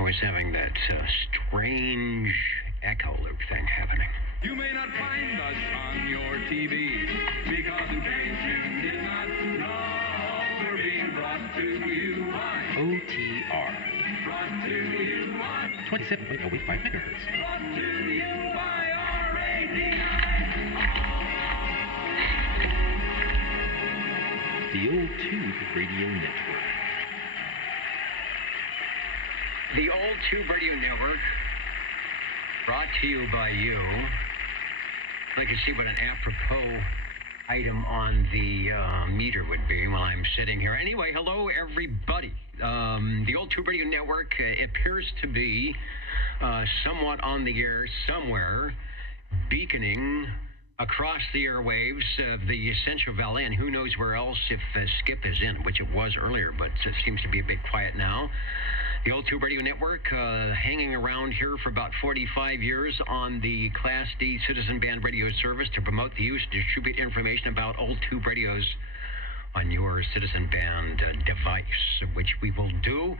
I was having that strange echo loop thing happening. You may not find us on your TV because in case you did not know, we're being brought to you by OTR. Brought to you by 27.085 megahertz. Brought to you by RADI. The Old Tube Radio Network. The Old Tube Radio Network, brought to you by you. I'd like to see what an apropos item on the meter would be while I'm sitting here. Anyway, hello, everybody. The Old Tube Radio Network appears to be somewhat on the air somewhere, beaconing across the airwaves of the Central Valley, and who knows where else if Skip is in, which it was earlier, but it seems to be a bit quiet now. The Old Tube Radio Network, hanging around here for about 45 years on the Class D Citizen Band radio service to promote the use and distribute information about Old Tube radios on your Citizen Band device, which we will do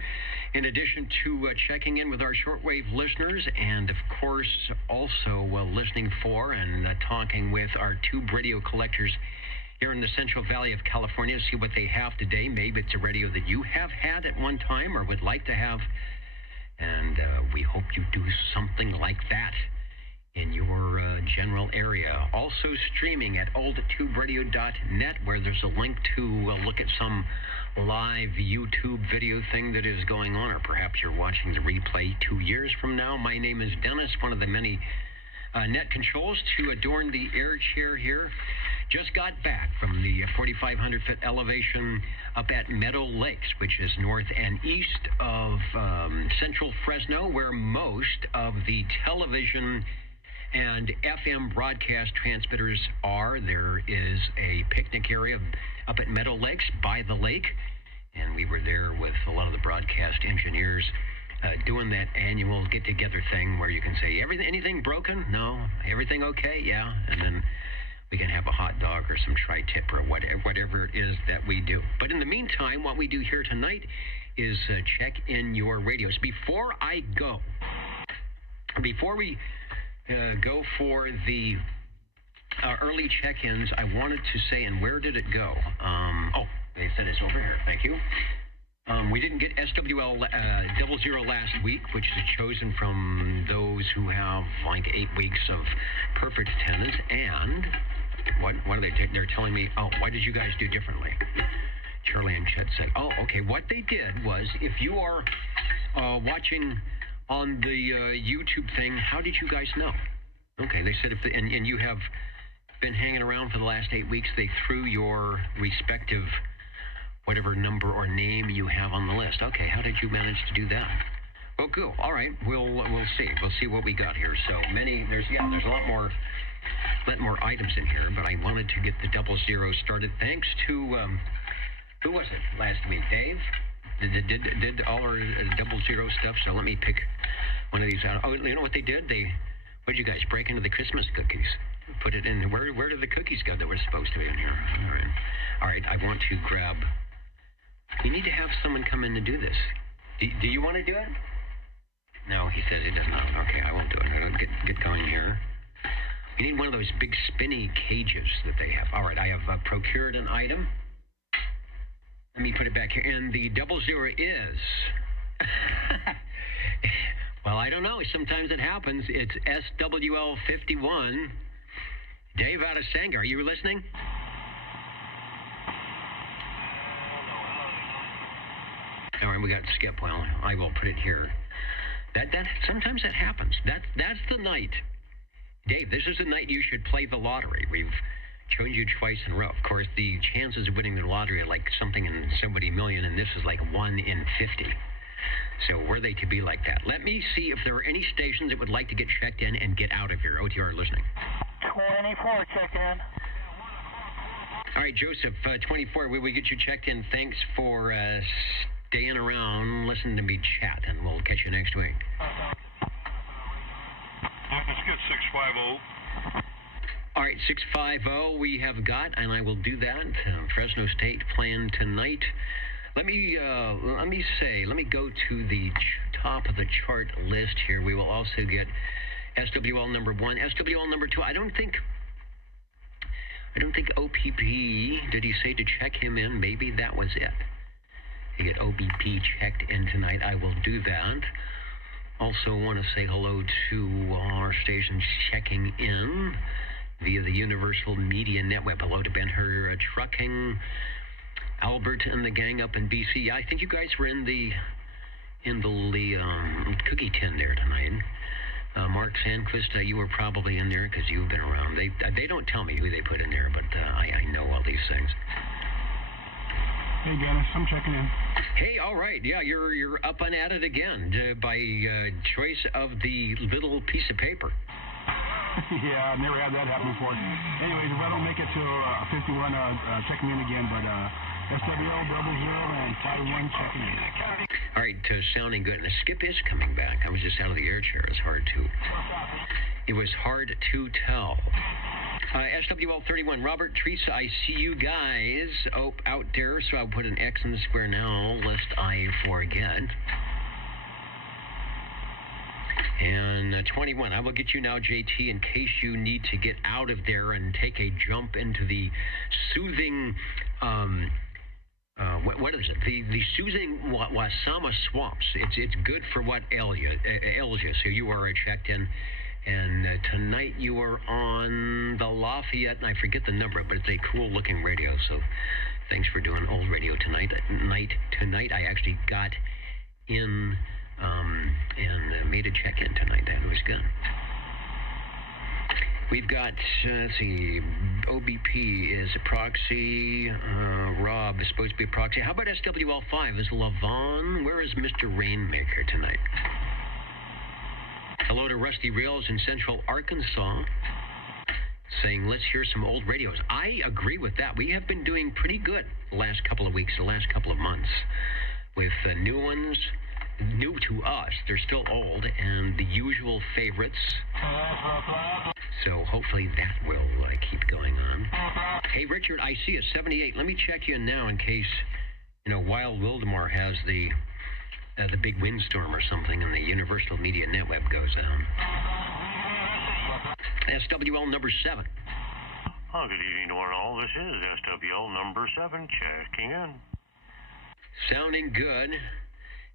in addition to checking in with our shortwave listeners and, of course, also listening for and talking with our tube radio collectors here in the Central Valley of California to see what they have today. Maybe it's a radio that you have had at one time or would like to have, and we hope you do something like that in your general area. Also streaming at oldtuberadio.net, where there's a link to look at some live YouTube video thing that is going on, or perhaps you're watching the replay 2 years from now. My name is Dennis, one of the many net controls to adorn the air chair here. Just got back from the 4,500-foot elevation up at Meadow Lakes, which is north and east of central Fresno, where most of the television and FM broadcast transmitters are. There is a picnic area up at Meadow Lakes by the lake, and we were there with a lot of the broadcast engineers doing that annual get-together thing where you can say, anything broken? No. Everything okay? Yeah. And then we can have a hot dog or some tri-tip or whatever it is that we do. But in the meantime, what we do here tonight is check in your radios. Before we go for the early check-ins, I wanted to say, and where did it go? They said it's over here. Thank you. We didn't get SWL 00 last week, which is chosen from those who have like 8 weeks of perfect attendance. And what are they? They're telling me, what did you guys do differently? Charlie and Chet said, okay. What they did was, if you are watching on the YouTube thing, how did you guys know? Okay, they said and you have been hanging around for the last 8 weeks, they threw your respective whatever number or name you have on the list. Okay, how did you manage to do that? Well, cool. All right, we'll see. We'll see what we got here. So there's a lot more items in here, but I wanted to get the 00 started. Thanks to who was it last week? Dave did all our 00 stuff. So let me pick one of these out. Oh, you know what they did? What did you guys break into the Christmas cookies? Put it in. Where did the cookies go that were supposed to be in here? All right. I want to grab. We need to have someone come in to do this. Do you want to do it? No, he says he doesn't. Okay, I won't do it. I'll get going here. We need one of those big spinny cages that they have. All right, I have procured an item. Let me put it back here. And the 00 is... well, I don't know. Sometimes it happens. It's SWL 51. Dave out of Sanger. Are you listening? All right, we got Skip. Well, I will put it here. That sometimes that happens. That's the night. Dave, this is the night you should play the lottery. We've chosen you twice in a row. Of course, the chances of winning the lottery are like something in somebody million, and this is like 1 in 50. So were they to be like that? Let me see if there are any stations that would like to get checked in and get out of here. OTR listening. 24, check in. All right, Joseph, 24, we get you checked in. Thanks for staying around, listening to me chat, and we'll catch you next week. Let's get 650. All right, 650 we have got, and I will do that. Fresno State playing tonight. Let me go to the top of the chart list here. We will also get SWL number 1, SWL number 2. I don't think OPP, did he say to check him in? Maybe that was it. You get OBP checked in tonight. I will do that. Also want to say hello to our stations checking in via the Universal Media Network. Hello to Ben-Hur Trucking, Albert and the gang up in BC. Yeah, I think you guys were in the cookie tin there tonight. Mark Sandquist, you were probably in there because you've been around. They don't tell me who they put in there, but I know all these things. Hey, Dennis, I'm checking in. Hey, all right. Yeah, you're up and at it again by choice of the little piece of paper. Yeah, I've never had that happen before. Anyways, if I don't make it to 51, check me in again, but SWL 00 and Taiwan checking in. All right, sounding good. And the skip is coming back. I was just out of the air chair. It was hard to tell. SWL 31, Robert, Teresa, I see you guys out there, so I'll put an X in the square now, lest I forget. And 21, I will get you now, JT, in case you need to get out of there and take a jump into the soothing, what is it? The soothing Wasama swamps. It's good for what ails you. So you are checked in. And tonight you are on the Lafayette, and I forget the number, but it's a cool-looking radio. So thanks for doing old radio tonight. Tonight I actually got in and made a check-in tonight. That was good. We've got, let's see, OBP is a proxy. Rob is supposed to be a proxy. How about SWL5? Is Lavon? Where is Mr. Rainmaker tonight? Hello to Rusty Rails in Central Arkansas, saying, let's hear some old radios. I agree with that. We have been doing pretty good the last couple of weeks, the last couple of months, with new ones, new to us. They're still old, and the usual favorites. So hopefully that will keep going on. Hey, Richard, I see a 78. Let me check you in now in case, Wild Wildemar has the big windstorm or something and the Universal Media Network goes down. SWL number 7. Oh, good evening to one all. This is SWL number 7 checking in. Sounding good.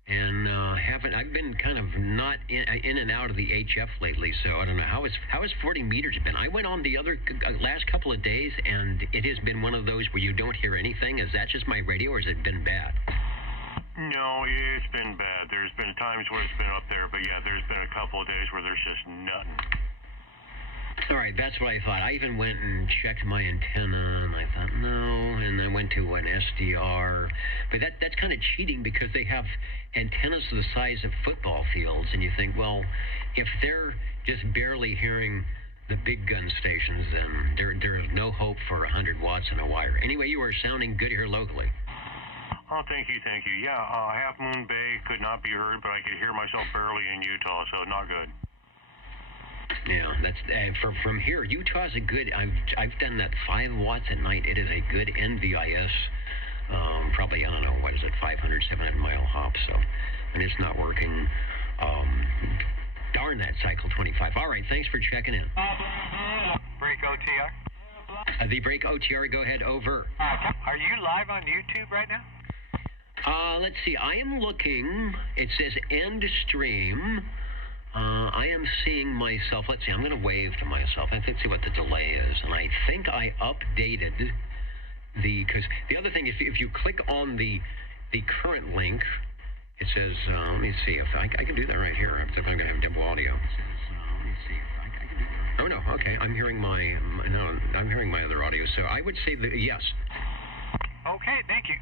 And I've been kind of not in and out of the HF lately, so I don't know. How has 40 meters been? I went on the other last couple of days, and it has been one of those where you don't hear anything. Is that just my radio, or has it been bad? No, it's been bad. There's been times where it's been up there, but yeah, there's been a couple of days where there's just nothing. All right, that's what I thought. I even went and checked my antenna, and I thought, no, and I went to an SDR. But that's kind of cheating because they have antennas the size of football fields, and you think, well, if they're just barely hearing the big gun stations, then there is no hope for 100 watts in a wire. Anyway, you are sounding good here locally. Oh, thank you. Yeah, Half Moon Bay could not be heard, but I could hear myself barely in Utah, so not good. Yeah, that's from here. Utah's a good. I've done that 5 watts at night. It is a good NVIS. Probably, I don't know, what is it, 500, 700 mile hop. So when it's not working, darn that Cycle 25. All right, thanks for checking in. Break OTR. The break OTR. Go ahead. Over. Are you live on YouTube right now? Let's see. I am looking. It says end stream. I am seeing myself. Let's see. I'm going to wave to myself. Let's see what the delay is. And I think I updated because the other thing, if you click on the current link, it says, let me see if I can do that right here. If I'm going to have demo audio. It says, let me see if I can do that. Oh, no. Okay. I'm hearing my other audio. So I would say that yes. Okay. Thank you.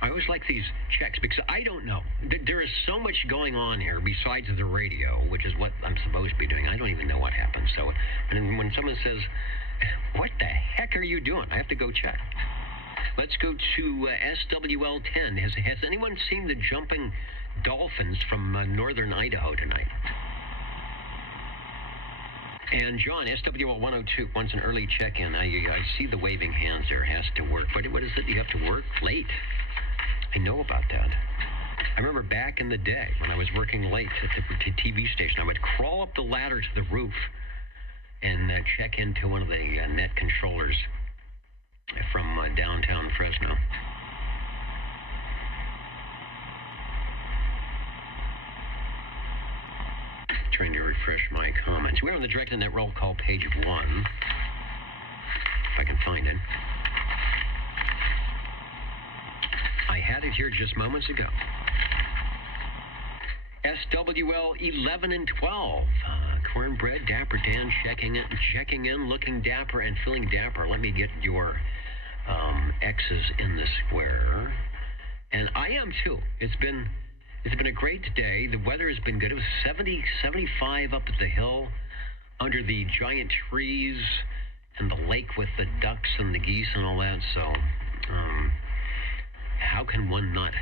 I always like these checks because I don't know. There is so much going on here besides the radio, which is what I'm supposed to be doing. I don't even know what happens. So when someone says, what the heck are you doing? I have to go check. Let's go to SWL 10. Has anyone seen the jumping dolphins from northern Idaho tonight? And John, SWL 102 wants an early check-in. I see the waving hands there. Has to work. What is it you have to work? Late. I know about that. I remember back in the day when I was working late at the TV station, I would crawl up the ladder to the roof and check into one of the net controllers from downtown Fresno. Trying to refresh my comments. We're on the Direct Net roll call, page 1. If I can find it. I had it here just moments ago. SWL 11 and 12. Cornbread, Dapper Dan checking in, looking dapper and feeling dapper. Let me get your X's in the square. And I am too. It's been a great day. The weather has been good. It was 70, 75 up at the hill under the giant trees and the lake with the ducks and the geese and all that. So how can one not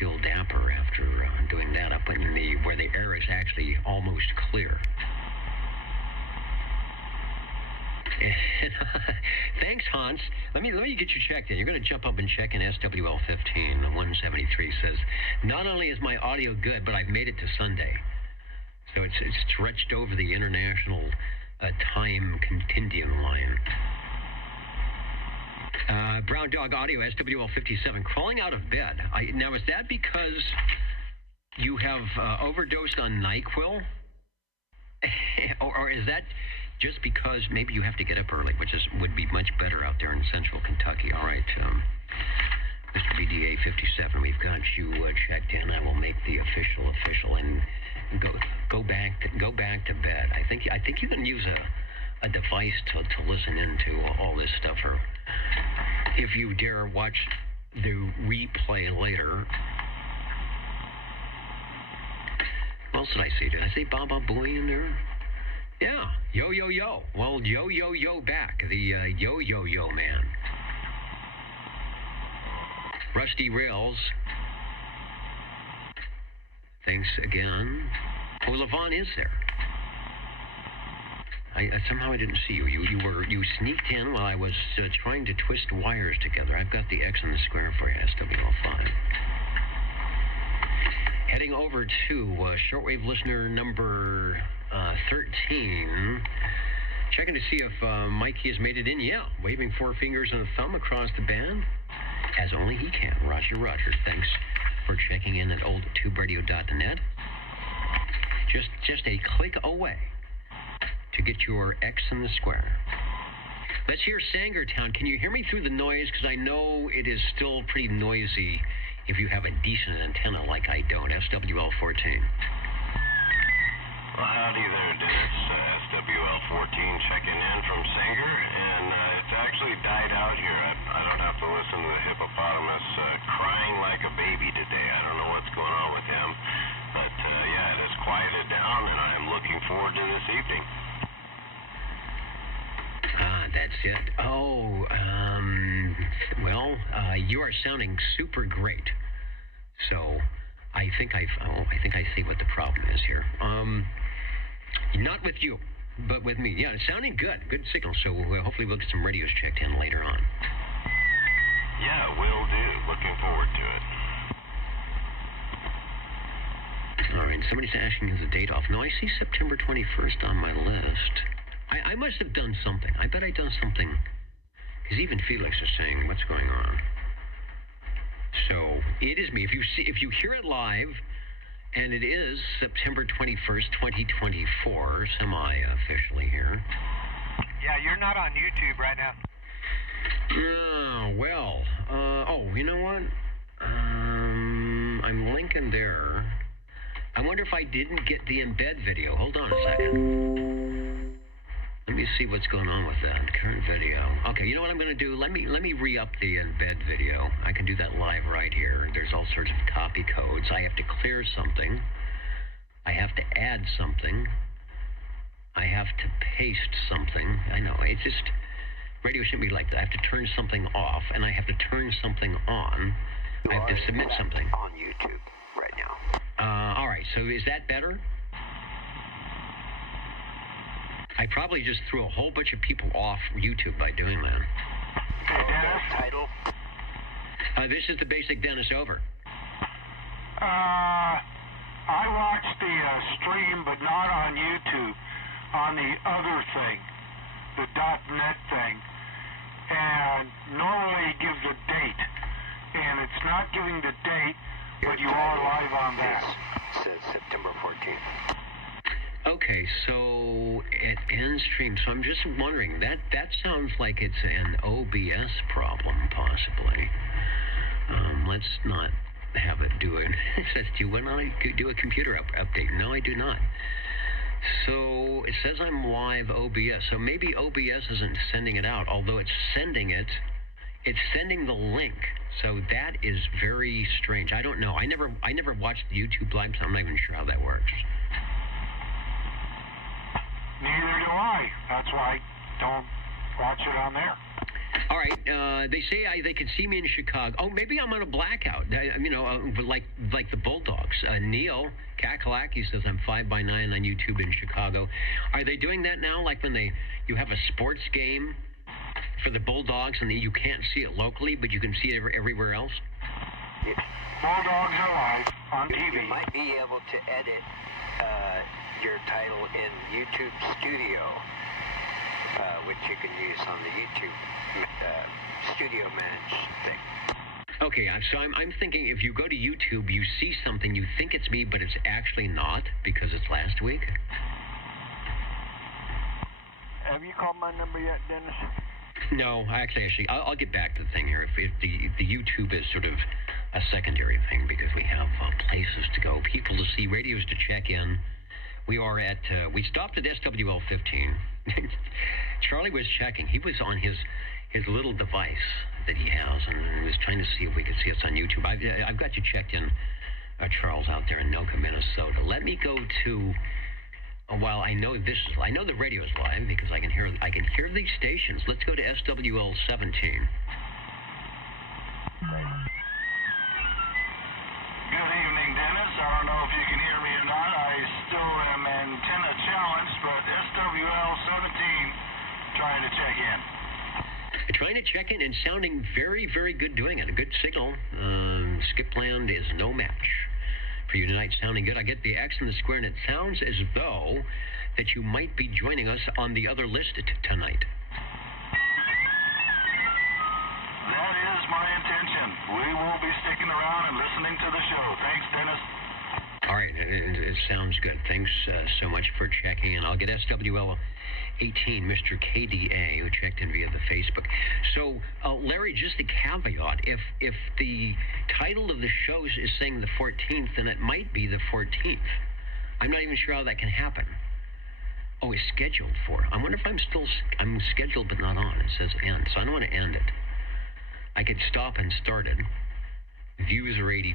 feel dapper after doing that up in where the air is actually almost clear? And, thanks, Hans. Let me get you checked in. You're going to jump up and check in SWL 15. 173 says, not only is my audio good, but I've made it to Sunday. So it's stretched over the international time continuum line. Brown Dog Audio, SWL 57, crawling out of bed. Now, is that because you have overdosed on NyQuil? or is that just because maybe you have to get up early, which would be much better out there in central Kentucky? All right, Mr. BDA 57, we've got you checked in. I will make the official and go back to bed. I think you can use a device to listen into all this stuff, or if you dare watch the replay later. What else did I say? Did I say Baba Booey in there? Yeah, yo, yo, yo. Well, yo, yo, yo back. The yo, yo, yo man. Rusty Rails. Thanks again. Oh, Levon is there. Somehow I didn't see you. You sneaked in while I was trying to twist wires together. I've got the X in the square for you, SWL5. Heading over to shortwave listener number 13. Checking to see if Mikey has made it in. Yeah, waving 4 fingers and a thumb across the band, as only he can. Roger Rogers, thanks for checking in at oldtubradio.net. Just a click away to get your X in the square. Let's hear Sangertown. Can you hear me through the noise? Because I know it is still pretty noisy if you have a decent antenna like I don't. SWL 14. Well, howdy there, Dennis. SWL 14 checking in from Sanger, and it's actually died out here. I don't have to listen to the hippopotamus crying like a baby today. I don't know what's going on with him, but yeah, it has quieted down, and I am looking forward to this evening. That's it. Oh, well, you are sounding super great. So, I think I see what the problem is here. Not with you, but with me. Yeah, it's sounding good. Good signal. So hopefully we'll get some radios checked in later on. Yeah, will do. Looking forward to it. All right. Somebody's asking, is the date off? No, I see September 21st on my list. I must have done something. I bet I done something. Because even Felix is saying, what's going on? So it is me. If you hear it live, and it is September 21st, 2024, semi-officially here. Yeah, you're not on YouTube right now. You know what? I'm linking there. I wonder if I didn't get the embed video. Hold on a second. Let me see what's going on with that. Current video. Okay, you know what I'm going to do? Let me re-up the embed video. I can do that live right here. There's all sorts of copy codes. I have to clear something. I have to add something. I have to paste something. I know. It's just, radio shouldn't be like that. I have to turn something off, and I have to turn something on. I have to submit something. On YouTube right now. All right, so is that better? I probably just threw a whole bunch of people off YouTube by doing that. Title. This is the basic Dennis over. I watched the stream, but not on YouTube, on the other thing, the .net thing, and normally it gives a date, and it's not giving the date, but you are live on that. It says September 14th. Okay, so it ends stream. So I'm just wondering, that sounds like it's an OBS problem, possibly. Let's not have it do it. It says, do you want to do a computer update? No, I do not. So it says I'm live OBS. So maybe OBS isn't sending it out, although it's sending it. It's sending the link. So that is very strange. I don't know. I never watched the YouTube live, so I'm not even sure how that works. Neither do I. That's why I don't watch it on there. All right. They say they can see me in Chicago. Oh, maybe I'm on a blackout. Like the Bulldogs. Neil Kakalaki says I'm 5x9 on YouTube in Chicago. Are they doing that now? Like when you have a sports game for the Bulldogs and you can't see it locally, but you can see it everywhere else? Yeah. Bulldogs are live on TV. You might be able to edit your title in YouTube Studio, which you can use on the YouTube Studio Manage thing. Okay, so I'm thinking if you go to YouTube, you see something, you think it's me, but it's actually not because it's last week. Have you called my number yet, Dennis? No, actually, I'll get back to the thing here. If the YouTube is sort of a secondary thing because we have places to go, people to see, radios to check in. We are at, we stopped at SWL 15. Charlie was checking. He was on his little device that he has, and he was trying to see if we could see us on YouTube. I've got you checked in, Charles, out there in Noka, Minnesota. Let me go to, while I know the radio is live because I can hear these stations. Let's go to SWL 17. Good evening, Dennis. I don't know if you can hear me or not. I still am antenna challenged, but SWL 17 trying to check in. Trying to check in and sounding very, very good doing it. A good signal. Skipland is no match for you tonight. Sounding good. I get the X and the square, and it sounds as though that you might be joining us on the other list tonight. That is my intention. We will be sticking around and listening to the show. Thanks, Dennis. All right. It sounds good. Thanks so much for checking in. I'll get SWL 18, Mr. KDA, who checked in via the Facebook. So, Larry, just a caveat. If the title of the show is saying the 14th, then it might be the 14th. I'm not even sure how that can happen. Oh, it's scheduled for. I wonder if I'm scheduled but not on. It says end, so I don't want to end it. I could stop and start it. Views are 82.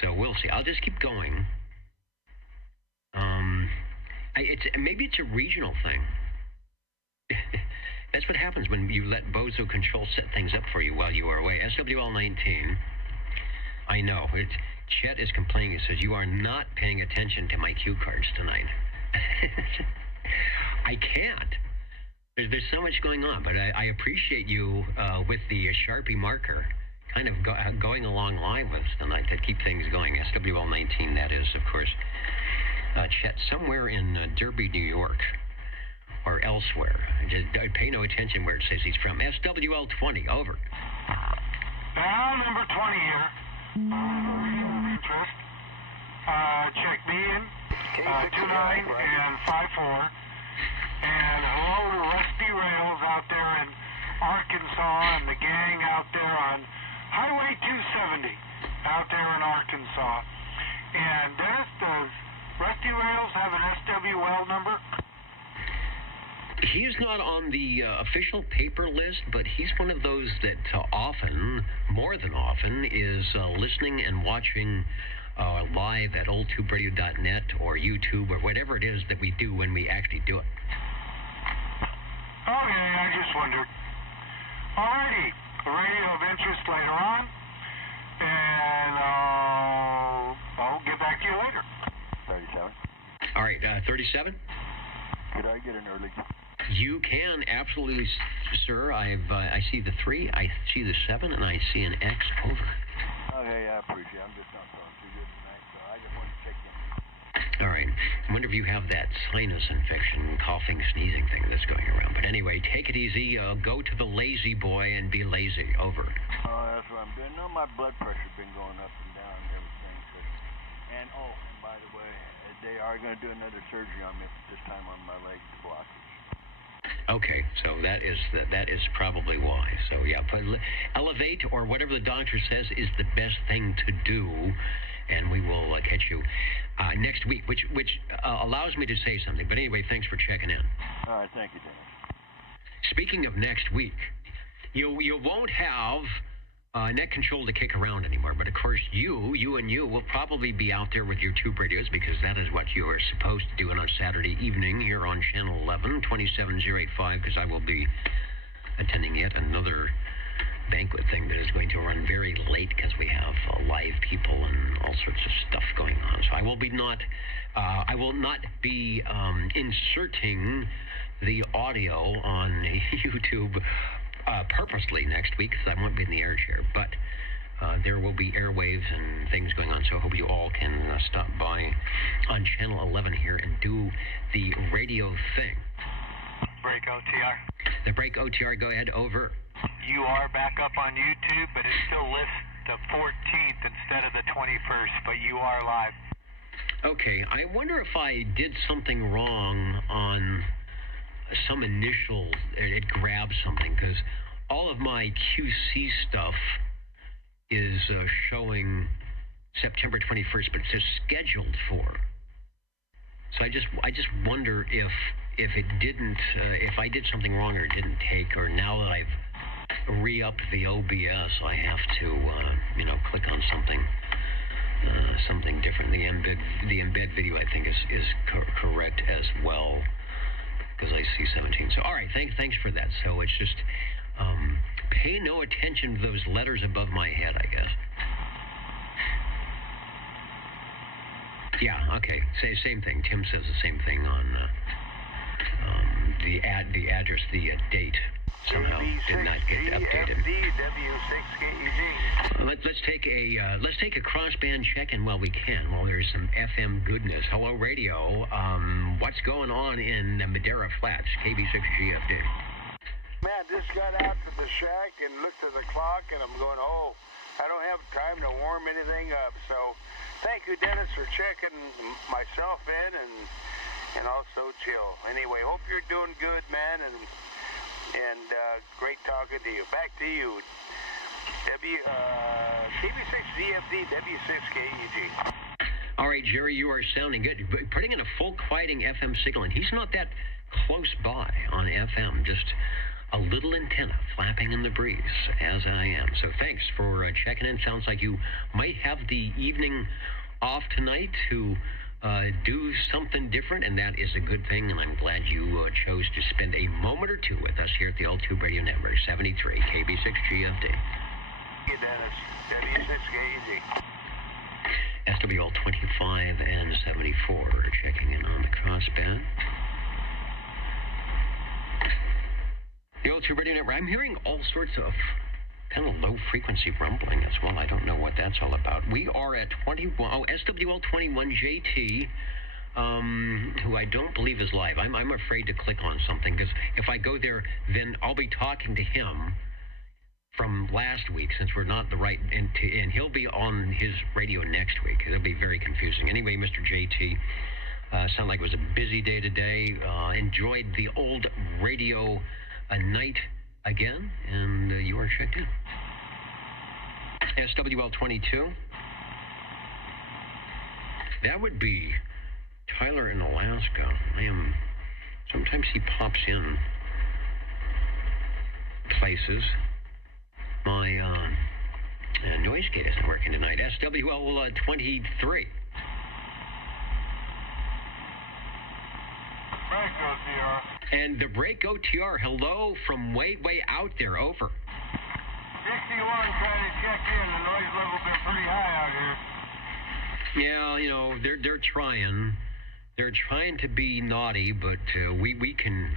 So we'll see. I'll just keep going. Maybe it's a regional thing. That's what happens when you let Bozo Control set things up for you while you are away. SWL 19. I know. Chet is complaining. It says, you are not paying attention to my cue cards tonight. I can't. There's so much going on, but I appreciate you with the Sharpie marker kind of going along live with us tonight to keep things going. SWL 19, that is, of course. Chet, somewhere in Derby, New York, or elsewhere. Just pay no attention where it says he's from. SWL 20, over. Now, number 20 here. Interest. Check me in. 29 and 54. And hello to Rusty Rails out there in Arkansas and the gang out there on Highway 270 out there in Arkansas. And does Rusty Rails have an SWL number? He's not on the official paper list, but he's one of those that often, more than often, is listening and watching live at oldtuberadio.net or YouTube or whatever it is that we do when we actually do it. Okay, I just wondered. Alrighty, a radio of interest later on, and I'll get back to you later. 37. All right, 37? Could I get an early? You can, absolutely, sir. I see the 3, I see the 7, and I see an X over. Okay, I appreciate it. I'm just not feeling too good tonight, so I just wanted to check in. All right. I wonder if you have that sinus infection, coughing, sneezing thing that's going around. But anyway, take it easy. Go to the lazy boy and be lazy. Over. Oh, that's what I'm doing. No, my blood pressure's been going up and down and everything. So. And by the way, they are going to do another surgery on me this time on my leg blockage. Okay, so that is probably why. So yeah, Elevate or whatever the doctor says is the best thing to do, and we will catch you next week, which allows me to say something. But anyway, thanks for checking in. All right, thank you, Dennis. Speaking of next week, you won't have net control to kick around anymore, but of course you will probably be out there with your tube radios, because that is what you are supposed to do on a Saturday evening here on Channel 11, 27085, because I will be attending yet another banquet thing that is going to run very late because we have live people and all sorts of stuff going on. So I will not be inserting the audio on YouTube purposely next week, because I won't be in the air chair, but there will be airwaves and things going on, so I hope you all can stop by on Channel 11 here and do the radio thing. Break OTR. The Break OTR, go ahead, over. You are back up on YouTube, but it still lists the 14th instead of the 21st, but you are live. Okay, I wonder if I did something wrong on some initial, it grabbed something, because all of my QC stuff is showing September 21st, but it says scheduled for. So I just wonder if it didn't, if I did something wrong or it didn't take, or now that I've re-upped the OBS, I have to, click on something different. The embed video, I think, is correct as well, because I see 17. So, all right, thanks for that. So it's just pay no attention to those letters above my head, I guess. Yeah, okay. Same thing. Tim says the same thing on the address, the date somehow did not get updated. Let's take a crossband check-in while we can, while there's some FM goodness. Hello, radio. What's going on in Madera Flats, KB6GFD? Man, just got out to the shack and looked at the clock, and I'm going, I don't have time to warm anything up. So thank you, Dennis, for checking myself in and also Jill. Anyway, hope you're doing good, man, and great talking to you. Back to you. KB6GFD, W6KEG. All right, Jerry, you are sounding good. Putting in a full quieting FM signal, and he's not that close by on FM, just a little antenna flapping in the breeze, as I am. So thanks for checking in. Sounds like you might have the evening off tonight to do something different, and that is a good thing, and I'm glad you chose to spend a moment or two with us here at the L2 Radio Network, 73 KB6GFD. Hey, Dennis, W6KEG. SWL 25 and 74 checking in on the crossband. The L2 Radio Network. I'm hearing all sorts of kind of low-frequency rumbling as well. I don't know what that's all about. We are at SWL 21 JT, who I don't believe is live. I'm afraid to click on something, because if I go there, then I'll be talking to him from last week, since we're not the right, and he'll be on his radio next week. It'll be very confusing. Anyway, Mr. JT, sounded like it was a busy day today. Enjoyed the old radio night again, and you are checked in. SWL 22. That would be Tyler in Alaska. Sometimes he pops in places. My noise gate isn't working tonight. SWL 23. Break OTR. And the Break OTR, hello from way out there, over. 61 trying to check in. The noise level's been pretty high out here. Yeah, they're trying. They're trying to be naughty, but we can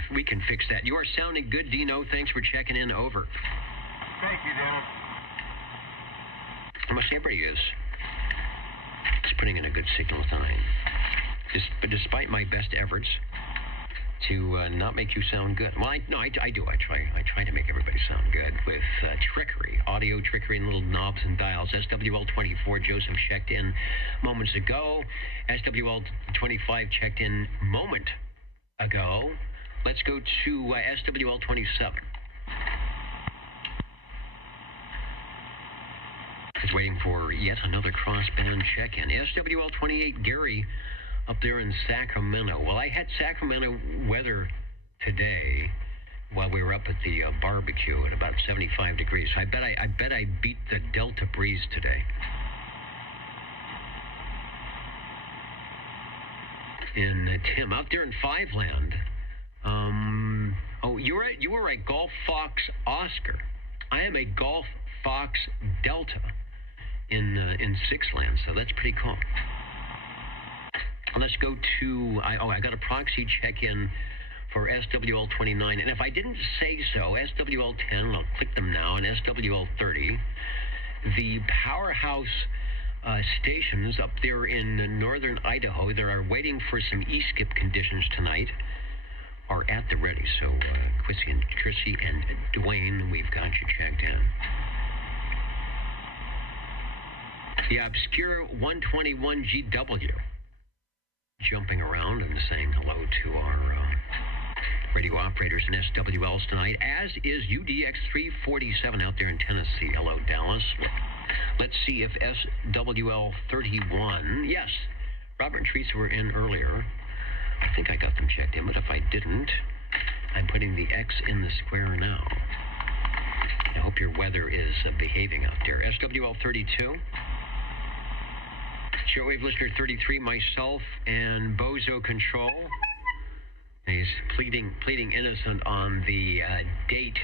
fix that. You are sounding good, Dino. Thanks for checking in. Over. Thank you, Dennis. Almost everybody is. It's putting in a good signal tonight. Despite my best efforts to not make you sound good. Well, I do. I try to make everybody sound good with trickery, audio trickery, and little knobs and dials. SWL24 Joseph checked in moments ago. SWL25 checked in moment ago. Let's go to SWL27. Is waiting for yet another crossband check-in. SWL28 Gary up there in Sacramento. Well, I had Sacramento weather today while we were up at the barbecue at about 75 degrees. I bet I beat the Delta breeze today. And Tim out there in Fiveland. You were a Golf Fox Oscar. I am a Golf Fox Delta in Sixland, so that's pretty cool. Let's go to, I got a proxy check-in for SWL29, and if I didn't say so, SWL10, I'll click them now, and SWL30, the powerhouse stations up there in northern Idaho that are waiting for some E-skip conditions tonight are at the ready. So Chrissy and Dwayne, we've got you checked in. The obscure 121 GW jumping around and saying hello to our radio operators in SWLs tonight, as is UDX 347 out there in Tennessee. Hello, Dallas. Let's see if SWL 31. Yes, Robert and Teresa were in earlier. I think I got them checked in, but if I didn't, I'm putting the X in the square now. I hope your weather is behaving out there. SWL 32. Shortwave listener 33, myself, and Bozo Control. He's pleading innocent on the date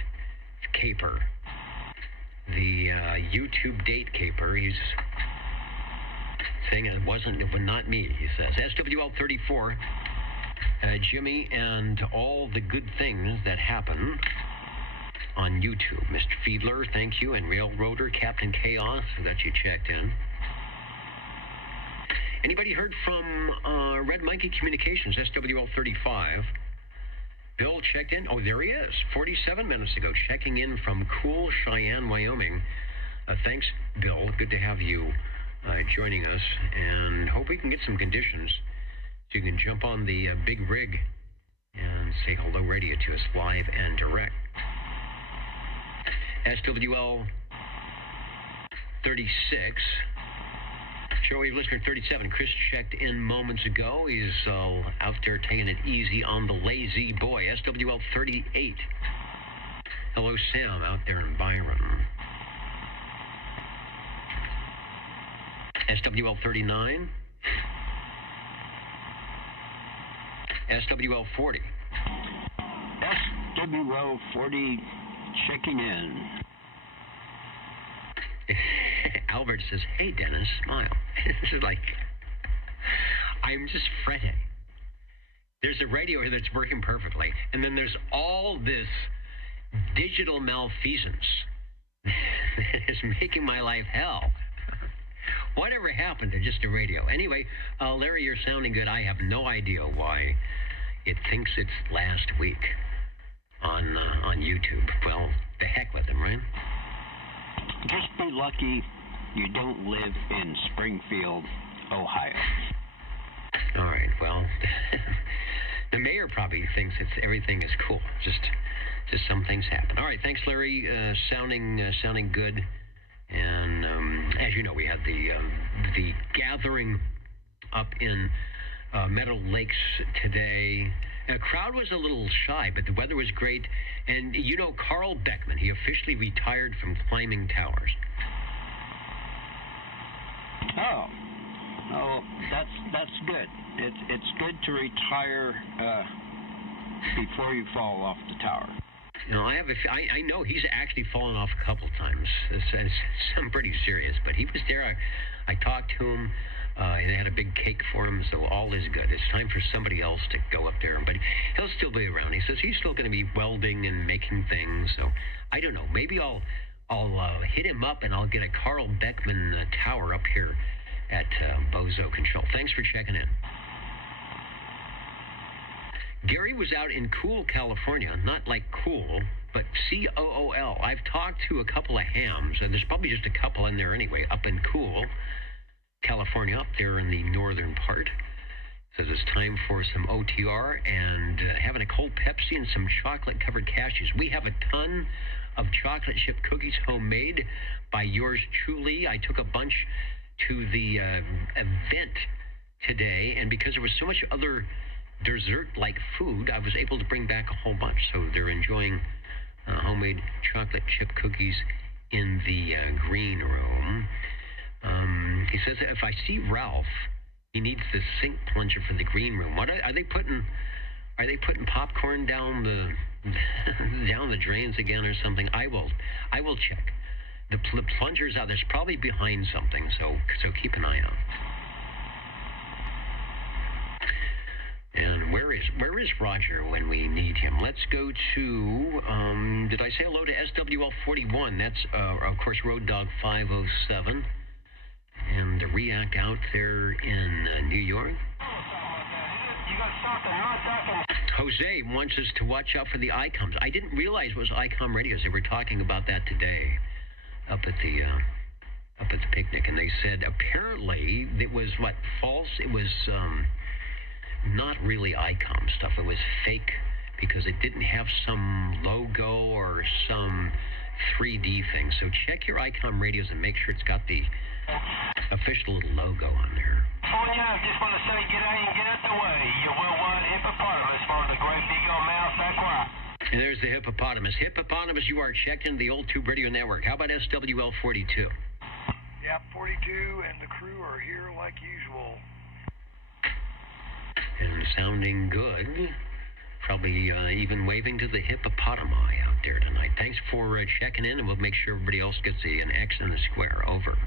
caper. The YouTube date caper. He's saying it was not me, he says. SWL 34, Jimmy and all the good things that happen on YouTube. Mr. Fiedler, thank you, and Railroader, Captain Chaos, that you checked in. Anybody heard from Red Monkey Communications, SWL 35? Bill checked in. Oh, there he is, 47 minutes ago, checking in from cool Cheyenne, Wyoming. Thanks, Bill. Good to have you joining us, and hope we can get some conditions so you can jump on the big rig and say hello radio to us live and direct. SWL 36. Shortwave listener 37, Chris checked in moments ago. He's out there taking it easy on the lazy boy. SWL 38. Hello, Sam, out there in Byron. SWL 39. SWL 40. SWL 40 checking in. Albert says, hey, Dennis, smile. This is like, I'm just fretting. There's a radio here that's working perfectly, and then there's all this digital malfeasance that is making my life hell. Whatever happened to just a radio? Anyway, Larry, you're sounding good. I have no idea why it thinks it's last week on YouTube. Well, the heck with them, right? Just be lucky you don't live in Springfield, Ohio. All right, well, the mayor probably thinks everything is cool. Just some things happen. All right, thanks, Larry. Sounding good. And as you know, we had the gathering up in Meadow Lakes today. The crowd was a little shy, but the weather was great. And you know, Carl Beckman, he officially retired from climbing towers. Oh, that's good. It's good to retire before you fall off the tower. You know, I know he's actually fallen off a couple times. It's some pretty serious, but he was there. I talked to him They had a big cake for him, so all is good. It's time for somebody else to go up there, but he'll still be around. He says he's still going to be welding and making things, so I don't know. Maybe I'll hit him up and I'll get a Carl Beckman tower up here at Bozo Control. Thanks for checking in. Gary was out in Cool, California, not like cool, but C-O-O-L. I've talked to a couple of hams, and there's probably just a couple in there anyway, up in Cool, California, up there in the northern part. Says it's time for some OTR and having a cold Pepsi and some chocolate-covered cashews. We have a ton of chocolate chip cookies homemade by yours truly. I took a bunch to the event today, and because there was so much other dessert-like food, I was able to bring back a whole bunch. So they're enjoying homemade chocolate chip cookies in the green room. He says if I see Ralph, he needs the sink plunger for the green room. What are they putting? Are they putting popcorn down the down the drains again or something? I will check. The plunger's out. There's probably behind something. So keep an eye out. And where is Roger when we need him? Let's go to, did I say hello to SWL41? That's, of course, Road Dog 507. And the React out there in New York. Jose wants us to watch out for the ICOMs. I didn't realize it was ICOM radios. They were talking about that today up at the picnic. And they said apparently it was, false? It was... not really ICOM stuff. It was fake because it didn't have some logo or some 3D thing. So check your ICOM radios and make sure it's got the official little logo on there. California, I just want to say get out and get out the way. Your worldwide hippopotamus for the great big old mouth back right. And there's the hippopotamus. Hippopotamus, you are checked into the Old Tube Radio Network. How about SWL42? Yeah, 42 and the crew are here like usual. And sounding good. Probably even waving to the hippopotami out there tonight. Thanks for checking in, and we'll make sure everybody else gets an X and a square. Over.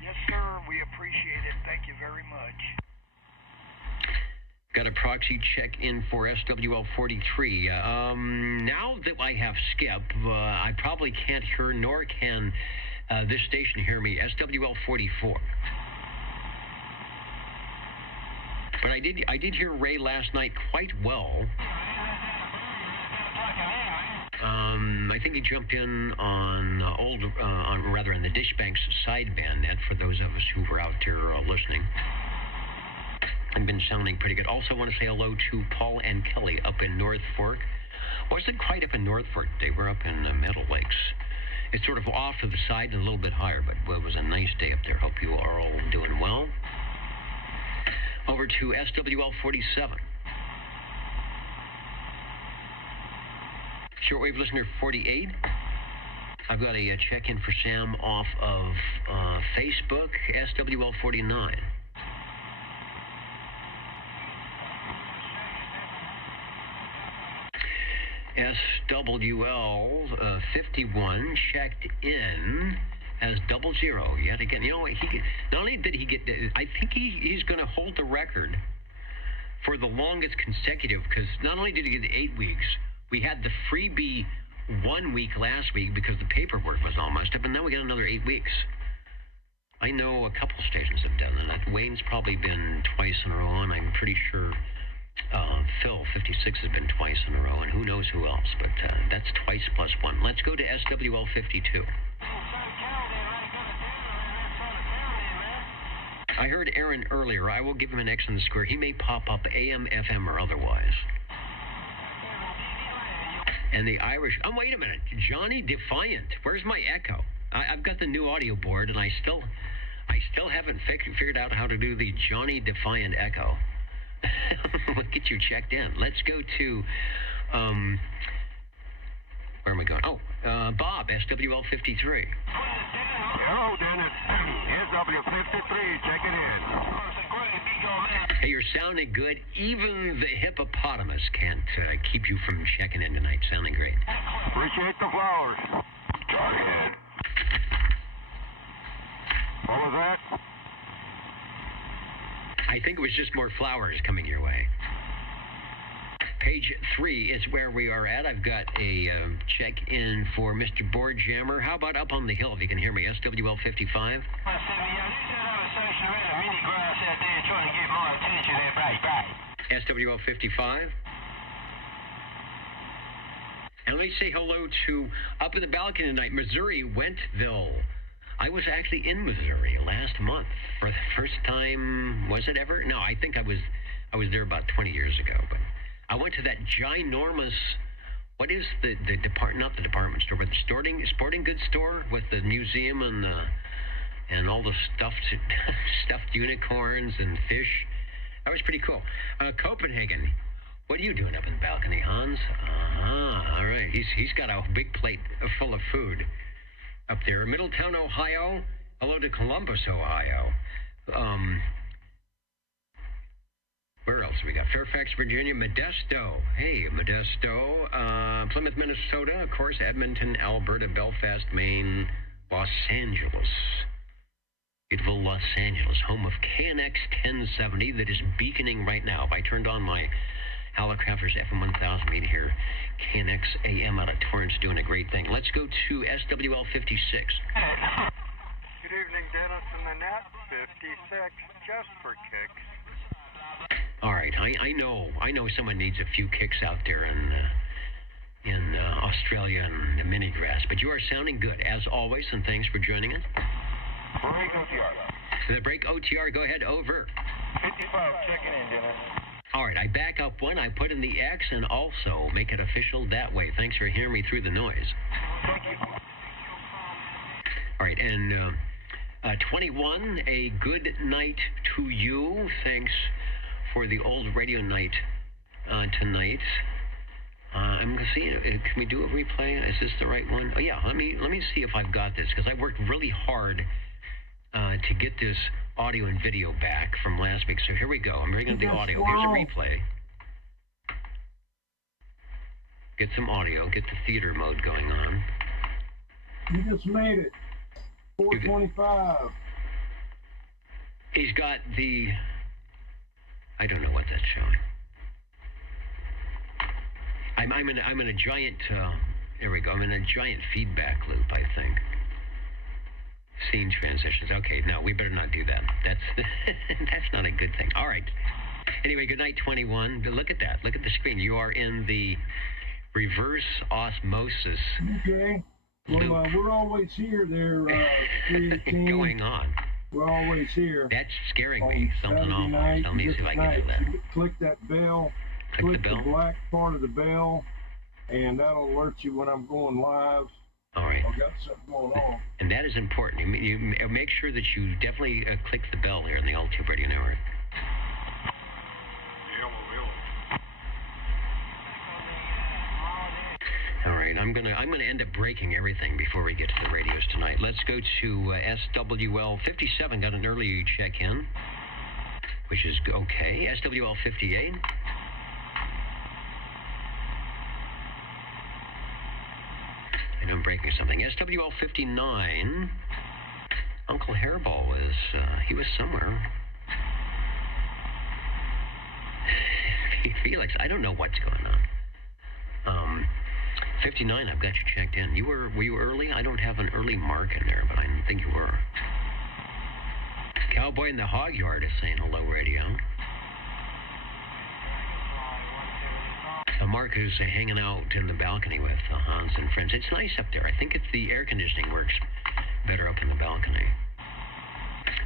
Yes, sir. We appreciate it. Thank you very much. Got a proxy check in for SWL43. Now that I have Skip, I probably can't hear, nor can this station hear me, SWL44. But I did hear Ray last night quite well. I think he jumped in on the Dishbanks sideband net for those of us who were out there listening. I've been sounding pretty good. Also want to say hello to Paul and Kelly up in North Fork. Wasn't quite up in North Fork. They were up in Meadow Lakes. It's sort of off to the side and a little bit higher, but it was a nice day up there. Hope you are all doing well. Over to SWL47. Shortwave listener 48. I've got a check-in for Sam off of Facebook, SWL49. SWL 51 checked in as 00 yet again. You know what? Not only did he get, I think he's going to hold the record for the longest consecutive, because not only did he get 8 weeks, we had the freebie 1 week last week because the paperwork was almost up, and now we got another 8 weeks. I know a couple stations have done that. Wayne's probably been twice in a row, and I'm pretty sure Phil 56 has been twice in a row, and who knows who else, but that's twice plus one. Let's go to SWL 52. I heard Aaron earlier. I will give him an X on the square. He may pop up AM, FM, or otherwise. And the Irish... Oh, wait a minute. Johnny Defiant. Where's my echo? I've got the new audio board, and I still haven't figured out how to do the Johnny Defiant echo. We'll get you checked in. Let's go to... where am I going? Oh, Bob, SWL 53. Hello, Dennis. SW53, checking in. Hey, you're sounding good. Even the hippopotamus can't keep you from checking in tonight. Sounding great. Appreciate the flowers. Target. What was that? I think it was just more flowers coming your way. Page 3 is where we are at. I've got a check-in for Mr. Boardjammer. How about up on the hill, if you can hear me, SWL 55? SWL 55? And let me say hello to up in the balcony tonight, Missouri, Wentville. I was actually in Missouri last month for the first time. Was it ever? No, I think I was there about 20 years ago, but I went to that ginormous, what is the not the department store, but the sporting goods store with the museum and all the stuffed unicorns and fish. That was pretty cool. Copenhagen. What are you doing up in the balcony, Hans? All right. He's got a big plate full of food up there. Middletown, Ohio. Hello to Columbus, Ohio. Where else we got? Fairfax, Virginia. Modesto. Hey, Modesto. Plymouth, Minnesota. Of course, Edmonton, Alberta, Belfast, Maine, Los Angeles. Beautiful Los Angeles, home of KNX 1070 that is beaconing right now. If I turned on my Hallicrafters FM 1000, we'd hear KNX AM out of Torrance doing a great thing. Let's go to SWL 56. Good evening, Dennis and the net. 56, just for kicks. All right, I know someone needs a few kicks out there in Australia and the mini grass, but you are sounding good as always, and thanks for joining us. Break OTR. The break OTR, go ahead, over. 55, checking in, Dennis. All right, I back up one, I put in the X, and also make it official that way. Thanks for hearing me through the noise. Thank you. All right, and 21, a good night to you. Thanks for the old radio night tonight. I'm going to see, can we do a replay? Is this the right one? Oh, yeah, let me see if I've got this, because I worked really hard to get this audio and video back from last week. So here we go. I'm bringing the audio. Here's a replay. Get some audio. Get the theater mode going on. You just made it. 425. He's got the... I don't know what that's showing. I'm in a giant... there we go. I'm in a giant feedback loop, I think. Scene transitions. Okay, no, we better not do that. That's not a good thing. All right. Anyway, good night, 21. Look at that. Look at the screen. You are in the reverse osmosis. Okay. Well, we're always here there, going on. We're always here. That's scaring me. Something awful. Let me see if I can do that. You click that bell. Click the black part of the bell, and that'll alert you when I'm going live. All right. I've got something going on. And that is important. You make sure that you definitely click the bell here on the All Tube Radio Network. All right, I'm gonna end up breaking everything before we get to the radios tonight. Let's go to SWL 57. Got an early check-in, which is okay. SWL 58. And I'm breaking something. SWL 59. Uncle Hairball was he was somewhere. Felix, I don't know what's going on. 59, I've got you checked in. Were you early? I don't have an early mark in there, but I think you were. Cowboy in the Hog Yard is saying hello, radio. Mark is hanging out in the balcony with Hans and friends. It's nice up there. I think it's the air conditioning works better up in the balcony.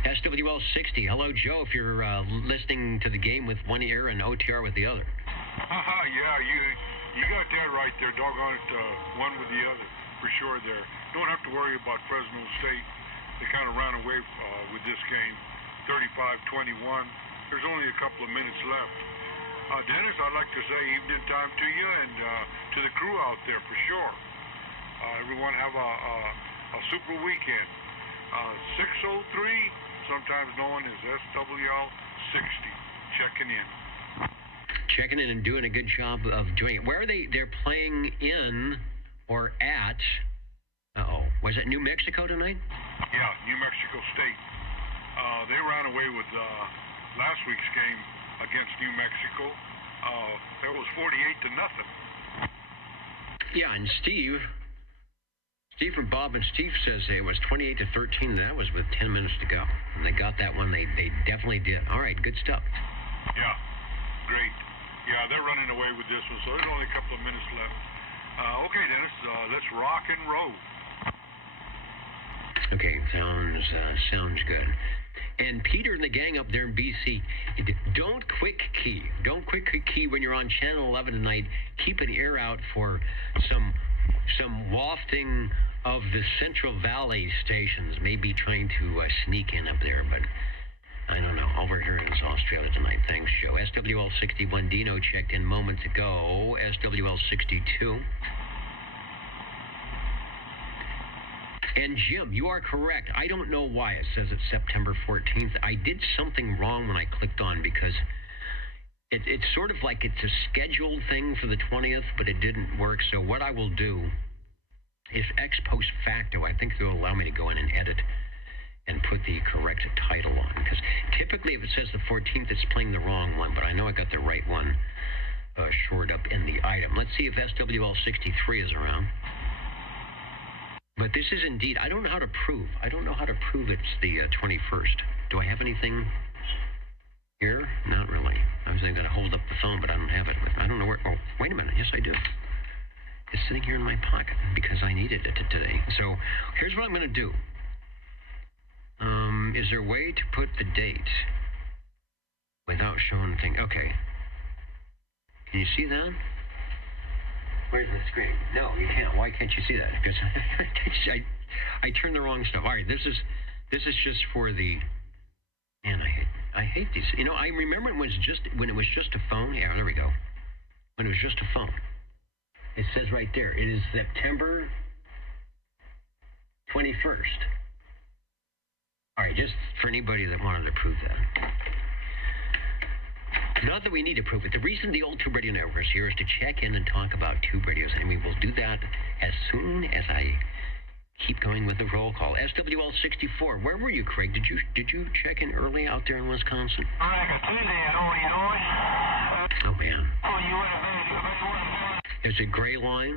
SWL 60. Hello, Joe, if you're listening to the game with one ear and OTR with the other. Yeah, you got that right there, doggone it, one with the other, for sure there. Don't have to worry about Fresno State. They kind of ran away with this game, 35-21. There's only a couple of minutes left. Dennis, I'd like to say evening time to you and to the crew out there, for sure. Everyone have a super weekend. 603, sometimes known as SWL 60, checking in. Checking in and doing a good job of doing it. Where are they? They're playing in or at... Was it New Mexico tonight? Yeah, New Mexico State. They ran away with last week's game against New Mexico. It was 48-0. Yeah, and Steve from Bob and Steve says it was 28-13. That was with 10 minutes to go. And they got that one. They definitely did. All right, good stuff. Yeah, great. Yeah, they're running away with this one, so there's only a couple of minutes left. Okay, Dennis, let's rock and roll. Okay, sounds good. And Peter and the gang up there in BC, don't quick key. Don't quick key when you're on Channel 11 tonight. Keep an ear out for some wafting of the Central Valley stations, maybe trying to sneak in up there, but I don't know. Over here in Australia tonight. Thanks, Joe. SWL 61 Dino checked in moments ago. SWL 62. And Jim, you are correct. I don't know why it says it's September 14th. I did something wrong when I clicked on, because it's sort of like it's a scheduled thing for the 20th, but it didn't work. So what I will do is ex post facto, I think they'll allow me to go in and edit and put the correct title on. Because typically if it says the 14th, it's playing the wrong one, but I know I got the right one shored up in the item. Let's see if SWL 63 is around. But this is indeed, I don't know how to prove. I don't know how to prove it's the 21st. Do I have anything here? Not really. I was going to hold up the phone, but I don't have it. I don't know where. Oh, wait a minute. Yes, I do. It's sitting here in my pocket because I needed it today. So here's what I'm going to do. Is there a way to put the date without showing the thing? Okay. Can you see that? Where's the screen? No, you can't. Why can't you see that? Because I turned the wrong stuff. All right, this is just for the. Man, I hate these. You know, I remember when it was just a phone. Yeah, there we go. When it was just a phone. It says right there. It is September 21st. All right, just for anybody that wanted to prove that. Not that we need to prove it. The reason the old Tube Radio Network is here is to check in and talk about Tube Radios, and we will do that as soon as I keep going with the roll call. SWL 64. Where were you, Craig? Did you check in early out there in Wisconsin? Oh man. Is it Gray Line?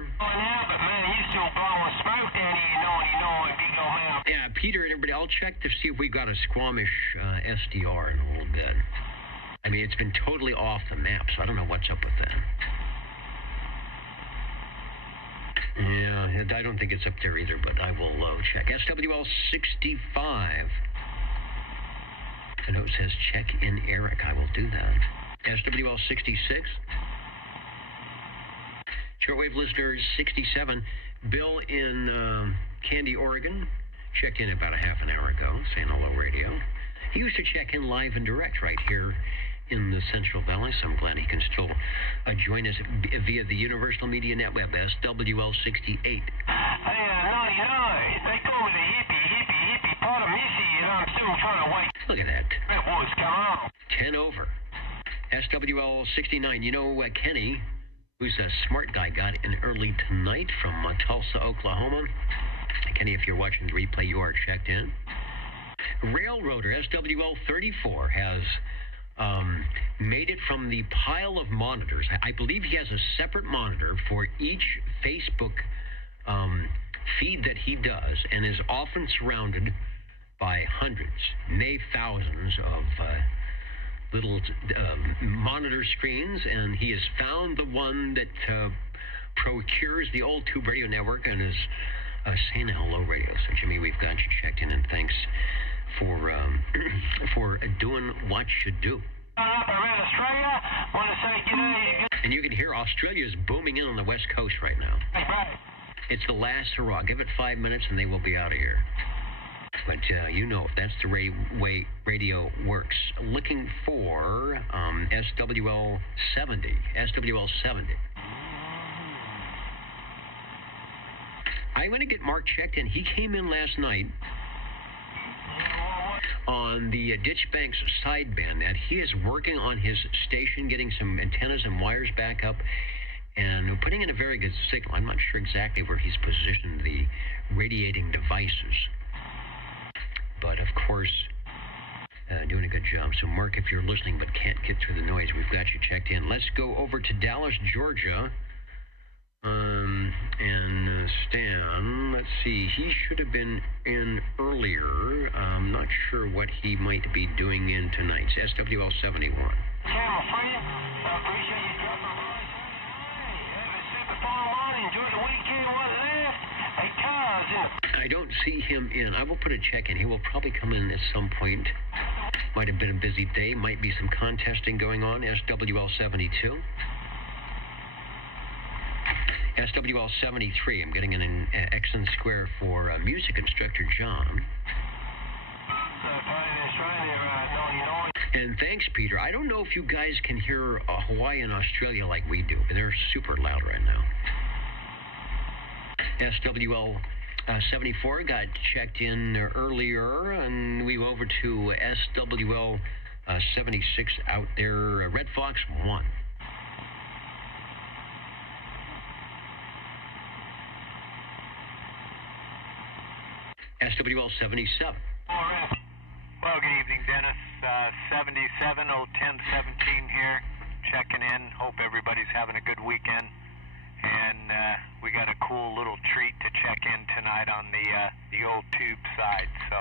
Yeah, Peter and everybody. I'll check to see if we got a Squamish SDR in a little bit. I mean, it's been totally off the map, so I don't know what's up with that. Yeah, I don't think it's up there either, but I will check. SWL 65. The note says check in Eric. I will do that. SWL 66. Shortwave listeners 67. Bill in Candy, Oregon. Checked in about a half an hour ago, saying hello radio. He used to check in live and direct right here in the Central Valley, so I'm glad he can still join us via the Universal Media Net Web, SWL 68. Hey, they call me the hippie potamisi, and I'm still trying to wait. Look at that. Hey, boys, come on. 10 over. SWL 69. You know, Kenny, who's a smart guy, got in early tonight from Tulsa, Oklahoma. Kenny, if you're watching the replay, you are checked in. Railroader SWL 34 has made it from the pile of monitors. I believe he has a separate monitor for each Facebook feed that he does, and is often surrounded by hundreds, nay thousands of little monitor screens, and he has found the one that procures the old Tube Radio Network and is saying hello radio. So Jimmy, we've got you checked in, and thanks for doing what you do. And you can hear Australia's booming in on the West Coast right now. It's the last hurrah. Give it 5 minutes and they will be out of here. But you know, that's the way radio works. Looking for SWL 70. SWL 70. I'm going to get Mark checked in. He came in last night on the Ditchbanks sideband, and he is working on his station, getting some antennas and wires back up, and putting in a very good signal. I'm not sure exactly where he's positioned the radiating devices. But, of course, doing a good job. So, Mark, if you're listening but can't get through the noise, we've got you checked in. Let's go over to Dallas, Georgia. And Stan, let's see, he should have been in earlier. I'm not sure what he might be doing in tonight's SWL 71. Channel friend, appreciate you dropping by. Hey, have a super fun morning. Enjoy the weekend while it lasts. Hey, cuz. I don't see him in. I will put a check in. He will probably come in at some point. Might have been a busy day. Might be some contesting going on. SWL 72. SWL 73, I'm getting an Exon Square for music instructor John. And thanks, Peter. I don't know if you guys can hear Hawaii and Australia like we do, but they're super loud right now. SWL 74 got checked in earlier, and we go over to SWL 76 out there. Red Fox 1. SWL 77. Well, good evening, Dennis. 77 01017 here, checking in. Hope everybody's having a good weekend. And we got a cool little treat to check in tonight on the old tube side. So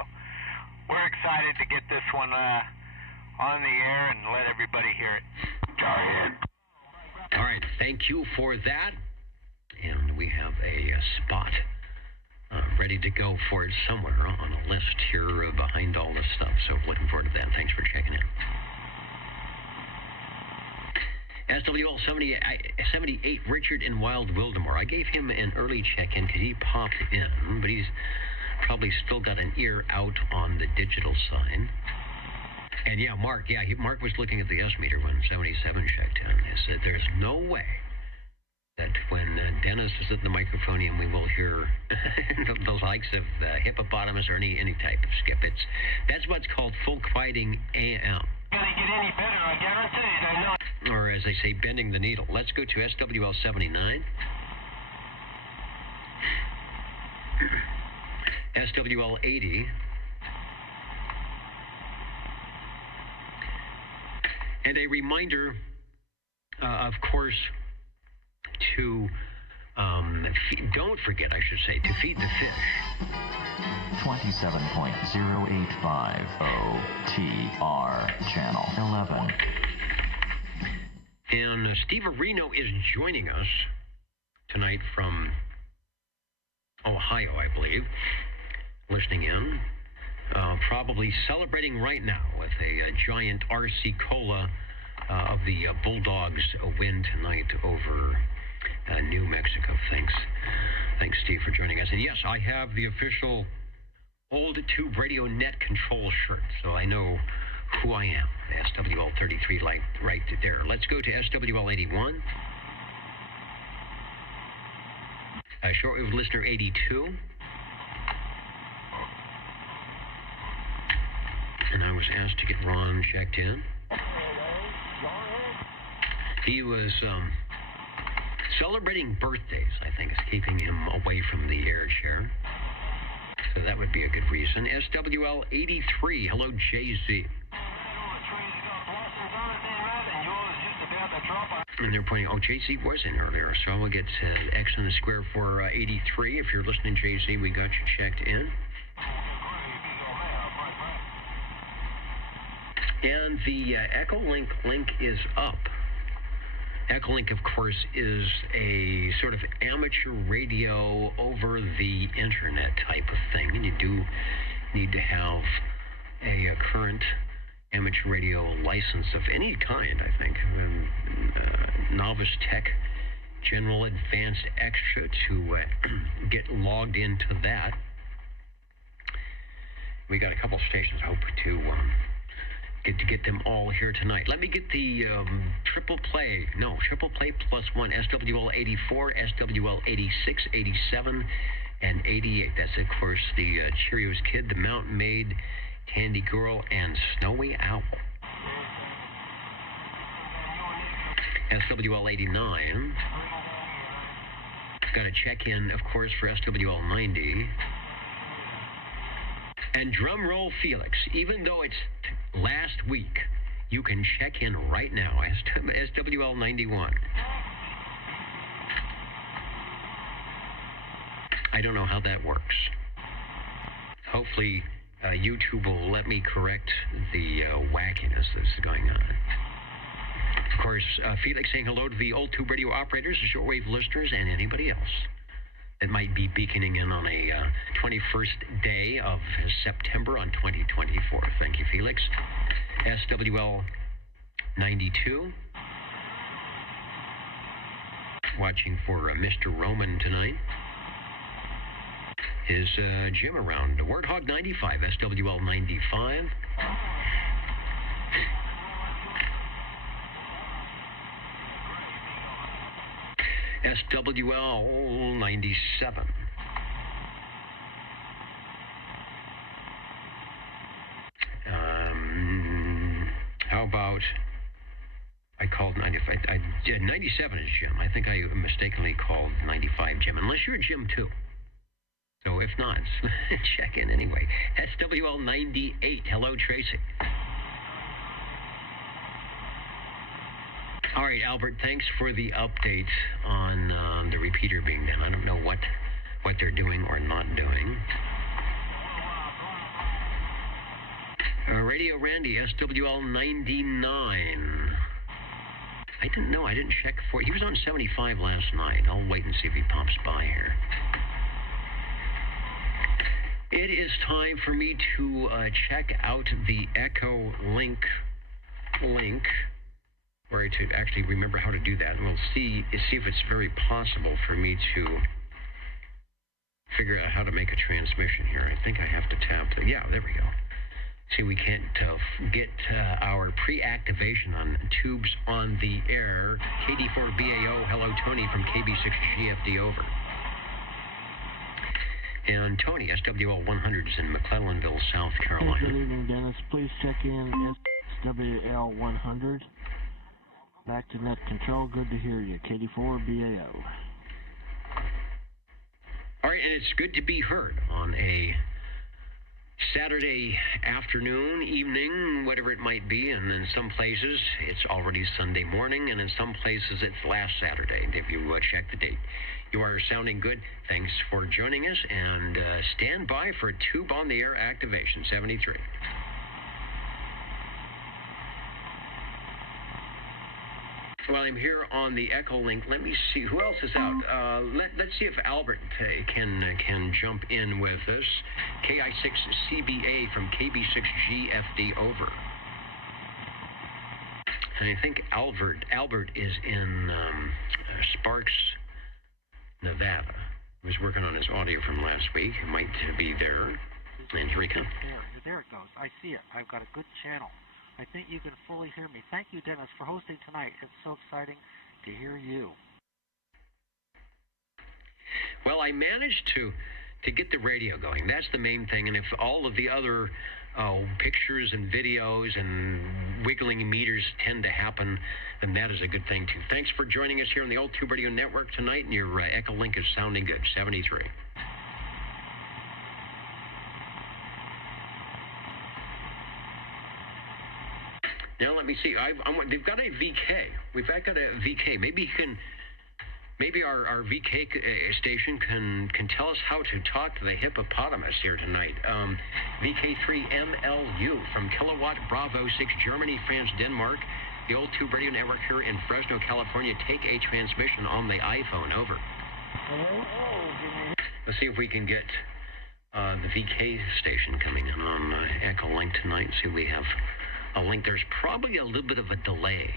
we're excited to get this one on the air and let everybody hear it. All right, thank you for that. And we have a spot ready to go for it somewhere on a list here behind all this stuff. So looking forward to that. Thanks for checking in. SWL 78, Richard in Wild Wildemore. I gave him an early check-in because he popped in, but he's probably still got an ear out on the digital side. And yeah, Mark was looking at the S-meter when 77 checked in. He said there's no way that when Dennis is at the microphone and we will hear the likes of hippopotamus or any type of skip. That's what's called folk fighting AM. Gonna get any better, I guarantee it. I know. Or as they say, bending the needle. Let's go to SWL 79. SWL 80. And a reminder, of course, to don't forget, I should say, to feed the fish. 27.085 OTR Channel 11. And Steve Areno is joining us tonight from Ohio, I believe, listening in. Probably celebrating right now with a giant RC Cola of the Bulldogs win tonight over New Mexico. Thanks, Steve, for joining us. And yes, I have the official Old Tube Radio Net Control shirt, so I know who I am. The SWL 33 light right there. Let's go to SWL 81. Shortwave listener 82. And I was asked to get Ron checked in. He was celebrating birthdays, I think, is keeping him away from the air chair. So that would be a good reason. SWL 83, hello, JZ. And they're pointing, JZ was in earlier, so I will get X on the square for 83. If you're listening, JZ, we got you checked in. And the Echolink link is up. Echolink, of course, is a sort of amateur radio over the internet type of thing. And you do need to have a current amateur radio license of any kind, I think. Novice Tech, General, Advanced, Extra to get logged into that. We got a couple stations. Hope to get them all here tonight. Let me get the triple play plus one, SWL 84, SWL 86, 87, and 88. That's, of course, the Cheerios Kid, the Mountain Maid, Candy Girl, and Snowy Owl. SWL 89. Got a check-in, of course, for SWL 90. And drum roll, Felix, even though it's last week, you can check in right now, SWL 91. I don't know how that works. Hopefully, YouTube will let me correct the wackiness that's going on. Of course, Felix saying hello to the old tube radio operators, the shortwave listeners, and anybody else that might be beaconing in on a 21st day of September on 2024. Thank you, Felix. SWL 92. Watching for Mr. Roman tonight. Is Jim around? Warthog 95, SWL 95. SWL 97. How about, I called 95, 97 is Jim. I think I mistakenly called 95 Jim, unless you're Jim too. So if not, check in anyway. SWL 98. Hello, Tracy. All right, Albert, thanks for the update on the repeater being done. I don't know what they're doing or not doing. Radio Randy, SWL 99. I didn't know. I didn't check for. He was on 75 last night. I'll wait and see if he pops by here. It is time for me to check out the Echo link, or to actually remember how to do that. And we'll see if it's very possible for me to figure out how to make a transmission here. I think I have to tap the, yeah, there we go. See, we can't get our pre-activation on tubes on the air. KD4BAO, hello, Tony from KB6GFD, over. And Tony, SWL 100 is in McClellanville, South Carolina. Good evening, Dennis. Please check in SWL 100. Back to net control. Good to hear you. KD4BAO. All right, and it's good to be heard on a Saturday afternoon, evening, whatever it might be, and in some places it's already Sunday morning, and in some places it's last Saturday, if you check the date. You are sounding good. Thanks for joining us, and stand by for Tube on the Air activation, 73. While I'm here on the Echo link, let me see who else is out. Let's see if Albert can jump in with us. KI6CBA from KB6GFD, over. And I think Albert is in Sparks, Nevada. He was working on his audio from last week. He might be there. And here he comes. There it goes. I see it. I've got a good channel. I think you can fully hear me. Thank you, Dennis, for hosting tonight. It's so exciting to hear you. Well, I managed to get the radio going. That's the main thing. And if all of the other pictures and videos and wiggling meters tend to happen, then that is a good thing, too. Thanks for joining us here on the Old Tube Radio Network tonight, and your Echo link is sounding good, 73. Now let me see. They've got a VK. We've got a VK. Maybe our VK station can tell us how to talk to the hippopotamus here tonight. VK3MLU from Kilowatt Bravo 6, Germany, France, Denmark. The Old Tube Radio Network here in Fresno, California. Take a transmission on the iPhone, over. Let's see if we can get the VK station coming in on Echo Link tonight. See if we have a link. There's probably a little bit of a delay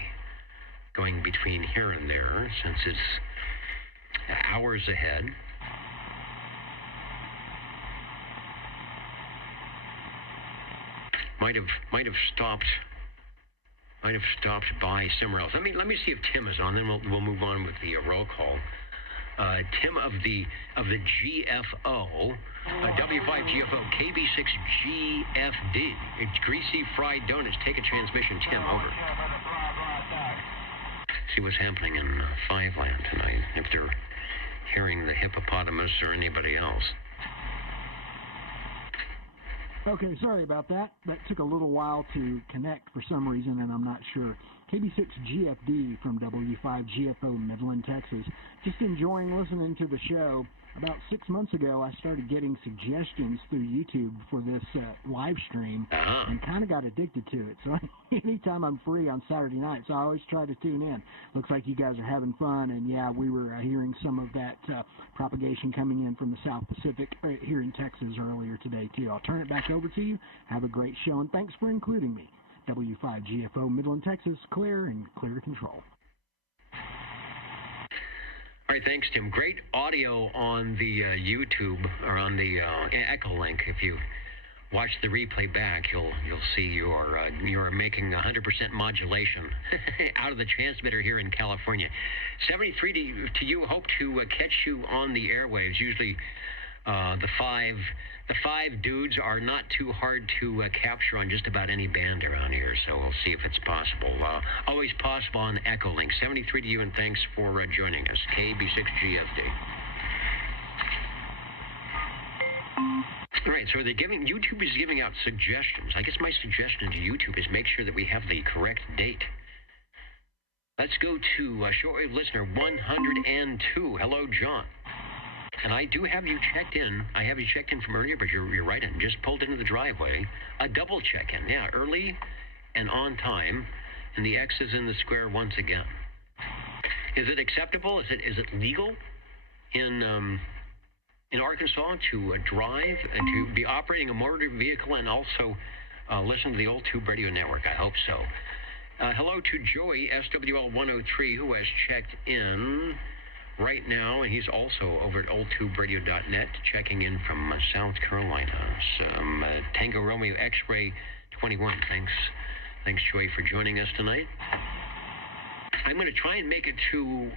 going between here and there, since it's hours ahead. Might have stopped by somewhere else. Let me see if Tim is on. Then we'll move on with the roll call. Tim of the GFO, W5GFO, KB6GFD. It's Greasy Fried Donuts. Take a transmission, Tim, over. See what's happening in Five Land tonight, if they're hearing the hippopotamus or anybody else. Okay, sorry about that. That took a little while to connect for some reason, and I'm not sure. KB6GFD from W5GFO Midland, Texas. Just enjoying listening to the show. About 6 months ago, I started getting suggestions through YouTube for this live stream and kind of got addicted to it. So anytime I'm free on Saturday nights, I always try to tune in. Looks like you guys are having fun, and yeah, we were hearing some of that propagation coming in from the South Pacific here in Texas earlier today, too. I'll turn it back over to you. Have a great show, and thanks for including me. W5GFO Midland, Texas, clear and clear to control. All right, thanks, Tim. Great audio on the YouTube or on the Echolink. If you watch the replay back, you'll see you're making 100% modulation out of the transmitter here in California. 73 to you. Hope to catch you on the airwaves. Usually, the five dudes are not too hard to capture on just about any band around here, so we'll see if it's possible. Always possible on Echolink. 73 to you, and thanks for joining us. KB6GFD. All right, so YouTube is giving out suggestions. I guess my suggestion to YouTube is make sure that we have the correct date. Let's go to shortwave listener 102. Hello, John. And I do have you checked in. I have you checked in from earlier, but you're right in. Just pulled into the driveway. A double check-in. Yeah, early and on time. And the X is in the square once again. Is it acceptable? Is it legal in Arkansas to drive and to be operating a motor vehicle and also listen to the Old Tube Radio Network? I hope so. Hello to Joey, SWL 103, who has checked in right now, and he's also over at oldtuberadio.net, checking in from South Carolina. Some Tango Romeo X-Ray 21. Thanks, Joey, for joining us tonight. I'm going to try and make it to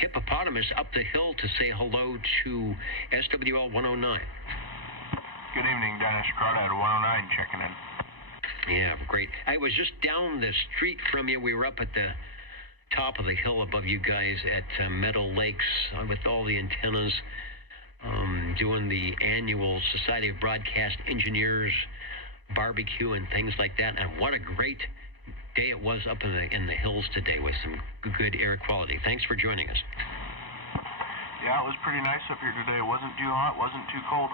Hippopotamus up the hill to say hello to SWL 109. Good evening, Dennis Crawdad, 109, checking in. Yeah, great. I was just down the street from you. We were up at the top of the hill above you guys at Meadow Lakes with all the antennas, doing the annual Society of Broadcast Engineers barbecue and things like that. And what a great day it was up in the hills today with some good air quality. Thanks for joining us. Yeah, it was pretty nice up here today. It wasn't too hot, wasn't too cold.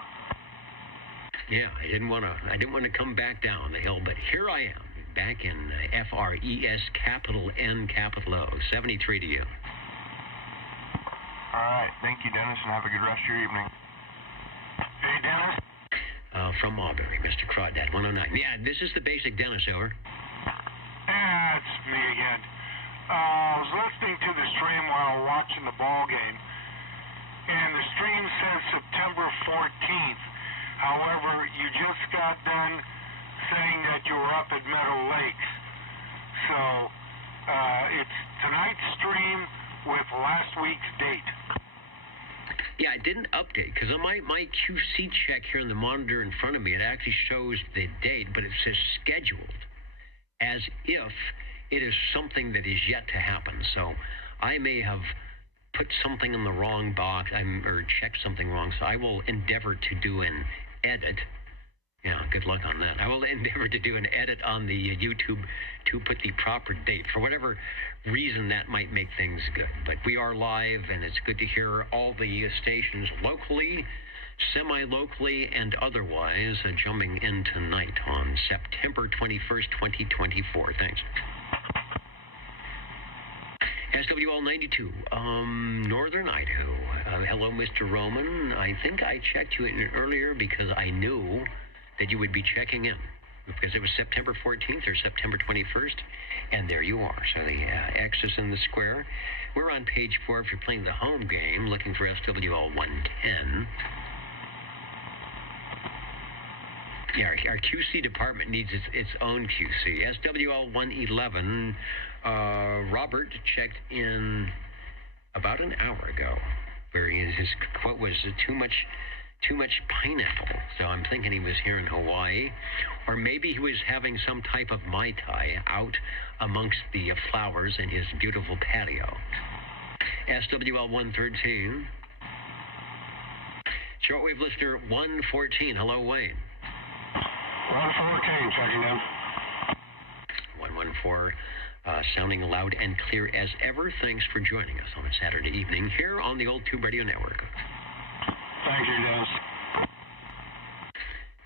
Yeah, I didn't want to come back down the hill, but here I am. Back in FRES, capital N, capital O. 73 to you. All right. Thank you, Dennis, and have a good rest of your evening. Hey, Dennis. From Auberry, Mr. Crawdad, 109. Yeah, this is the basic Dennis, over. Yeah, it's me again. I was listening to the stream while watching the ball game, and the stream says September 14th. However, you just got done saying that you were up at Meadow Lakes. So, it's tonight's stream with last week's date. Yeah, I didn't update, because on my QC check here in the monitor in front of me, it actually shows the date, but it says scheduled, as if it is something that is yet to happen. So, I may have put something in the wrong box, or checked something wrong, so I will endeavor to do an edit. Yeah, good luck on that. I will endeavor to do an edit on the YouTube to put the proper date. For whatever reason, that might make things good. But we are live, and it's good to hear all the stations locally, semi-locally, and otherwise jumping in tonight on September 21st, 2024. Thanks. SWL 92, Northern Idaho. Hello, Mr. Roman. I think I checked you in earlier because I knew that you would be checking in, because it was September 14th or September 21st, and there you are. So the X is in the square. We're on page 4 if you're playing the home game, looking for SWL 110. Yeah, our QC department needs its own QC. SWL 111, Robert checked in about an hour ago, where his quote was too much pineapple. So I'm thinking he was here in Hawaii, or maybe he was having some type of Mai Tai out amongst the flowers in his beautiful patio. SWL 113. Shortwave listener 114. Hello, Wayne. 114, checking in. 114, sounding loud and clear as ever. Thanks for joining us on a Saturday evening here on the Old Tube Radio Network. Thank you, Dennis.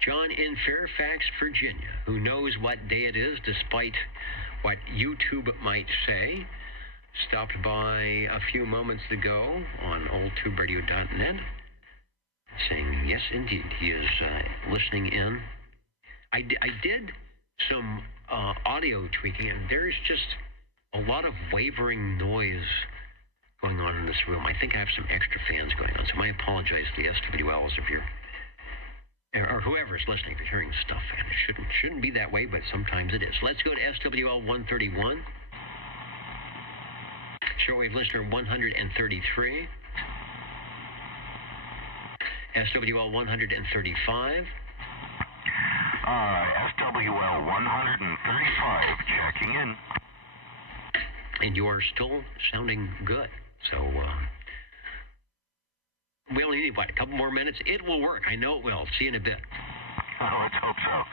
John in Fairfax, Virginia, who knows what day it is despite what YouTube might say, stopped by a few moments ago on oldtuberadio.net, saying, yes, indeed, he is listening in. I did some audio tweaking, and there's just a lot of wavering noise going on in this room. I think I have some extra fans going on, so I apologize to the SWLs if you're, or whoever is listening, if you're hearing stuff, and it shouldn't be that way, but sometimes it is. Let's go to SWL 131. Shortwave listener 133. SWL 135. SWL 135, checking in. And you are still sounding good. So, we only need, a couple more minutes? It will work. I know it will. See you in a bit. Oh, let's hope so.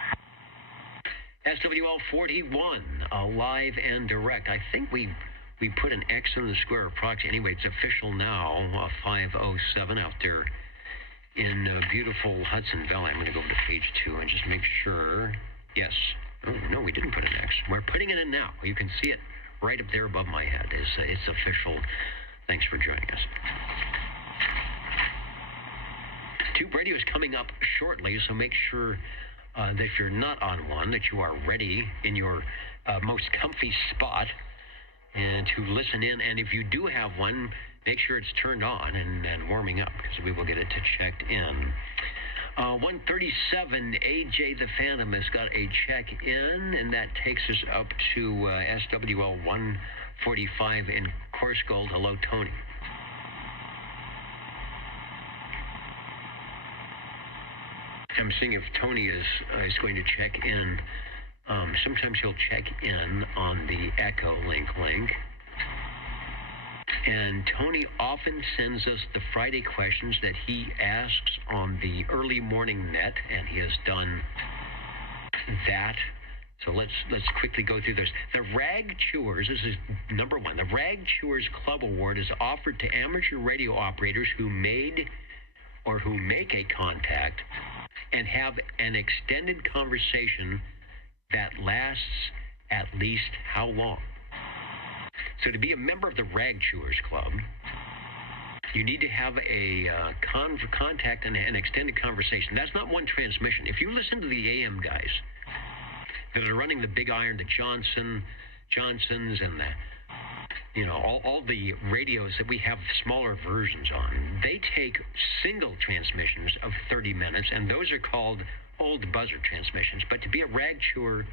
SWL 41, live and direct. I think we put an X in the square of proxy. Anyway, it's official now, 507 out there in beautiful Hudson Valley. I'm going to go over to page 2 and just make sure. Yes. Oh, no, we didn't put an X. We're putting it in now. You can see it right up there above my head. It's official. Thanks for joining us. Tube Radio is coming up shortly, so make sure that if you're not on one, that you are ready in your most comfy spot and to listen in. And if you do have one, make sure it's turned on and warming up, because we will get it to checked in. 137, AJ the Phantom has got a check-in, and that takes us up to SWL 145 in Coarse Gold. Hello, Tony. I'm seeing if Tony is going to check in. Sometimes he'll check in on the Echo link. And Tony often sends us the Friday questions that he asks on the early morning net, and he has done that. So let's quickly go through this. The Rag Chewers, this is number one. The Rag Chewers Club Award is offered to amateur radio operators who made or who make a contact and have an extended conversation that lasts at least how long? So to be a member of the Rag Chewers Club, you need to have a contact and an extended conversation. That's not one transmission. If you listen to the AM guys that are running the Big Iron, the Johnsons, and the, all the radios that we have smaller versions on, they take single transmissions of 30 minutes, and those are called old buzzer transmissions. But to be a Rag Chewer,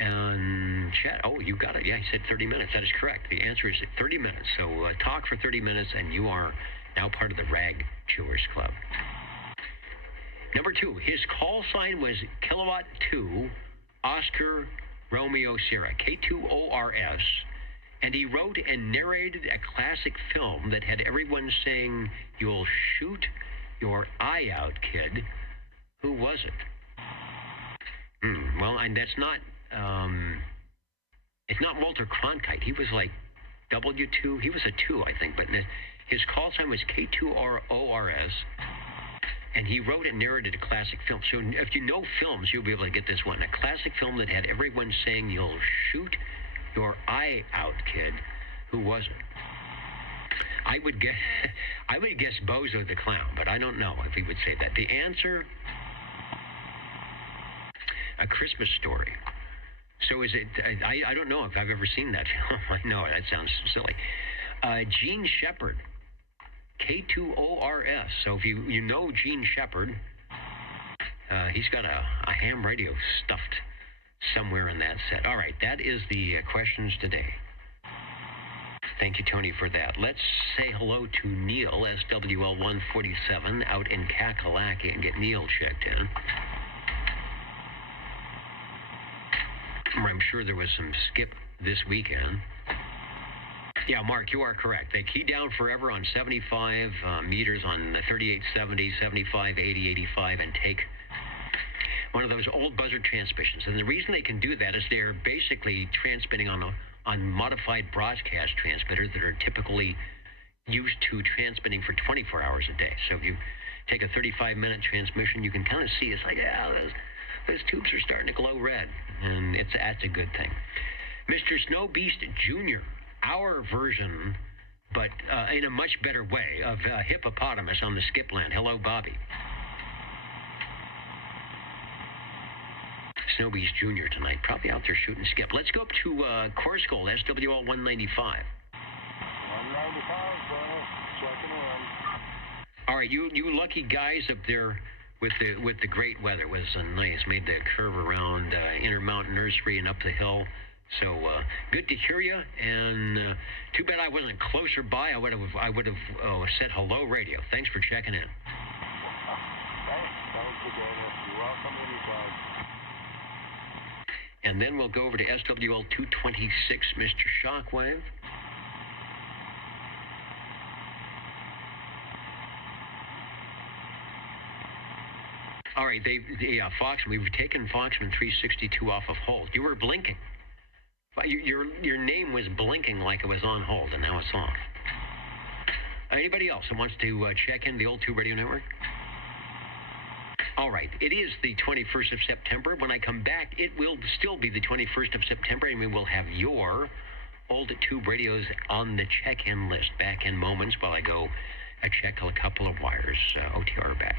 and chat, you got it. Yeah, he said 30 minutes. That is correct. The answer is 30 minutes. So talk for 30 minutes, and you are now part of the Rag Chewers Club. Number 2, his call sign was Kilowatt 2, Oscar Romeo Sierra, K2ORS, and he wrote and narrated a classic film that had everyone saying, "You'll shoot your eye out, kid." Who was it? Well, and that's not, it's not Walter Cronkite. He was like W2. He was a 2, I think, but his call sign was K2ORS, and he wrote and narrated a classic film. So if you know films, you'll be able to get this one. A classic film that had everyone saying, "You'll shoot your eye out, kid." Who was it? I would guess Bozo the Clown, but I don't know if he would say that. The answer, A Christmas Story. So is it, I don't know if I've ever seen that film. I know, that sounds silly. Gene Shepard, K2ORS. So if you know Gene Shepard, he's got a ham radio stuffed somewhere in that set. All right, that is the questions today. Thank you, Tony, for that. Let's say hello to Neil, SWL 147, out in Kakalaki, and get Neil checked in. I'm sure there was some skip this weekend. Yeah, Mark, you are correct. They key down forever on 75 meters on 3870, 75, 80, 85, and take one of those old buzzard transmissions. And the reason they can do that is they're basically transmitting on modified broadcast transmitters that are typically used to transmitting for 24 hours a day. So if you take a 35-minute transmission, you can kind of see it's like, those tubes are starting to glow red, and that's a good thing. Mr. Snow Beast Jr., our version, but in a much better way, of Hippopotamus on the Skipland. Hello, Bobby. Snow Beast Jr. tonight, probably out there shooting skip. Let's go up to Course Gold, SWL 195. 195, checking in. All right, you lucky guys up there with the great weather. It was nice. Made the curve around Intermountain Nursery and up the hill. So good to hear you. And too bad I wasn't closer by. I would have said hello, radio. Thanks for checking in. Thanks for Dennis. You're welcome anytime. And then we'll go over to SWL 226, Mr. Shockwave. All right, Foxman, we've taken Foxman 362 off of hold. You were blinking. Your name was blinking like it was on hold, and now it's off. Anybody else that wants to check in the old Tube Radio Network? All right, it is the 21st of September. When I come back, it will still be the 21st of September, and we will have your old Tube Radios on the check-in list. Back in moments while I go check a couple of wires. OTR back.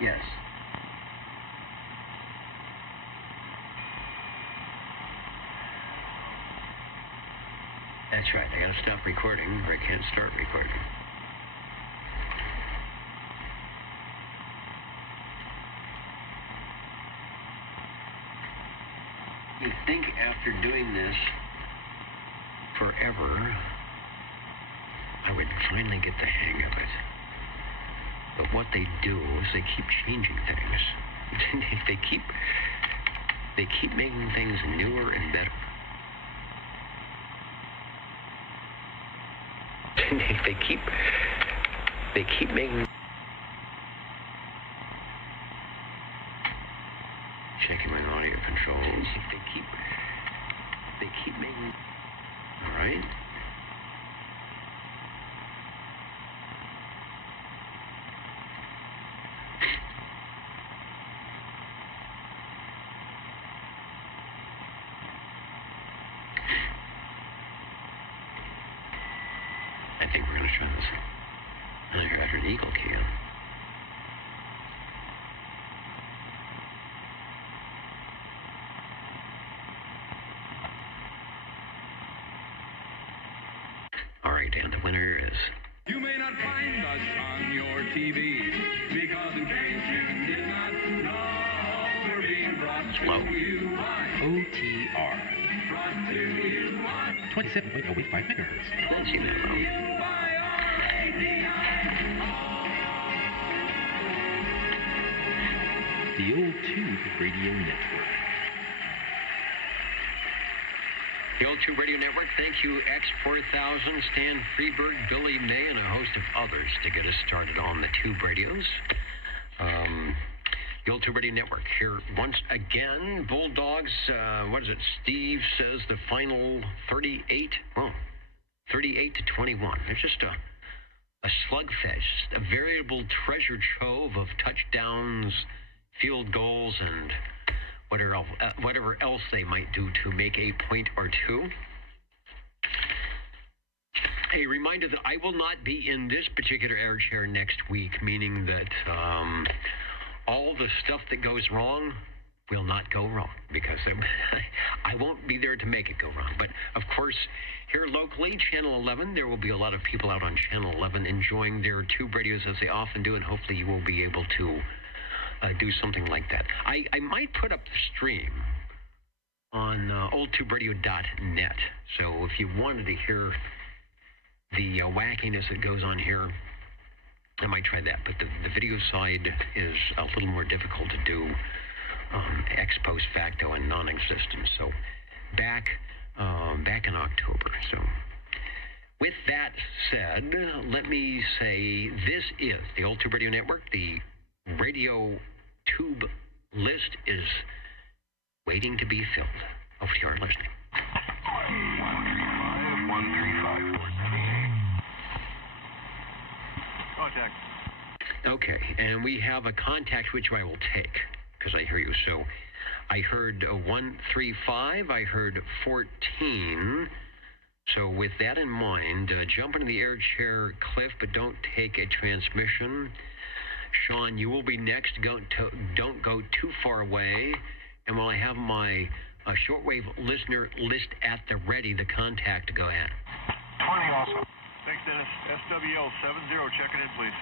Yes. That's right. I gotta stop recording or I can't start recording. You'd think after doing this forever, I would finally get the hang of it. But what they do is they keep changing things. they keep making things newer and better. they keep making. Checking my audio controls. They keep making. All right. I think we're going to try this. I heard an eagle key on. All right, and the winner is... You may not find us on your TV, because in case you did not know, we're being brought to you by OTR. Brought to you by 27.085 megahertz. Let's see that though. The Old Tube Radio Network. The Old Tube Radio Network, thank you, X4000, Stan Freeberg, Billy May, and a host of others to get us started on the Tube Radios. The Old Tube Radio Network here once again. Bulldogs, what is it? Steve says the final 38 to 21. It's just a slugfest, a veritable treasure trove of touchdowns, field goals, and whatever else they might do to make a point or two. A reminder that I will not be in this particular air chair next week, meaning that all the stuff that goes wrong will not go wrong, because I won't be there to make it go wrong. But, of course, here locally, Channel 11, there will be a lot of people out on Channel 11 enjoying their tube radios as they often do, and hopefully you will be able to do something like that. I might put up the stream on oldtuberadio.net, so if you wanted to hear the wackiness that goes on here, I might try that. But the video side is a little more difficult to do ex post facto and non-existent. So back in October. So with that said, let me say this is the Old Tube Radio Network. The radio tube list is waiting to be filled. Over to your listening. 135. Contact. Okay, and we have a contact which I will take, because I hear you. So I heard 135, I heard 14. So with that in mind, jump into the air chair, Cliff, but don't take a transmission. Sean, you will be next. Don't go too far away. And while I have my shortwave listener list at the ready, the contact, go ahead. 20 also. Thanks, Dennis. SWL 70, checking in, please.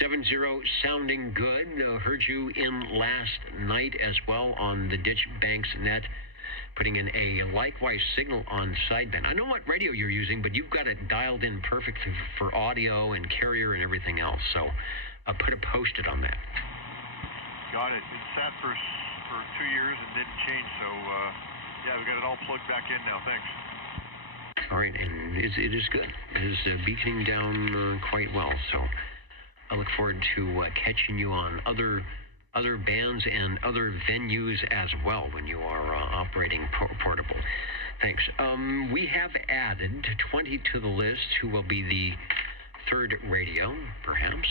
70 sounding good. Heard you in last night as well on the Ditch Banks net, putting in a likewise signal on sideband. I know what radio you're using, but you've got it dialed in perfectly for audio and carrier and everything else. So put a post-it on that. Got it. It sat for 2 years and didn't change, so yeah, we've got it all plugged back in now. Thanks. All right, and it is good. It is beaconing down quite well, so I look forward to catching you on other bands and other venues as well when you are operating portable. Thanks. We have added 20 to the list who will be the third radio, perhaps,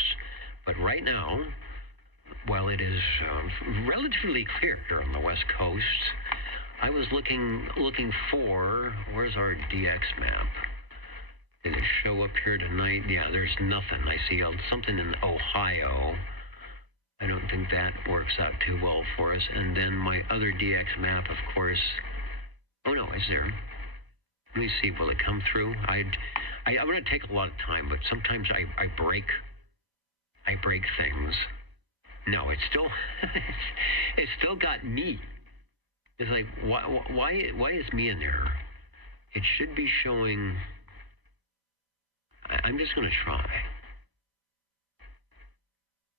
but right now, while it is relatively clear here on the West Coast, I was looking for, where's our DX map? Did it show up here tonight? Yeah, there's nothing. I see something in Ohio. I don't think that works out too well for us. And then my other DX map, of course. Oh no, it's there. Let me see. Will it come through? I'm going to take a lot of time, but sometimes I break things. No, it's still got me. It's like, why is me in there? It should be showing. I'm just going to try.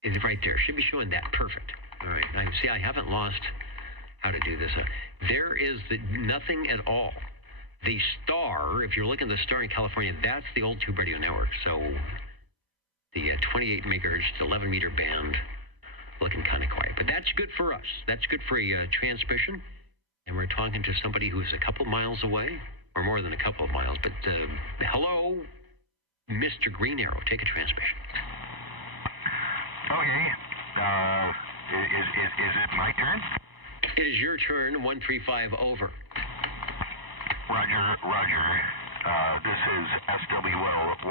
Is it right there? Should be showing that. Perfect. All right. I haven't lost how to do this. There is nothing at all. The star, if you're looking at the star in California, that's the Old Tube Radio Network. So the 28 megahertz, 11 meter band, looking kind of quiet. But that's good for us. That's good for a transmission. And we're talking to somebody who's a couple miles away, or more than a couple of miles. But hello, Mr. Green Arrow. Take a transmission. Okay. Is it my turn? It is your turn. 135 over. Roger. This is SWL 135.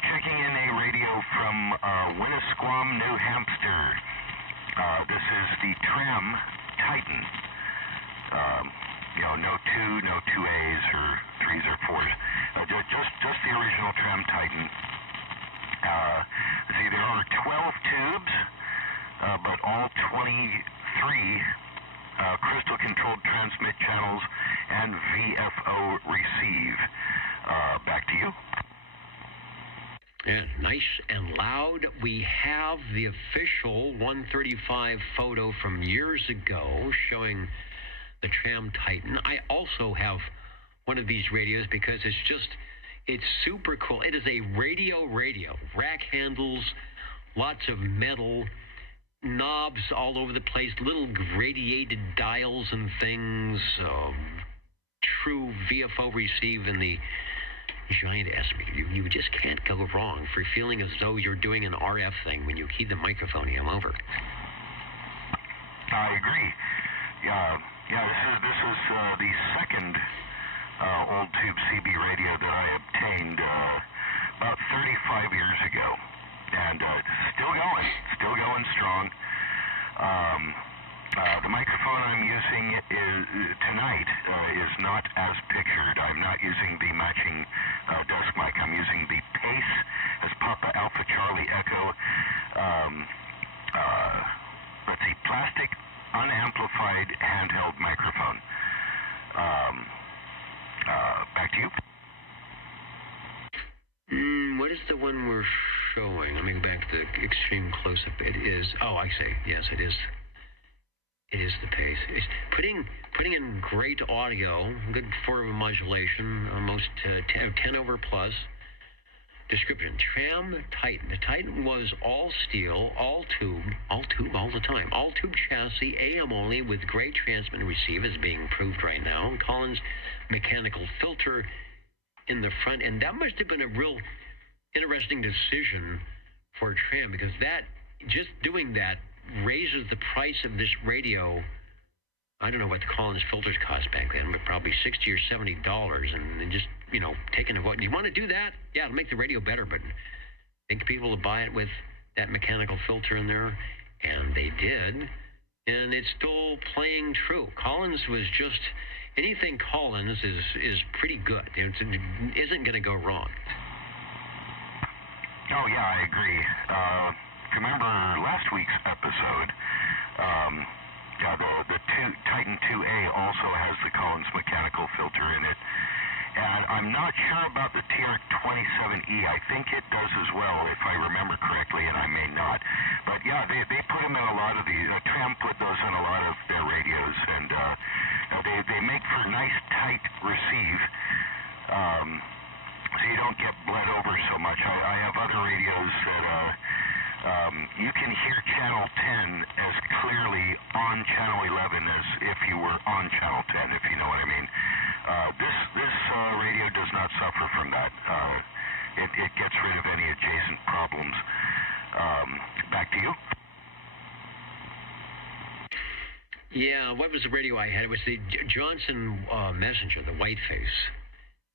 Checking in a radio from Winnisquam, New Hampshire. This is the Tram Titan. No 2As or 3s or 4s. Just the original Tram Titan. See, there are 12 tubes, but all 23 crystal-controlled transmit channels and VFO receive. Back to you. Yeah, nice and loud. We have the official 135 photo from years ago showing the Tram Titan. I also have one of these radios because it's super cool. It is a radio. Rack handles, lots of metal, knobs all over the place, little radiated dials and things, true VFO receive in the giant SB. You just can't go wrong for feeling as though you're doing an RF thing when you key the microphonium over. I agree. Yeah. This is the second old tube CB radio that I obtained about 35 years ago, and still going strong. The microphone I'm using tonight is not as pictured. I'm not using the matching desk mic. I'm using the Pace as Papa Alpha Charlie Echo. Let's see, plastic unamplified handheld microphone. Back to you. What is the one we're showing? Let me go back to the extreme close-up. It is, I see. Yes, it is. It is the Pace. It's putting in great audio, good for modulation, almost 10 over plus. Description: Tram Titan. The Titan was all steel, all tube all the time. All tube chassis, AM only, with great transmit and receive, is being proved right now. Collins mechanical filter in the front, and that must have been a real interesting decision for Tram, because that, just doing that, raises the price of this radio. I don't know what the Collins filters cost back then, but probably $60 or $70, and then just, taking a vote. You want to do that? Yeah, it'll make the radio better, but think people will buy it with that mechanical filter in there? And they did, and it's still playing true. Collins was just, anything Collins is pretty good. It isn't going to go wrong. Oh, yeah, I agree. If you remember last week's episode, the Titan 2A also has the Collins mechanical filter in it. And I'm not sure about the TR27E. I think it does as well, if I remember correctly, and I may not. But yeah, they put them in a lot of the, Tram put those in a lot of their radios, and they make for nice tight receive, so you don't get bled over so much. I have other radios that you can hear channel 10 as clearly on channel 11 as if you were on channel 10, if you know what I mean. This radio does not suffer from that. It gets rid of any adjacent problems. Back to you. Yeah, what was the radio I had? It was the Johnson Messenger, the Whiteface.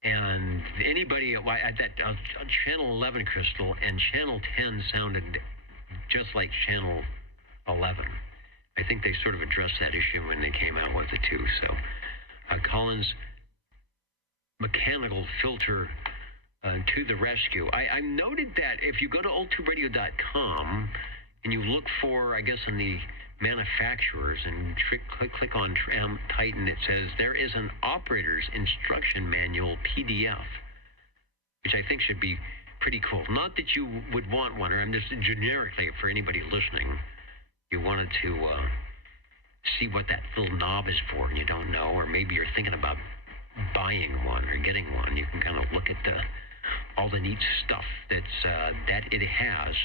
And anybody at that channel 11 crystal and channel 10 sounded just like channel 11. I think they sort of addressed that issue when they came out with it too. So Collins mechanical filter to the rescue. I noted that if you go to oldtuberadio.com and you look for, I guess, on the manufacturers and click on Tram Titan, it says there is an operator's instruction manual PDF, which I think should be pretty cool. Not that you would want one, or I'm just generically for anybody listening, you wanted to see what that little knob is for and you don't know, or maybe you're thinking about buying one or getting one. You can kind of look at all the neat stuff that it has.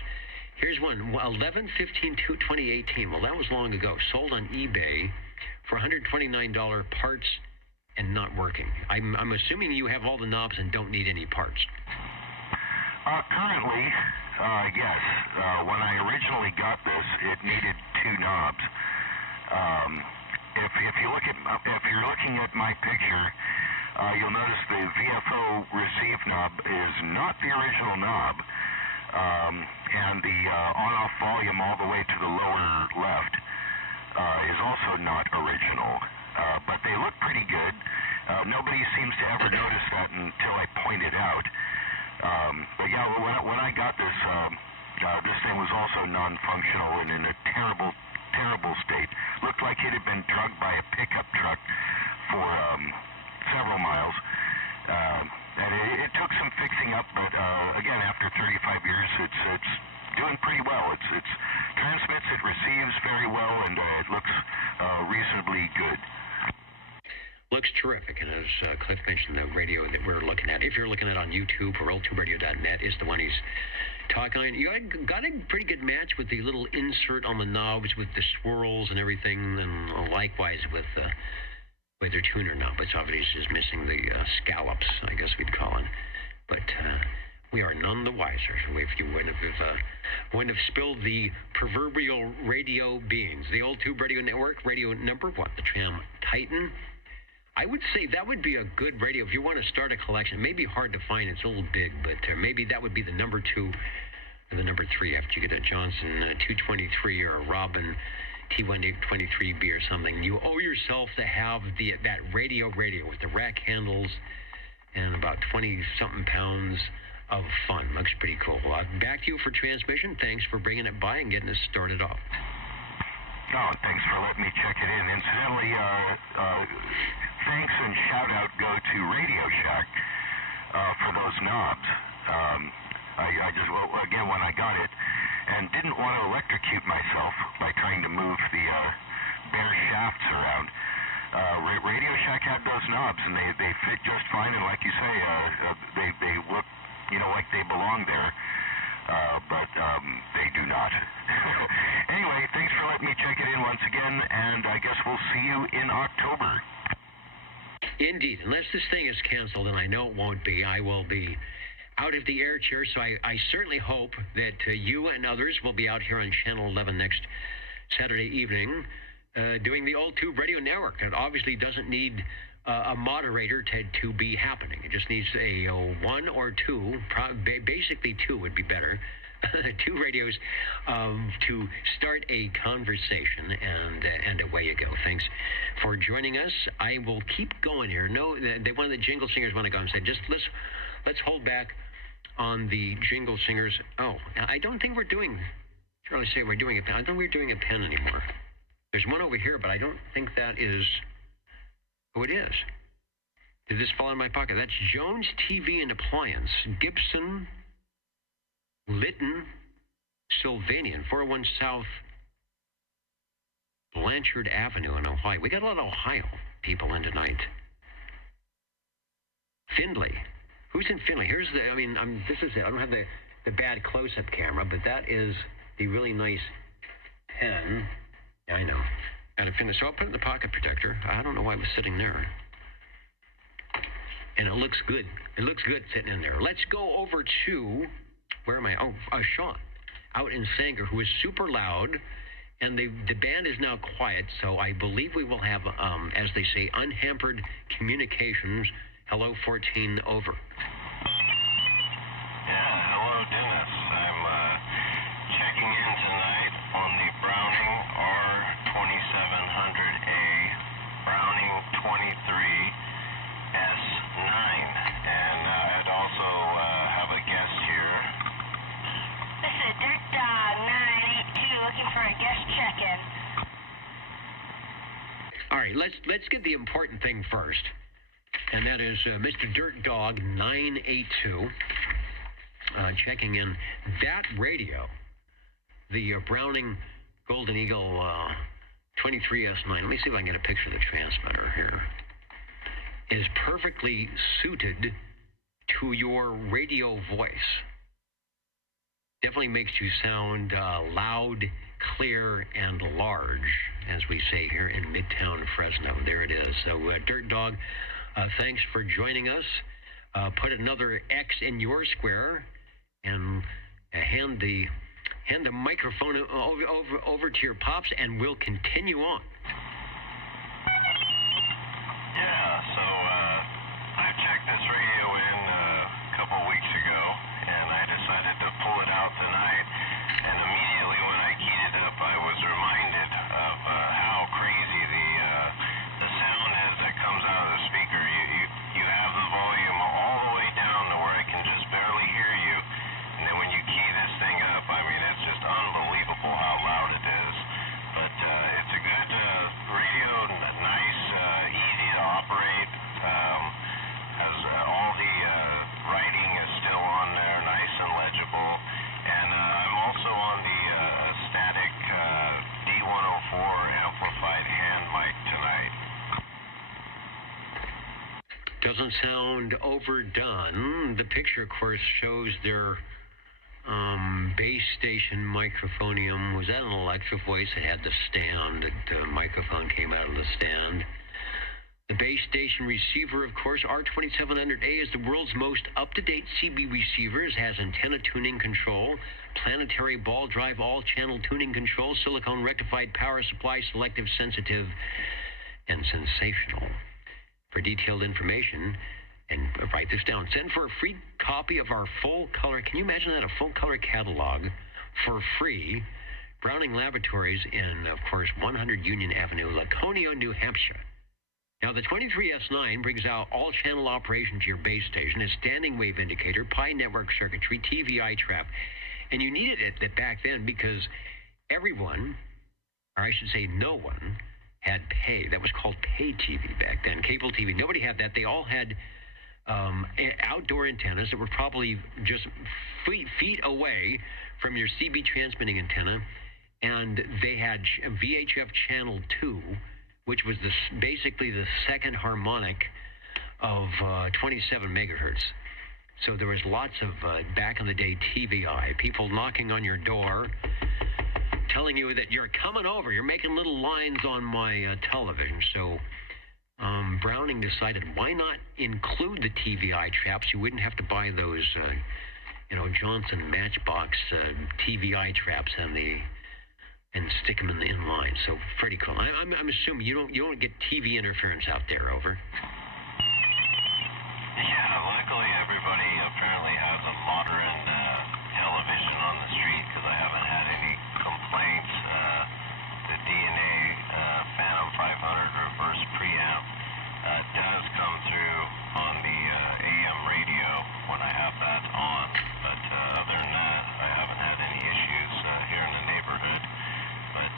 Here's one, 11/15/2018. Well, that was long ago. Sold on eBay for $129 parts and not working. I'm assuming you have all the knobs and don't need any parts. Currently, yes. When I originally got this, it needed 2 knobs. If you're looking at my picture, you'll notice the VFO receive knob is not the original knob. And the on-off volume all the way to the lower left is also not original, but they look pretty good. Nobody seems to ever notice that until I point it out. But yeah, when I got this, this thing was also non-functional and in a terrible state. Looked like it had been drugged by a pickup truck for several miles. And it took some fixing up, but again, after 35 years, it's doing pretty well. It transmits, it receives very well, and it looks reasonably good. Looks terrific, and as Cliff mentioned, the radio that we're looking at, if you're looking at it on YouTube or oldtuberadio.net, is the one he's talking on. You got a pretty good match with the little insert on the knobs with the swirls and everything, and likewise with their tuner knob. It's obviously just missing the scallops, I guess we'd call it. But we are none the wiser. If you wouldn't have spilled the proverbial radio beans. The Old Tube Radio Network, radio number 1, the Tram Titan. I would say that would be a good radio if you want to start a collection. It may be hard to find. It's a little big, but maybe that would be the number 2 or the number 3 after you get a Johnson 223 or a Robin T123B or something. You owe yourself to have that radio with the rack handles and about 20-something pounds of fun. Looks pretty cool. Back to you for transmission. Thanks for bringing it by and getting us started off. Oh, thanks for letting me check it in. Incidentally, thanks and shout out go to Radio Shack for those knobs. I just, again, when I got it, and didn't want to electrocute myself by trying to move the bare shafts around. Radio Shack had those knobs, and they fit just fine, and like you say, they look, like they belong there, but they do not. Anyway, thanks for letting me check it in once again, and I guess we'll see you in October. Indeed. Unless this thing is canceled, and I know it won't be, I will be out of the air chair, so I certainly hope that you and others will be out here on Channel 11 next Saturday evening doing the Old Tube Radio Network. It obviously doesn't need a moderator to be happening. It just needs a 1 or 2, basically 2 would be better, 2 radios to start a conversation, and away you go. Thanks for joining us. I will keep going here. No, one of the jingle singers want to go and say, just let's hold back on the jingle singers. Oh, I don't think we're doing, Charlie say we're doing a pen. I don't think we're doing a pen anymore. There's one over here, but I don't think that is, oh, it is. Did this fall in my pocket? That's Jones TV and Appliance, Gibson, Lytton, Sylvanian, 401 South Blanchard Avenue in Ohio. We got a lot of Ohio people in tonight. Findlay. Who's in Findlay? Here's this is it. I don't have the bad close-up camera, but that is the really nice pen. Yeah, I know. And so I'll put it in the pocket protector. I don't know why it was sitting there. And it looks good. It looks good sitting in there. Let's go over to, where am I? Oh, Sean, out in Sanger, who is super loud, and the band is now quiet, so I believe we will have, as they say, unhampered communications. Hello, 14, over. Yeah, hello, Dennis. I'm checking in tonight on the Browning R2700A, Browning 23S9, and I'd also have a guest here. This is Dirt Dog 982 looking for a guest check-in. All right, let's get the important thing first. And that is Mr. Dirt Dog 982 checking in. That radio, the Browning Golden Eagle 23S9, let me see if I can get a picture of the transmitter here, is perfectly suited to your radio voice. Definitely makes you sound loud, clear, and large, as we say here in Midtown Fresno. There it is. So, Dirt Dog, thanks for joining us. Put another X in your square and hand the microphone over to your pops, and we'll continue on. Yeah, so I checked this radio in a couple weeks ago, and I decided to pull it out tonight. And immediately when I keyed it up, I was reminded of how crazy the sound is that comes out of the speaker. You have the volume all the way down to where I can just barely hear you, and then when you key this thing up, I mean, it's just unbelievable how loud it is. But it's a good radio, nice, easy to operate. Has all the writing is still on there, nice and legible. And I'm also on the static D104 amplified hand mic tonight. Doesn't sound overdone. The picture, of course, shows their base station microphonium. Was that an Alexa voice? It had the stand. The microphone came out of the stand. The base station receiver, of course, R2700A is the world's most up-to-date CB receiver. It has antenna tuning control, planetary ball drive, all-channel tuning control, silicone rectified power supply, selective, sensitive, and sensational. For detailed information, and write this down, send for a free copy of our full color, can you imagine that, a full color catalog for free, Browning Laboratories in, of course, 100 Union Avenue, Laconia, New Hampshire. Now, the 23S9 brings out all-channel operation to your base station, a standing wave indicator, Pi network circuitry, TVI trap, and you needed it back then because everyone, or I should say no one, had pay. That was called pay TV back then, cable TV. Nobody had that. They all had outdoor antennas that were probably just feet away from your CB transmitting antenna, and they had VHF channel 2, which was basically the second harmonic of 27 megahertz. So there was lots of, back in the day, TVI, people knocking on your door, telling you that you're coming over, you're making little lines on my television. So Browning decided, why not include the TVI traps? You wouldn't have to buy those, Johnson Matchbox TVI traps and stick them in line. So pretty cool. I'm assuming you don't get TV interference out there. Over. Yeah, luckily everybody apparently has a modern television on the street because I haven't had any complaints. The DNA Phantom 500 reverse preamp does come through on the AM radio when I have that on, but other than that, I haven't had any issues here in the neighborhood. But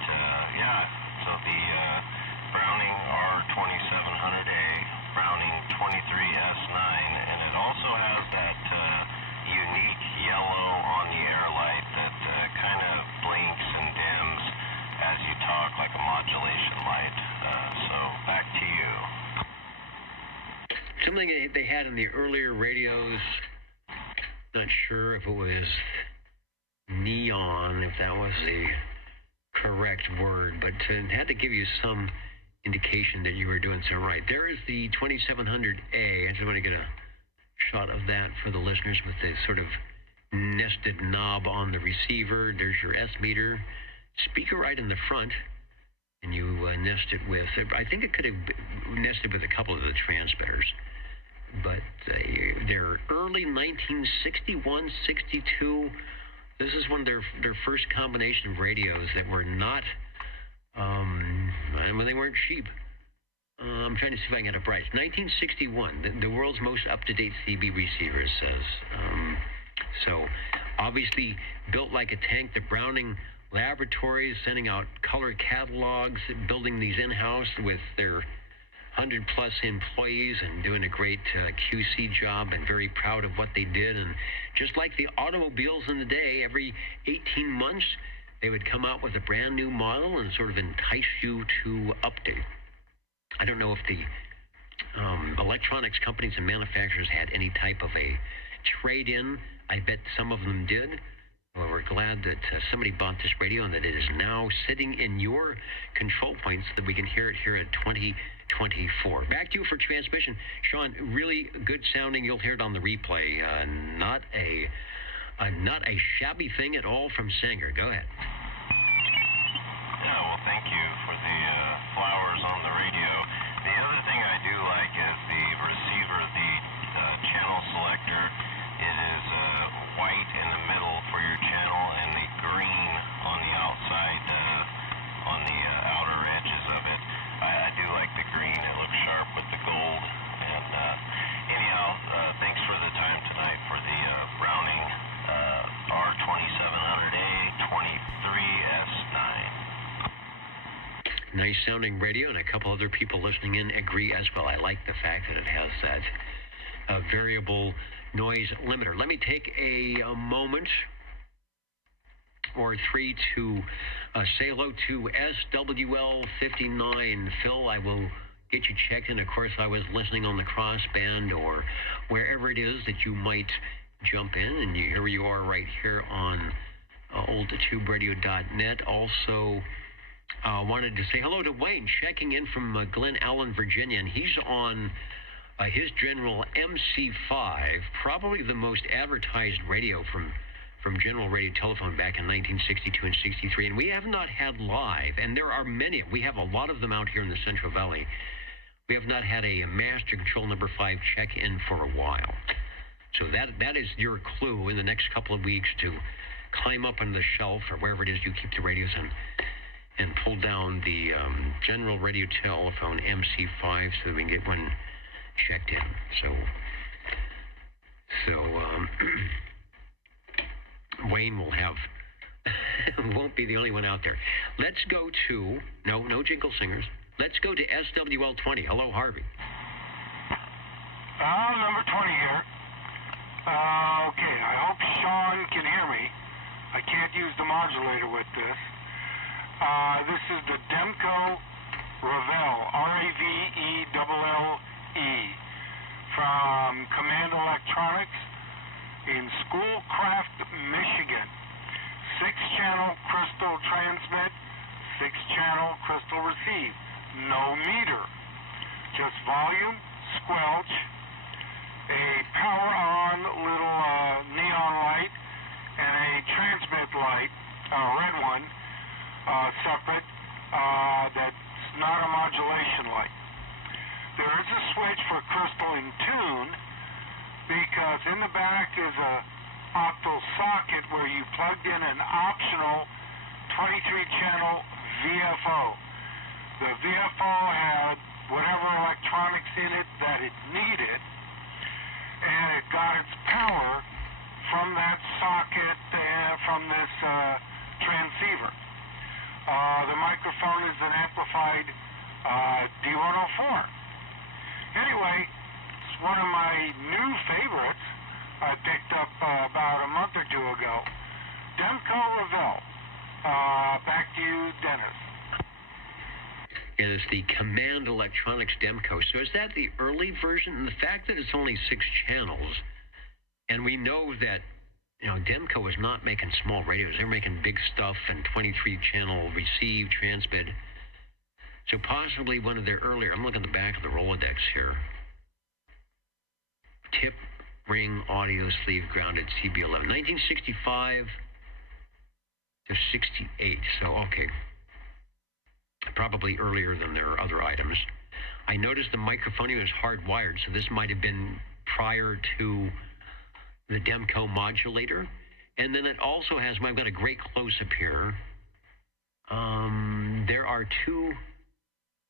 yeah, so the Browning R2700A, Browning 23S9, and it also has that unique yellow on the air light that kind of blinks and dims as you talk, like a modulation light. So back to you. Something they had in the earlier radios, not sure if it was neon, if that was the correct word, but it had to give you some indication that you were doing something right. There is the 2700A. I just want to get a shot of that for the listeners with the sort of nested knob on the receiver. There's your S meter, speaker right in the front, and you nest it with, I think it could have nested with a couple of the transmitters, but they're early 1961, 62. This is one of their first combination of radios that were not, they weren't cheap. I'm trying to see if I can get a price. 1961, the world's most up-to-date CB receiver, it says. So, obviously, built like a tank, the Browning Laboratories sending out color catalogs, building these in-house with their 100-plus employees and doing a great QC job, and very proud of what they did. And just like the automobiles in the day, every 18 months, they would come out with a brand new model and sort of entice you to update. I don't know if the electronics companies and manufacturers had any type of a trade-in. I bet some of them did. Well, we're glad that somebody bought this radio and that it is now sitting in your control points so that we can hear it here at 2024. Back to you for transmission. Sean, really good sounding. You'll hear it on the replay. Not a shabby thing at all from Sanger. Go ahead. Yeah, well, thank you for the flowers on the radio. The other thing I do like is the receiver, the channel selector. It is white in the middle for your channel and the green on the outside, on the outer edges of it. I do like the green. It looks sharp with the gold. And anyhow, thanks for the time tonight for the Browning R2700A 23S9. Nice sounding radio, and a couple other people listening in agree as well. I like the fact that it has that variable noise limiter. Let me take a moment or three to say hello to SWL59. Phil, I will get you checked in. Of course, I was listening on the crossband or wherever it is that you might jump in, and here you are right here on oldtuberadio.net. Also, wanted to say hello to Wayne, checking in from Glen Allen, Virginia, and he's on his General MC5, probably the most advertised radio from General Radio Telephone back in 1962 and 63, and we have not had live, and there are many. We have a lot of them out here in the Central Valley. We have not had a master control number 5 check-in for a while. So that is your clue in the next couple of weeks to climb up on the shelf or wherever it is you keep the radios and pull down the general radio telephone MC5 so that we can get one checked in. So Wayne will have won't be the only one out there. Let's go to no jingle singers. Let's go to SWL20. Hello, Harvey. Number 20 here. Okay, I hope Sean can hear me. I can't use the modulator with this. This is the Demco Revell, R-A-V-E-L-L-E, from Command Electronics in Schoolcraft, Michigan. 6-channel crystal transmit, 6-channel crystal receive. No meter. Just volume, squelch, a power-on little neon light, and a transmit light, red one, separate, that's not a modulation light. There is a switch for crystal in tune, because in the back is a octal socket where you plugged in an optional 23-channel VFO. The VFO had whatever electronics in it that it needed, and it got its power from that socket from this transceiver. The microphone is an amplified D104. Anyway, it's one of my new favorites I picked up about a month or two ago. Demco Revell. Back to you, Dennis. And it's the Command Electronics Demco. So is that the early version? And the fact that it's only 6 channels, and we know that, Demco is not making small radios. They're making big stuff and 23-channel receive, transmit. So possibly one of their earlier, I'm looking at the back of the Rolodex here. Tip ring audio sleeve grounded CB11. 1965 to 68. So, okay. Probably earlier than their other items. I noticed the microphone was hardwired, so this might have been prior to the Demco modulator. And then it also has, I've got a great close-up here. There are 2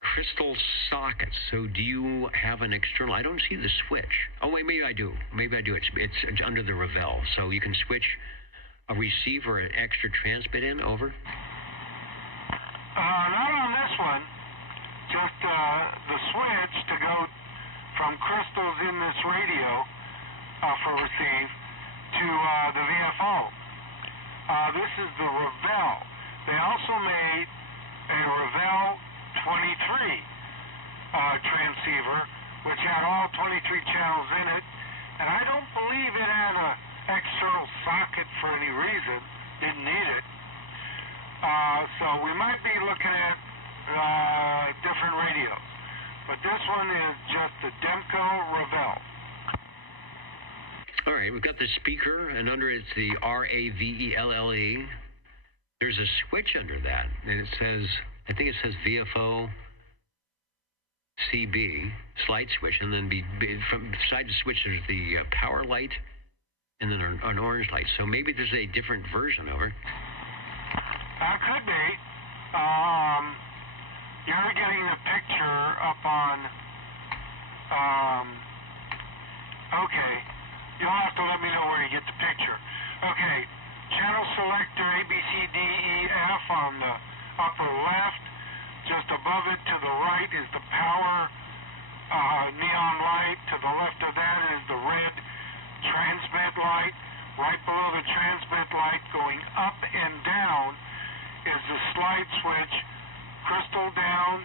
crystal sockets. So do you have an external? I don't see the switch. Oh, wait, maybe I do. It's under the Revell. So you can switch a receiver, an extra transmit in, over? Not on this one. Just the switch to go from crystals in this radio for receive to the VFO. This is the Revell. They also made a Revell 23 transceiver, which had all 23 channels in it, and I don't believe it had an external socket for any reason. Didn't need it. So we might be looking at different radios. But this one is just the Demco Revell. All right, we've got the speaker, and under it's the RAVELLE. There's a switch under that, and it says, I think it says VFO CB, slide switch, and then from beside the switch there's the power light, and then an orange light. So maybe there's a different version over. Could be. You're getting the picture up on, okay. You'll have to let me know where you get the picture. Okay, channel selector ABCDEF on the upper left. Just above it to the right is the power neon light. To the left of that is the red transmit light. Right below the transmit light going up and down is the slide switch, crystal down,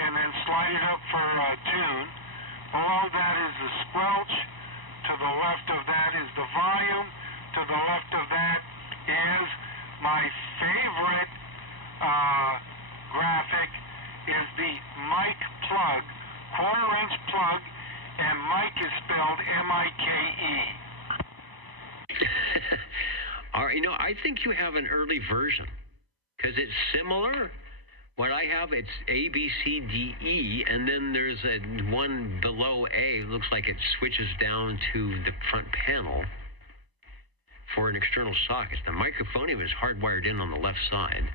and then slide it up for tune. Below that is the squelch. To the left of that is the volume. To the left of that is my favorite graphic is the mic plug, 1/4-inch plug, and mic is spelled M-I-K-E. All right, I think you have an early version because it's similar, What I have, it's A, B, C, D, E, and then there's one below A. It looks like it switches down to the front panel for an external socket. The microphonium is hardwired in on the left side.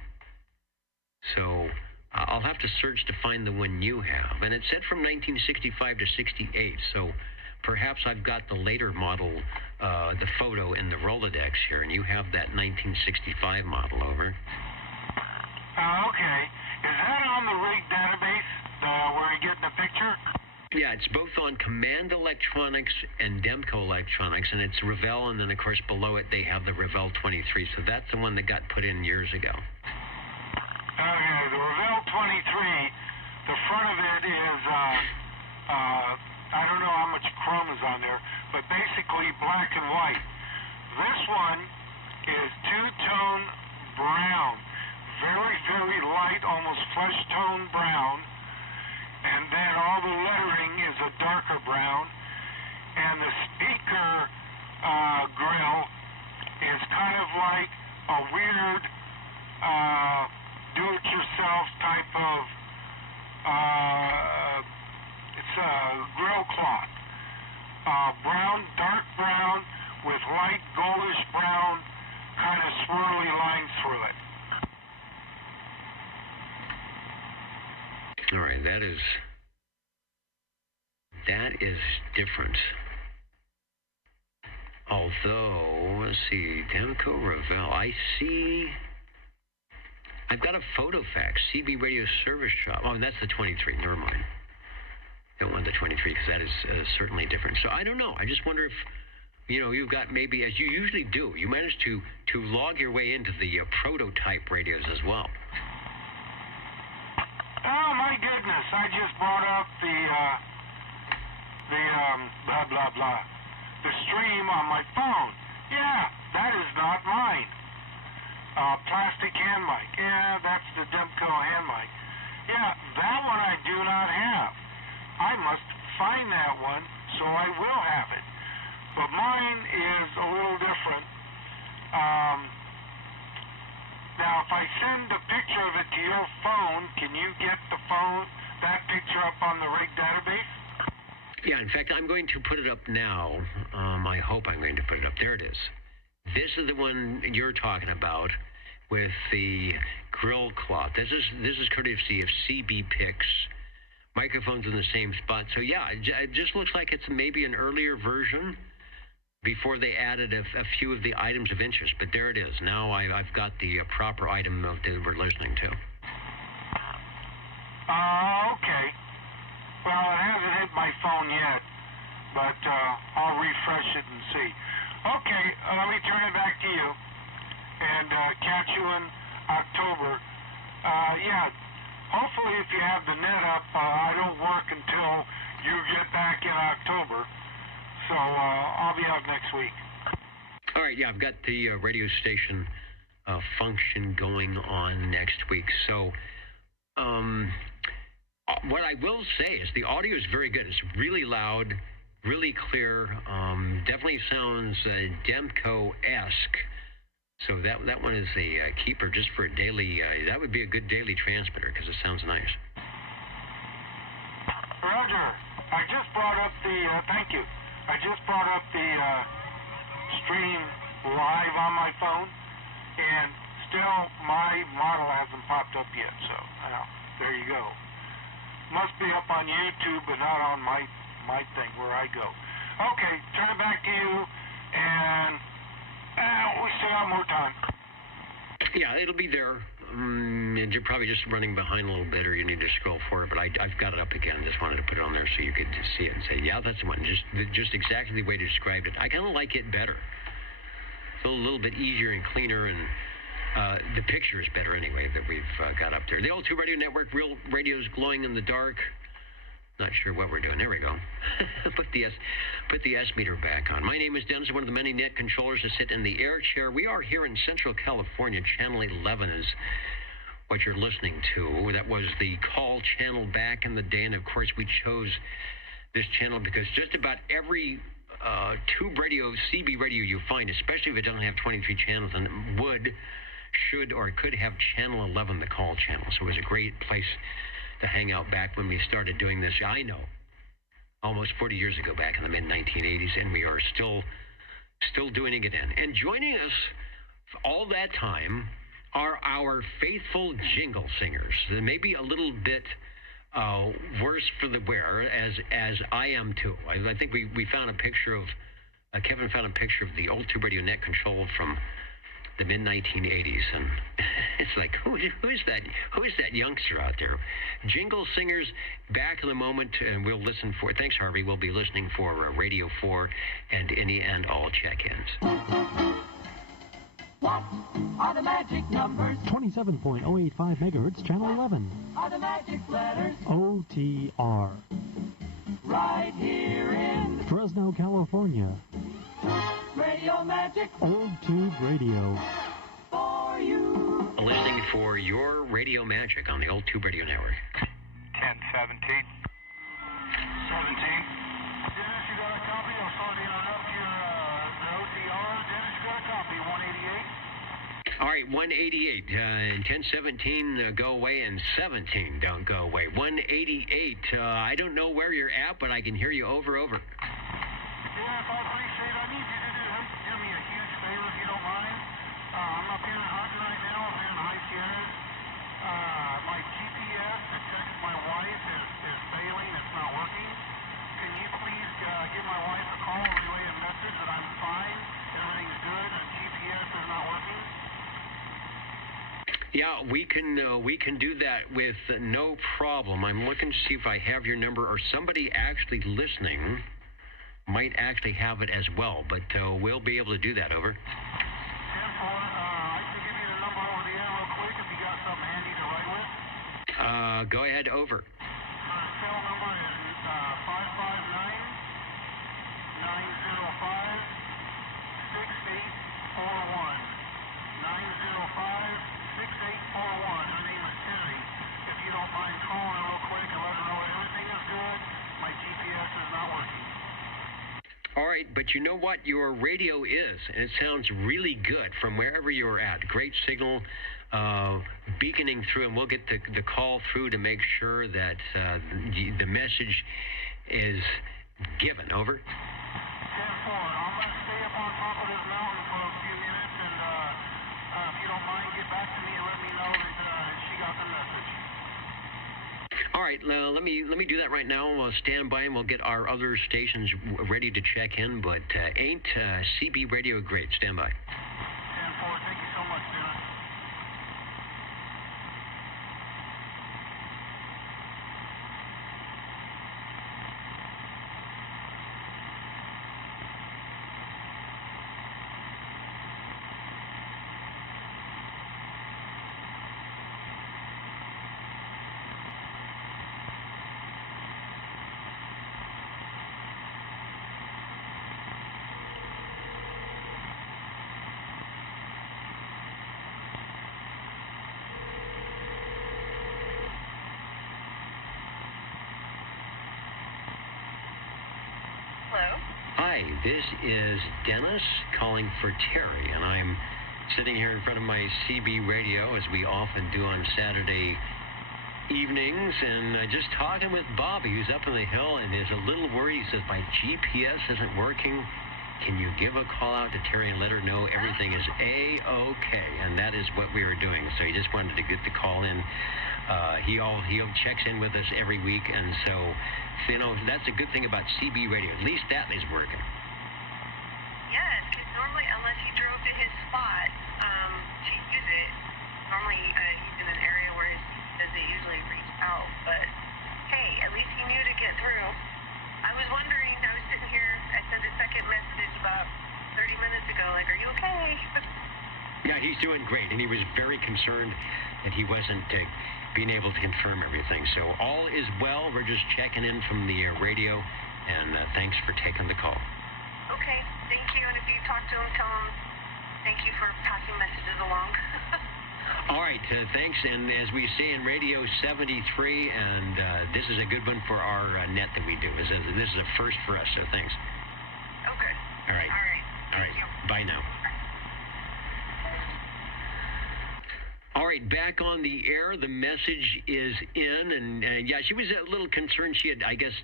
So I'll have to search to find the one you have. And it said from 1965 to 68, so perhaps I've got the later model, the photo in the Rolodex here, and you have that 1965 model over. Okay. Is that on the rig database where you're getting the picture? Yeah, it's both on Command Electronics and Demco Electronics, and it's Revell, and then, of course, below it they have the Revell 23, so that's the one that got put in years ago. Okay, the Revell 23, the front of it is, I don't know how much chrome is on there, but basically black and white. This one is two-tone brown. Very, very light, almost flesh tone brown, and then all the lettering is a darker brown, and the speaker grill is kind of like a weird do-it-yourself type of it's a grill cloth, brown, dark brown with light goldish brown kind of swirly lines through it. All right, that is different. Although, let's see, Demco Revell. I see. I've got a photo fax, CB Radio Service Shop. Oh, and that's the 23. Never mind. Don't want the 23 because that is certainly different. So I don't know. I just wonder if, you've got maybe, as you usually do, you managed to log your way into the prototype radios as well. Oh my goodness! I just brought up the blah blah blah, the stream on my phone. Yeah, that is not mine. Plastic hand mic. Yeah, that's the Demco hand mic. Yeah, that one I do not have. I must find that one, so I will have it. But mine is a little different. Now, if I send a picture of it to your phone, can you get that picture up on the rig database? Yeah, in fact, I'm going to put it up now. I hope I'm going to put it up. There it is. This is the one you're talking about with the grill cloth. This is courtesy of CB Picks. Microphones in the same spot. So, yeah, it just looks like it's maybe an earlier version before they added a few of the items of interest. But there it is. Now I've got the proper item that we're listening to. Okay. Well, it hasn't hit my phone yet, but I'll refresh it and see. Okay, let me turn it back to you and catch you in October. Yeah, hopefully if you have the net up, I don't work until you get back in October. So I'll be out next week. All right, yeah, I've got the radio station function going on next week. So what I will say is the audio is very good. It's really loud, really clear, definitely sounds Demco-esque. So that one is a keeper just for a daily, that would be a good daily transmitter because it sounds nice. Roger, I just brought up the, thank you. I just brought up the stream live on my phone, and still my model hasn't popped up yet, so there you go. Must be up on YouTube, but not on my thing where I go. Okay, turn it back to you, and we still have more time. Yeah, it'll be there. And you're probably just running behind a little bit, or you need to scroll for it. But I've got it up again. Just wanted to put it on there so you could just see it and say, yeah, that's the one. Just exactly the way you described it. I kind of like it better. It's a little bit easier and cleaner, and the picture is better anyway that we've got up there. The Old 2 Radio Network, real radios glowing in the dark. Not sure what we're doing. There we go. Put the S meter back on. My name is Dennis, one of the many net controllers that sit in the air chair. We are here in Central California. Channel 11 is what you're listening to. That was the call channel back in the day, and of course we chose this channel because just about every tube radio, CB radio you find, especially if it doesn't have 23 channels, and it would should or could have Channel 11, the call channel. So it was a great place to hang out back when we started doing this. I know, almost 40 years ago, back in the mid-1980s, and we are still doing it again. And joining us all that time are our faithful jingle singers. Maybe a little bit worse for the wear, as I am too. I think we found a picture of, Kevin found a picture of the old Tube Radio Net Control from the mid-1980s, and it's like, who's that youngster out there? Jingle singers, back in a moment, and we'll listen for, thanks Harvey, we'll be listening for Radio 4 and any and all check-ins. What are the magic numbers? 27.085 megahertz, channel 11. Are the magic letters? OTR. Right here in Fresno, California. Radio Magic. Old Tube Radio. For you. Listening for your Radio Magic on the Old Tube Radio Network. 1017. 17. Dennis, you got a copy? I'm sorry to interrupt your the OTR. Dennis, you got a copy? 188. All right, 188 and 1017 go away, and 17 don't go away. 188. I don't know where you're at, but I can hear you over. Yeah, if I appreciate it, I need you to do me a huge favor if you don't mind. I'm up here in Hutton right now. I'm here in High Sierras. My GPS to text my wife is failing. It's not working. Can you please give my wife a call and relay a message that I'm fine, everything's good, and GPS is not working? Yeah, we can do that with no problem. I'm looking to see if I have your number, or somebody actually listening might actually have it as well, but we'll be able to do that. Over. 10-4, I can give you the number over the air real quick if you got something handy to write with. Go ahead, over. My cell number is 559-905-6841. 905-6841. Her name is Terry. If you don't mind calling her real quick and let her know everything is good, my GPS is not working. All right, but you know what? Your radio is, and it sounds really good from wherever you're at. Great signal, beaconing through, and we'll get the call through to make sure that the message is given. Over. 10-4. I'm going to stay up on top of this mountain for a few minutes, and if you don't mind, get back to me and let me know that she got the message. All right, let me do that right now. We'll stand by, and we'll get our other stations ready to check in. But ain't CB Radio great? Stand by. 10-4. Thank you so much, Dennis. Hi, this is Dennis calling for Terry, and I'm sitting here in front of my CB radio, as we often do on Saturday evenings, and just talking with Bobby, who's up on the hill and is a little worried. He says, my GPS isn't working. Can you give a call out to Terry and let her know everything is A-OK? And that is what we were doing. So he just wanted to get the call in. He checks in with us every week, and so that's a good thing about CB radio. At least that is working. Yes, because normally, unless he drove to his spot to use it, normally he's in an area where his CB doesn't usually reach out. But hey, at least he knew to get through. I was wondering, I was sitting here, I sent a second message about 30 minutes ago, like, are you okay? Yeah, he's doing great, and he was very concerned that he wasn't being able to confirm everything. So all is well. We're just checking in from the radio, and thanks for taking the call. Okay, thank you. And if you talk to him, tell him thank you for passing messages along. All right, thanks. And as we say in Radio 73, and this is a good one for our net that we do. This is a first for us, so thanks. Okay. All right. All right. All right. Bye now. right, back on the air. The message is in, and yeah, she was a little concerned. She had, I guess,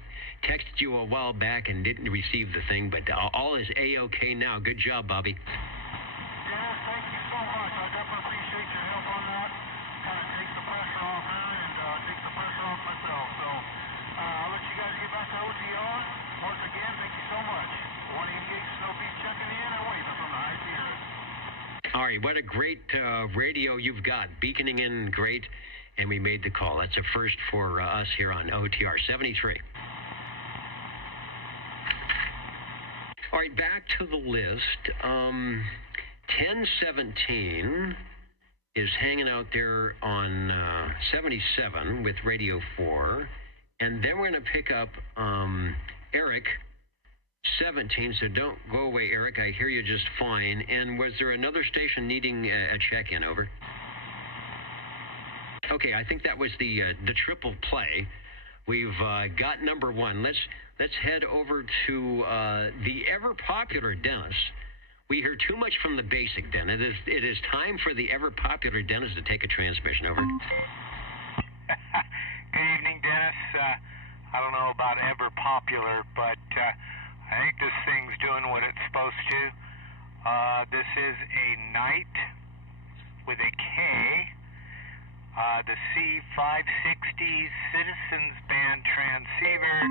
texted you a while back and didn't receive the thing, but all is A-OK now. Good job, Bobby. Yeah, thank you so much. I definitely appreciate your help on that. Kind of takes the pressure off her and takes the pressure off myself. So I'll let you guys get back to OTR. Once again, thank you so much. 188 Snow Beach checking in and waving from the high Sierras. All right, what a great radio you've got. Beaconing in great, and we made the call. That's a first for us here on OTR 73. All right, back to the list. 1017 is hanging out there on 77 with Radio 4. And then we're going to pick up Eric, 17. So don't go away, Eric. I hear you just fine. And was there another station needing a check-in? Over. Okay, I think that was the triple play. We've got number one. Let's head over to the ever-popular Dennis. We hear too much from the basic, Dennis. It is time for the ever-popular Dennis to take a transmission. Over. Good evening, Dennis. I don't know about ever-popular, but I think this thing's doing what it's supposed to. This is a Knight with a K. The C560 Citizens Band transceiver.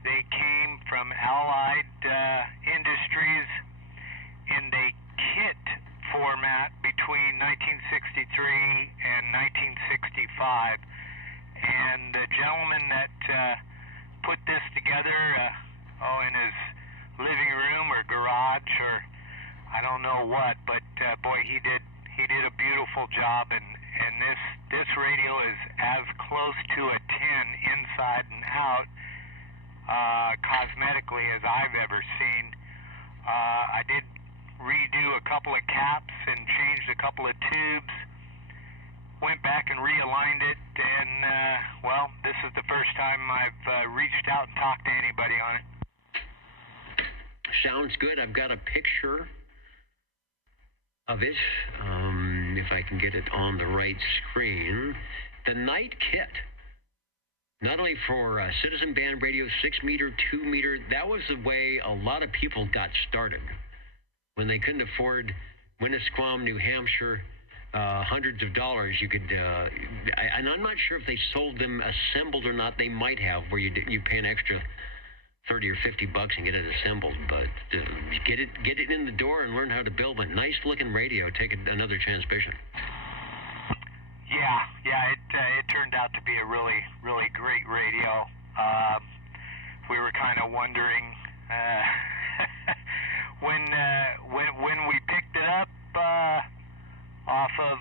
They came from Allied Industries in the kit format between 1963 and 1965. And the gentleman that put this together, in his living room or garage or I don't know what, but boy, he did a beautiful job, and this radio is as close to a 10 inside and out cosmetically as I've ever seen. I did redo a couple of caps and changed a couple of tubes, went back and realigned it, and this is the first time I've reached out and talked to anybody on it. Sounds good. I've got a picture of it, if I can get it on the right screen. The Knight kit, not only for Citizen Band radio, 6-meter, 2-meter, that was the way a lot of people got started. When they couldn't afford Winnisquam, New Hampshire, hundreds of dollars, you could, and I'm not sure if they sold them assembled or not. They might have, where you pay an extra $30 or $50 and get it assembled, but get it in the door and learn how to build a nice looking radio. Take another transmission. Yeah, it turned out to be a really, really great radio. We were kind of wondering when we picked it up off of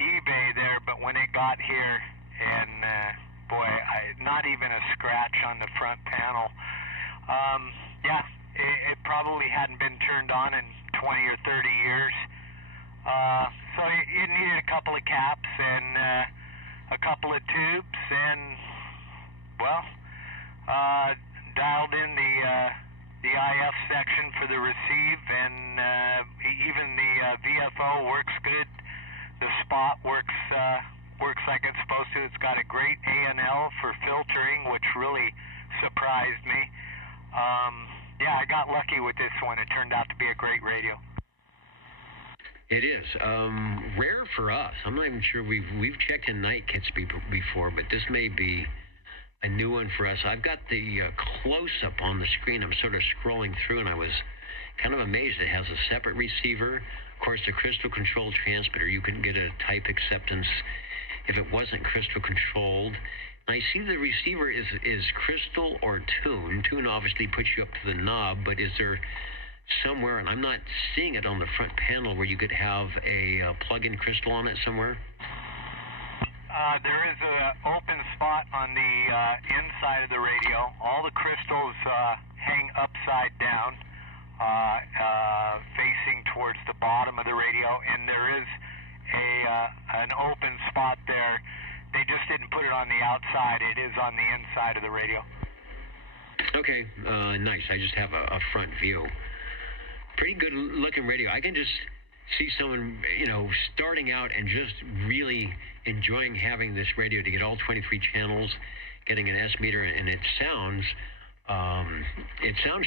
eBay there, but when it got here, and not even a scratch on the front panel. It probably hadn't been turned on in 20 or 30 years. So it needed a couple of caps and a couple of tubes, and dialed in the IF section for the receive, and even the VFO works good. The spot works like it's supposed to. It's got a great A&L for filtering, which really surprised me. I got lucky with this one. It turned out to be a great radio. It is rare for us. I'm not even sure we've checked in Knight kits before, but this may be a new one for us. I've got the close-up on the screen. I'm sort of scrolling through, and I was kind of amazed. It has a separate receiver. Of course, a crystal control transmitter. You couldn't get a type acceptance if it wasn't crystal controlled. And I see the receiver is crystal or tune. Tune obviously puts you up to the knob, but is there somewhere, and I'm not seeing it on the front panel, where you could have a plug-in crystal on it somewhere? There is an open spot on the inside of the radio. All the crystals hang upside down, facing towards the bottom of the radio, and there is an open spot there. They just didn't put it on the outside. It is on the inside of the radio. Okay, nice. I just have a front view. Pretty good looking radio. I can just see someone, starting out and just really enjoying having this radio to get all 23 channels, getting an S meter, and it sounds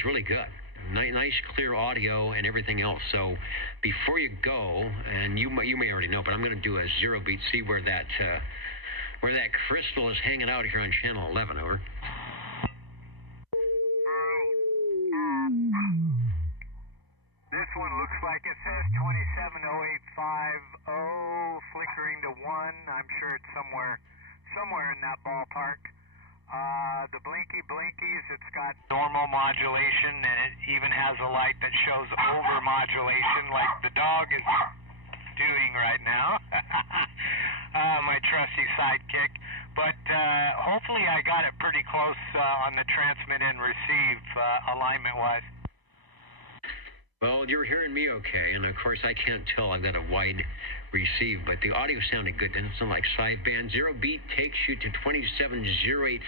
really good. Nice, clear audio and everything else. So before you go, and you may already know, but I'm going to do a zero beat, see where that crystal is hanging out here on channel 11. Over. This one looks like it says 270850, flickering to 1. I'm sure it's somewhere in that ballpark. The blinkies, it's got normal modulation, and it even has a light that shows over modulation, like the dog is doing right now. My trusty sidekick. But hopefully I got it pretty close on the transmit and receive alignment-wise. Well, you're hearing me okay, and of course I can't tell. I've got a wide receive, but the audio sounded good. Didn't sound like sideband. Zero beat takes you to 27084.6.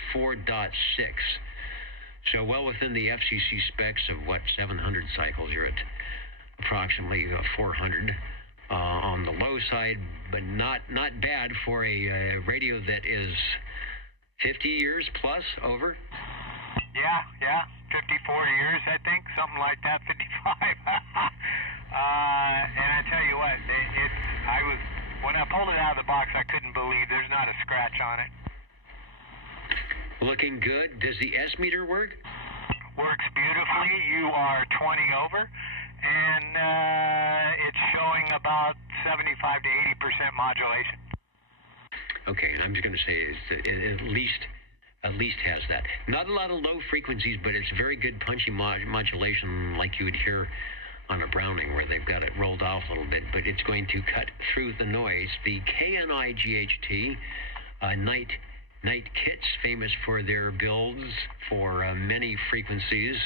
So well within the FCC specs of 700 cycles. You're at approximately 400 on the low side, but not bad for a radio that is 50 years plus over. Yeah, 54 years, I think, something like that, 55. And I tell you what, when I pulled it out of the box, I couldn't believe there's not a scratch on it. Looking good. Does the S meter work? Works beautifully. You are 20 over, and it's showing about 75 to 80% modulation. Okay, and I'm just going to say it at least has that. Not a lot of low frequencies, but it's very good punchy modulation like you would hear on a Browning where they've got it rolled off a little bit, but it's going to cut through the noise. The KNI-GHT night kits, famous for their builds for many frequencies,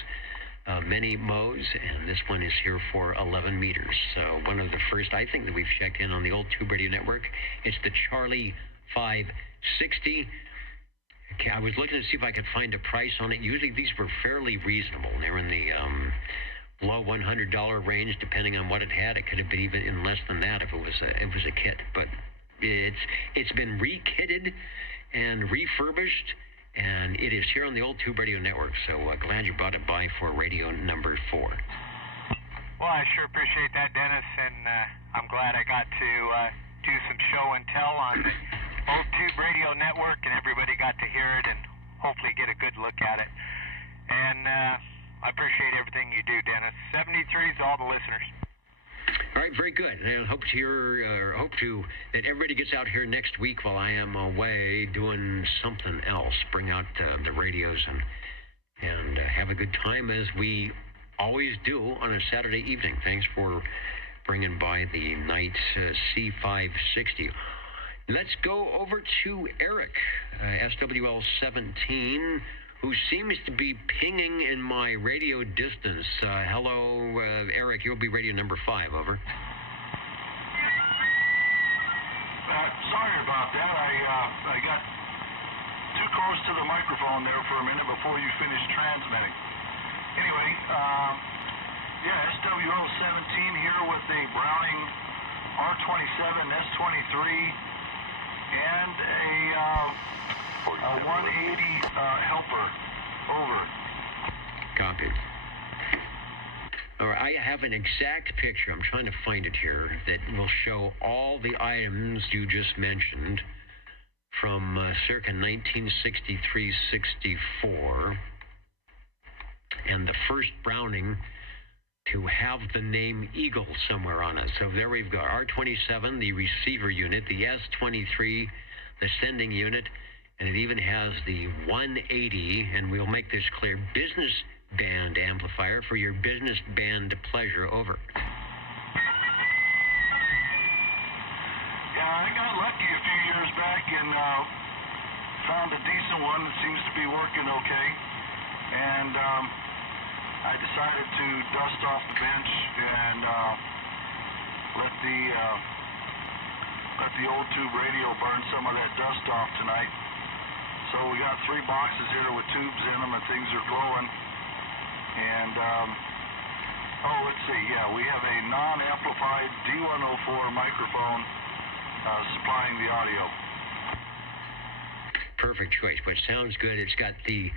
many modes, and this one is here for 11 meters. So one of the first, I think, that we've checked in on the old Tube Radio Network. It's the Charlie 560. Okay, I was looking to see if I could find a price on it. Usually these were fairly reasonable. They were in the low $100 range, depending on what it had. It could have been even in less than that if it was a kit. But it's been re-kitted and refurbished, and it is here on the old Tube Radio Network. So glad you brought it by for radio number 4. Well, I sure appreciate that, Dennis, and I'm glad I got to do some show and tell on the old Tube Radio Network, and everybody got to hear it and hopefully get a good look at it. And I appreciate everything you do, Dennis. 73 to all the listeners. All right, very good. And I hope that everybody gets out here next week while I am away doing something else. Bring out the radios and have a good time as we always do on a Saturday evening. Thanks for bringing by the night C560. Let's go over to Eric, SWL17, who seems to be pinging in my radio distance. Hello, Eric. You'll be radio number 5. Over. Sorry about that. I got too close to the microphone there for a minute before you finished transmitting. Anyway, SWL17 here with the Browning R27 S23 and a 180 helper. Over. Copy. All right, I have an exact picture. I'm trying to find it here that will show all the items you just mentioned from circa 1963-64, and the first Browning to have the name Eagle somewhere on it. So there we've got R27, the receiver unit, the S23, the sending unit, and it even has the 180, and we'll make this clear, business band amplifier for your business band pleasure. Over. Yeah, I got lucky a few years back and found a decent one that seems to be working okay. And I decided to dust off the bench and let the old Tube radio burn some of that dust off tonight. So we got 3 boxes here with tubes in them and things are glowing. And, let's see, yeah, we have a non-amplified D104 microphone supplying the audio. Perfect choice, but sounds good. It's got the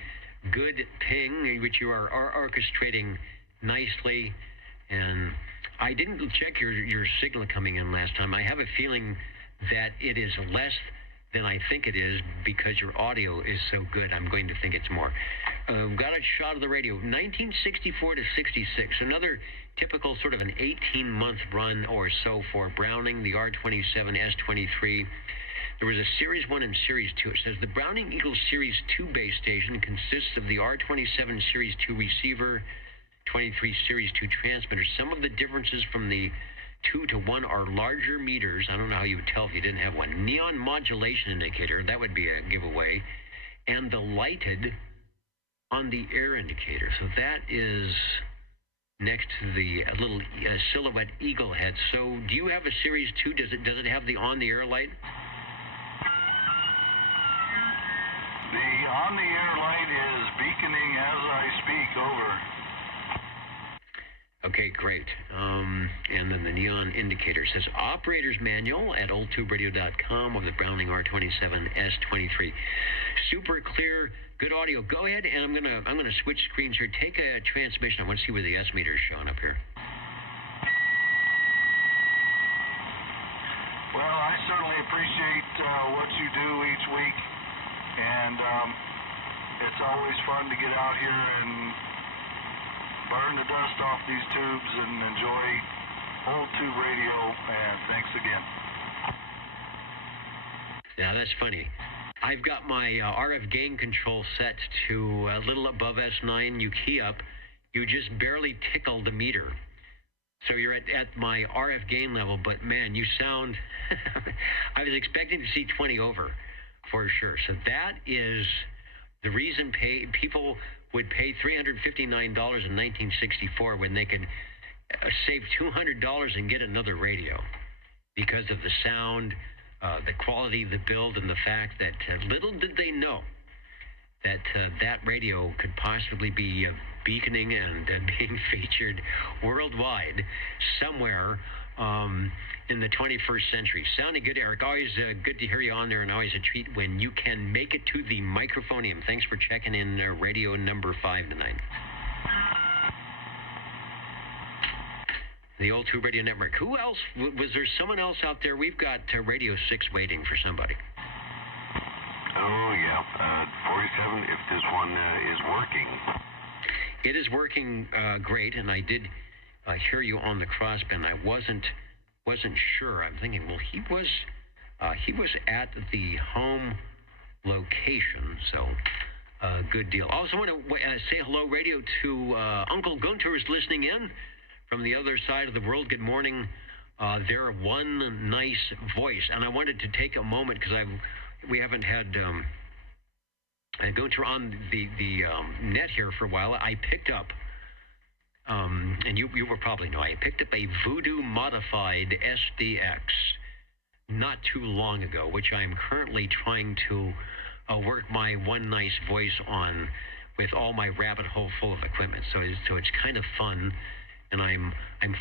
good ping, which you are orchestrating nicely. And I didn't check your signal coming in last time. I have a feeling that it is less than I think it is because your audio is so good. I'm going to think it's more. Got a shot of the radio. 1964 to 66. Another typical sort of an 18-month run or so for Browning, the R27 S23. There was a Series 1 and Series 2. It says the Browning Eagle Series 2 base station consists of the R27 Series 2 receiver, 23 Series 2 transmitter. Some of the differences from the 2 to 1 are larger meters. I don't know how you would tell if you didn't have one. Neon modulation indicator, that would be a giveaway. And the lighted on the air indicator. So that is next to the little silhouette eagle head. So do you have a Series 2? Does it have the on the air light? The on the air light is beaconing as I speak. Over. Okay, great. And then the neon indicator says operator's manual at oldtuberadio.com of the Browning R27 S23. Super clear, good audio. Go ahead, and I'm gonna switch screens here. Take a transmission. I want to see where the S meter is showing up here. Well, I certainly appreciate what you do each week, and it's always fun to get out here and burn the dust off these tubes and enjoy Old Tube Radio, and thanks again. Yeah, that's funny. I've got my RF gain control set to a little above S9. You key up, you just barely tickle the meter. So you're at my RF gain level, but man, you sound... I was expecting to see 20 over, for sure. So that is the reason people would pay $359 in 1964 when they could save $200 and get another radio because of the sound, the quality, the build, and the fact that little did they know that that radio could possibly be beaconing and being featured worldwide somewhere in the 21st century. Sounding good, Eric. Always good to hear you on there, and always a treat when you can make it to the microphonium. Thanks for checking in radio number 5 tonight. The Old Tube Radio Network. Who else? Was there someone else out there? We've got Radio 6 waiting for somebody. Oh, yeah. 47, if this one is working. It is working great, and I did hear you on the crossband. I wasn't sure. I'm thinking, well, he was at the home location, so good deal. Also want to say hello, radio, to Uncle Gunter is listening in from the other side of the world. Good morning. Their one nice voice, and I wanted to take a moment because we haven't had Gunter on the net here for a while. I picked up. And you will probably know, I picked up a Voodoo modified SDX not too long ago, which I'm currently trying to work my one nice voice on with all my rabbit hole full of equipment. So it's kind of fun, and I'm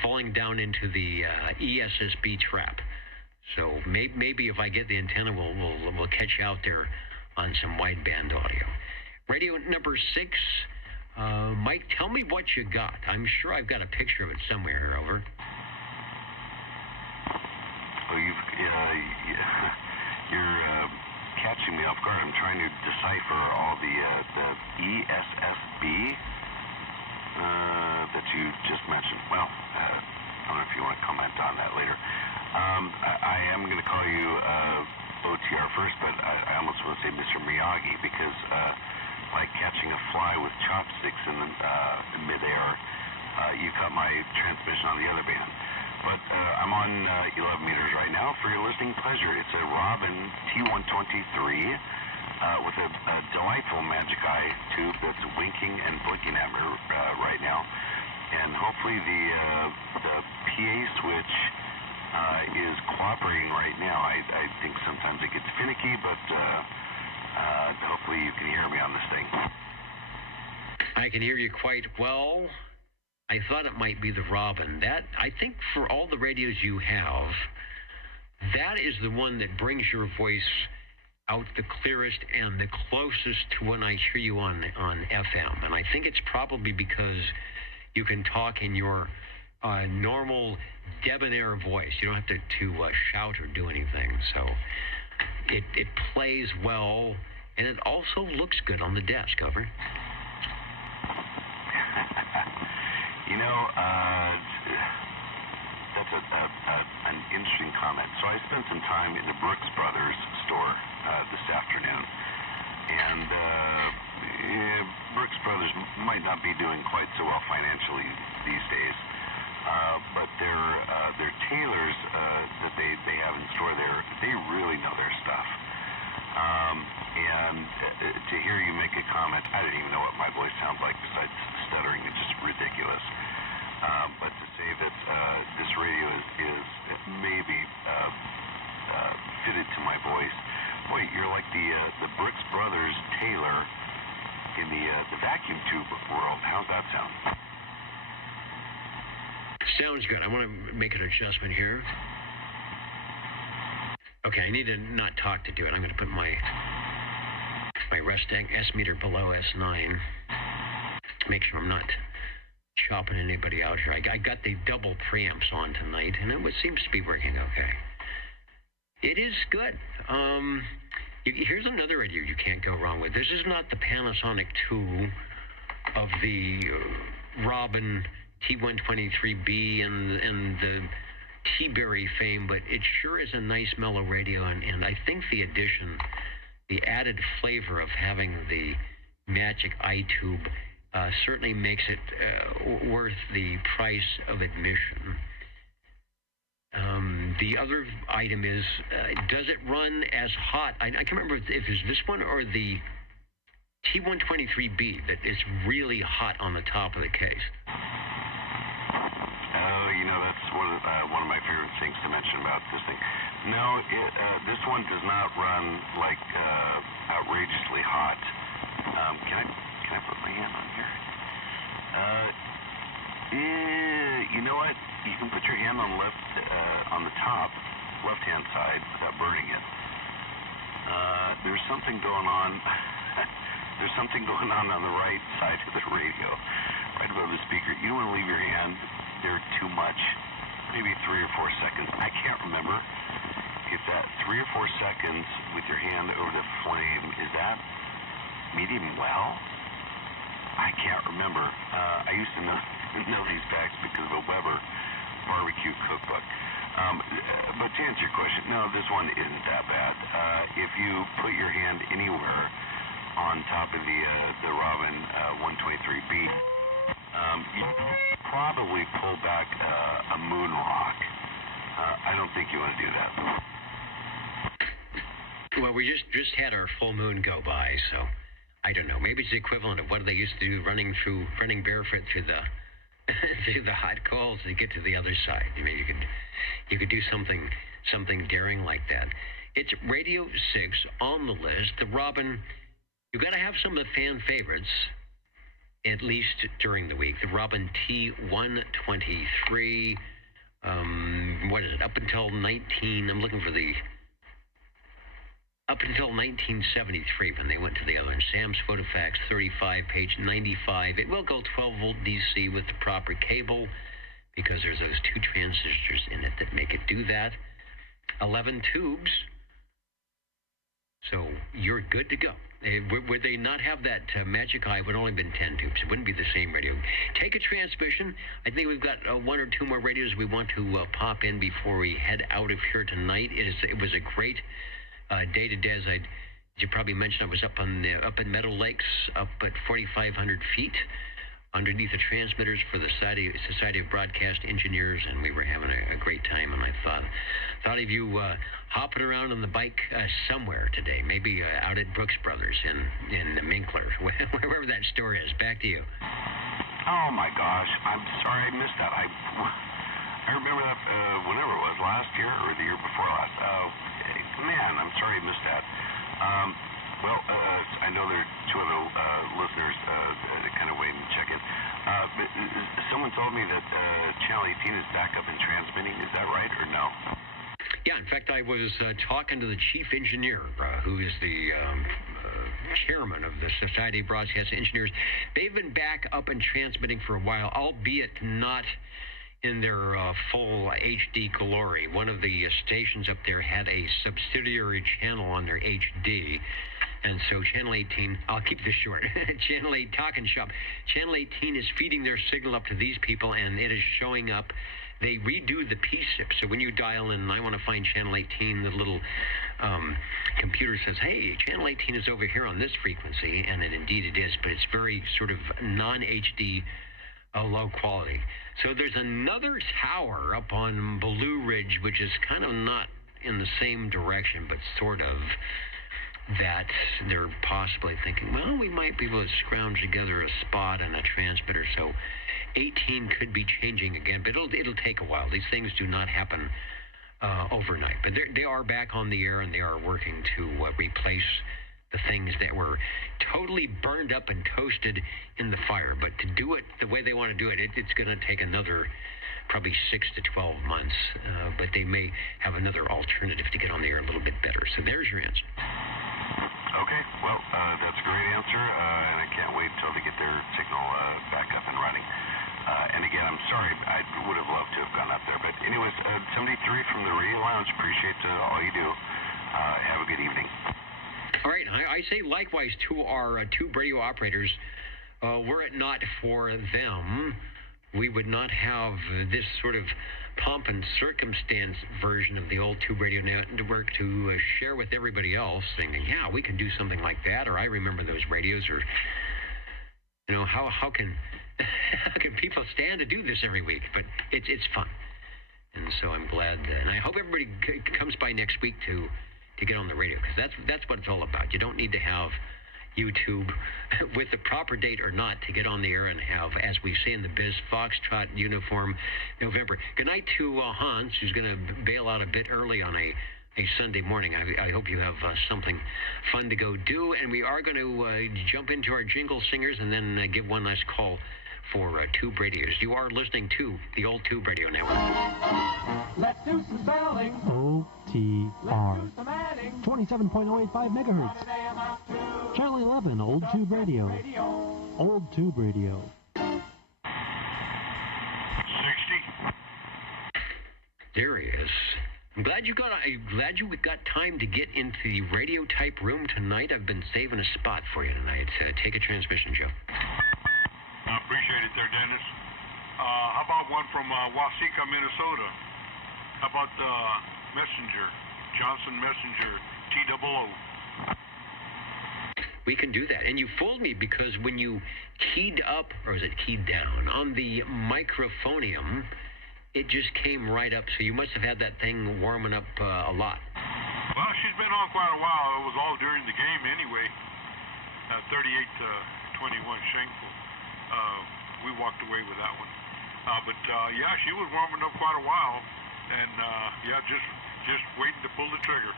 falling down into the ESSB trap. So maybe if I get the antenna, we'll catch you out there on some wideband audio. Radio number 6. Mike, tell me what you got. I'm sure I've got a picture of it somewhere. Over. Oh, you're catching me off guard. I'm trying to decipher all the ESSB that you just mentioned. Well, I don't know if you want to comment on that later. I am going to call you OTR first, but I almost want to say Mr. Miyagi because like catching a fly with chopsticks in midair, you cut my transmission on the other band. But I'm on 11 meters right now for your listening pleasure. It's a Robin T123 with a delightful Magic Eye tube that's winking and blinking at me right now. And hopefully the PA switch is cooperating right now. I think sometimes it gets finicky, but hopefully you can hear me on this thing. I can hear you quite well. I thought it might be the Robin. That, I think for all the radios you have, that is the one that brings your voice out the clearest and the closest to when I hear you on FM. And I think it's probably because you can talk in your normal debonair voice. You don't have to shout or do anything. So it plays well, and it also looks good on the desk, Over. You know, that's an interesting comment. So I spent some time in the Brooks Brothers store this afternoon, and Brooks Brothers might not be doing quite so well financially these days, but their tailors that they have in store there, they really know their stuff. And to hear you make a comment, I didn't even know what my voice sounds like besides stuttering. It's just ridiculous. But to say that this radio is maybe fitted to my voice, boy, you're like the Brooks Brothers tailor in the vacuum tube world. How's that sound? Sounds good. I want to make an adjustment here. Okay, I need to not talk to do it. I'm going to put my rest S meter below S9. Make sure I'm not chopping anybody out here. I got the double preamps on tonight, and it seems to be working okay. It is good. Here's another radio you can't go wrong with. This is not the Panasonic 2 of the Robin T123B and the T-Berry fame, but it sure is a nice mellow radio, and I think the addition, the added flavor of having the Magic iTube certainly makes it worth the price of admission. The other item is, does it run as hot? I can't remember if it's this one or the T123B that is really hot on the top of the case. You know, that's one of my favorite things to mention about this thing. No, this one does not run like outrageously hot. Can I put my hand on here? You know what? You can put your hand on the top, left-hand side, without burning it. There's something going on. There's something going on the right side of the radio, right above the speaker. You don't want to leave your hand there too much. Maybe 3 or 4 seconds. I can't remember if that 3 or 4 seconds with your hand over the flame, is that medium well? I can't remember. I used to know these facts because of a Weber barbecue cookbook. But to answer your question, no, this one isn't that bad. If you put your hand anywhere on top of the Robin 123B, you probably pull back a moon rock. I don't think you want to do that. Well, we just had our full moon go by, so I don't know. Maybe it's the equivalent of what they used to do, running barefoot through the through the hot coals to get to the other side. I mean, you could do something daring like that. It's Radio 6 on the list. The Robin, you got to have some of the fan favorites, at least during the week. The Robin T123, what is it, up until 1973 when they went to the other one. Sam's Photofax 35, page 95. It will go 12-volt DC with the proper cable because there's those 2 transistors in it that make it do that. 11 tubes. So you're good to go. Would they not have that Magic Eye, it would only been 10 tubes. It wouldn't be the same radio. Take a transmission. I think we've got 1 or 2 more radios we want to pop in before we head out of here tonight. It was a great day to day. As you probably mentioned, I was up in Meadow Lakes, up at 4,500 feet, underneath the transmitters for the Society of Broadcast Engineers, and we were having a great time. And I thought of you hopping around on the bike somewhere today, maybe out at Brooks Brothers in Minkler, wherever that store is. Back to you. Oh my gosh, I'm sorry I missed that. I remember that whenever it was, last year or the year before last. Man, I'm sorry I missed that. Well, I know there are 2 other listeners that kind of wait and check in. But someone told me that Channel 18 is back up and transmitting. Is that right or no? Yeah, in fact, I was talking to the chief engineer, who is the chairman of the Society of Broadcast Engineers. They've been back up and transmitting for a while, albeit not in their full HD glory. One of the stations up there had a subsidiary channel on their HD. And so Channel 18, I'll keep this short, Channel 8 Talking Shop. Channel 18 is feeding their signal up to these people, and it is showing up. They redo the PSIP. So when you dial in, I want to find Channel 18, the little computer says, hey, Channel 18 is over here on this frequency, and indeed it is, but it's very sort of non-HD, low quality. So there's another tower up on Blue Ridge, which is kind of not in the same direction, but sort of, that they're possibly thinking, well, we might be able to scrounge together a spot and a transmitter. So 18 could be changing again, but it'll take a while. These things do not happen overnight. But they are back on the air, and they are working to replace the things that were totally burned up and toasted in the fire. But to do it the way they want to do it, it's going to take another probably 6 to 12 months. But they may have another alternative to get on the air a little bit better. So there's your answer. Okay, well, that's a great answer, and I can't wait until they get their signal back up and running. And again, I'm sorry, I would have loved to have gone up there. But anyways, 73 from the Radio Lounge, appreciate all you do. Have a good evening. All right, I say likewise to our tube radio operators. Were it not for them, we would not have this sort of pomp and circumstance version of the old tube radio network to share with everybody else, thinking, yeah, we can do something like that, or I remember those radios, or, you know, how can how can people stand to do this every week? But it's fun, and so I'm glad, and I hope everybody comes by next week to get on the radio, because that's what it's all about. You don't need to have YouTube with the proper date or not to get on the air and have, as we say in the biz, Foxtrot uniform November. Good night to Hans, who's going to bail out a bit early on a Sunday morning. I hope you have something fun to go do, and we are going to jump into our jingle singers and then give one last call for Tube Radios. You are listening to the old Tube Radio Network. Let's do some spelling. OTR. 27.085 megahertz. Channel 11, Old Tube Radio. Old Tube Radio. 60. There he is. I'm glad you got time to get into the radio type room tonight. I've been saving a spot for you tonight. Take a transmission, Joe. I appreciate it there, Dennis. How about one from Waseca, Minnesota? How about Messenger, Johnson Messenger, TOO? We can do that. And you fooled me, because when you keyed up, or is it keyed down, on the microphonium, it just came right up. So you must have had that thing warming up a lot. Well, she's been on quite a while. It was all during the game anyway. 38-21, shameful. We walked away with that one. But yeah, she was warming up quite a while. And yeah, just waiting to pull the trigger.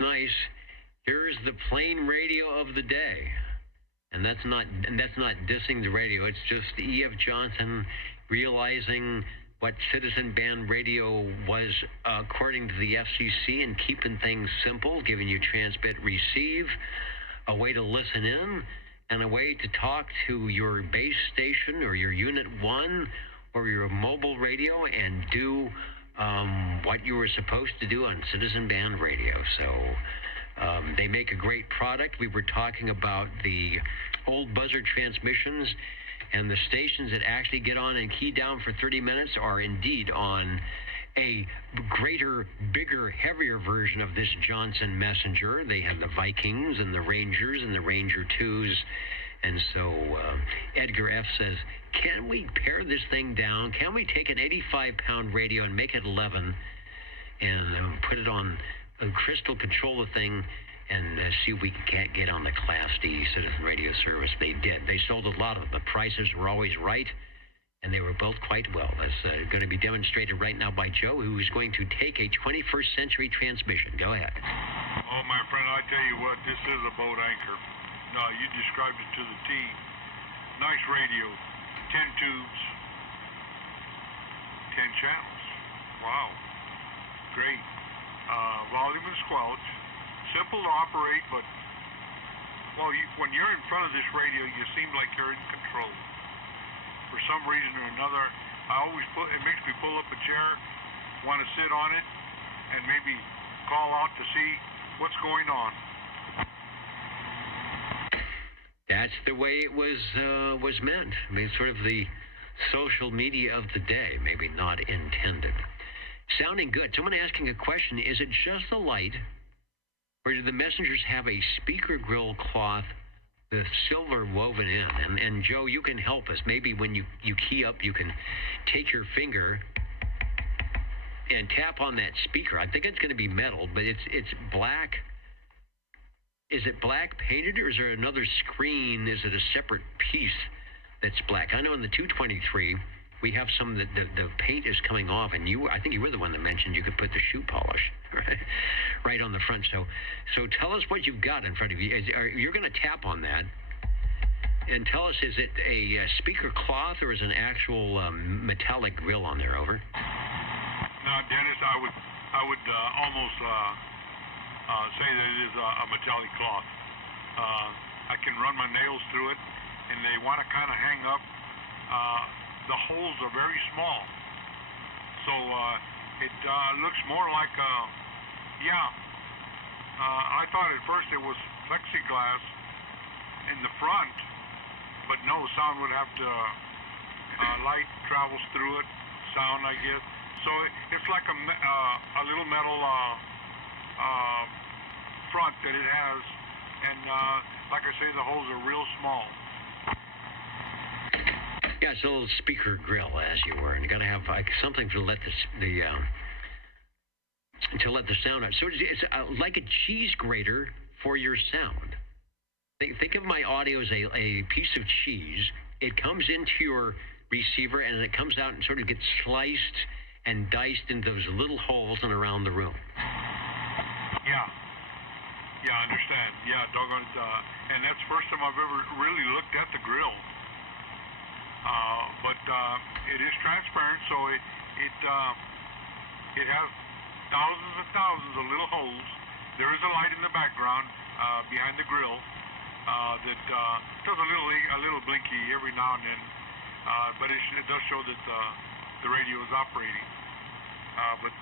Nice. Here's the plain radio of the day. And that's not dissing the radio. It's just E.F. Johnson realizing what citizen band radio was according to the FCC, and keeping things simple, giving you transmit, receive, a way to listen in, and a way to talk to your base station or your Unit 1 or your mobile radio and do what you were supposed to do on citizen band radio. So they make a great product. We were talking about the old buzzer transmissions, and the stations that actually get on and key down for 30 minutes are indeed on a greater, bigger, heavier version of this Johnson Messenger. They have the Vikings and the Rangers and the Ranger 2s. And so Edgar F. says, can we pare this thing down? Can we take an 85-pound radio and make it 11 and put it on a crystal, control the thing, and see if we can't get on the Class D citizen radio service? They did. They sold a lot of them. The prices were always right, and they were both quite well. That's going to be demonstrated right now by Joe, who is going to take a 21st century transmission. Go ahead. Oh, my friend, I tell you what, this is a boat anchor. You described it to the T. Nice radio. 10 tubes. 10 channels. Wow. Great. Volume and squelch. Simple to operate, but well, when you're in front of this radio, you seem like you're in control. For some reason or another, it makes me pull up a chair, want to sit on it, and maybe call out to see what's going on. That's the way it was meant. I mean, sort of the social media of the day, maybe not intended. Sounding good. Someone asking a question, is it just the light, or do the messengers have a speaker grill cloth with silver woven in? And Joe, you can help us. Maybe when you key up, you can take your finger and tap on that speaker. I think it's going to be metal, but it's black. Is it black painted, or is there another screen? Is it a separate piece that's black? I know in the 223, we have some that the paint is coming off, and I think you were the one that mentioned you could put the shoe polish right on the front. So tell us what you've got in front of you. You're going to tap on that, and tell us, is it a speaker cloth or is it an actual metallic grill on there? Over. Now, Dennis, I would almost say that it is a metallic cloth. I can run my nails through it, and they want to kind of hang up. The holes are very small, so it looks more like I thought at first it was plexiglass in the front, but no, sound would have to light travels through it, sound, I guess. So it's like a little metal front that it has, and like I say, the holes are real small. Yeah, it's a little speaker grill, as you were, and you got to have something to let the sound out. So it's like a cheese grater for your sound. Think of my audio as a piece of cheese. It comes into your receiver, and it comes out and sort of gets sliced and diced into those little holes and around the room. Yeah, I understand. Yeah, doggone it. And that's the first time I've ever really looked at the grill. But it is transparent, so it has thousands and thousands of little holes. There is a light in the background behind the grill that does a little blinky every now and then, but it does show that the radio is operating. But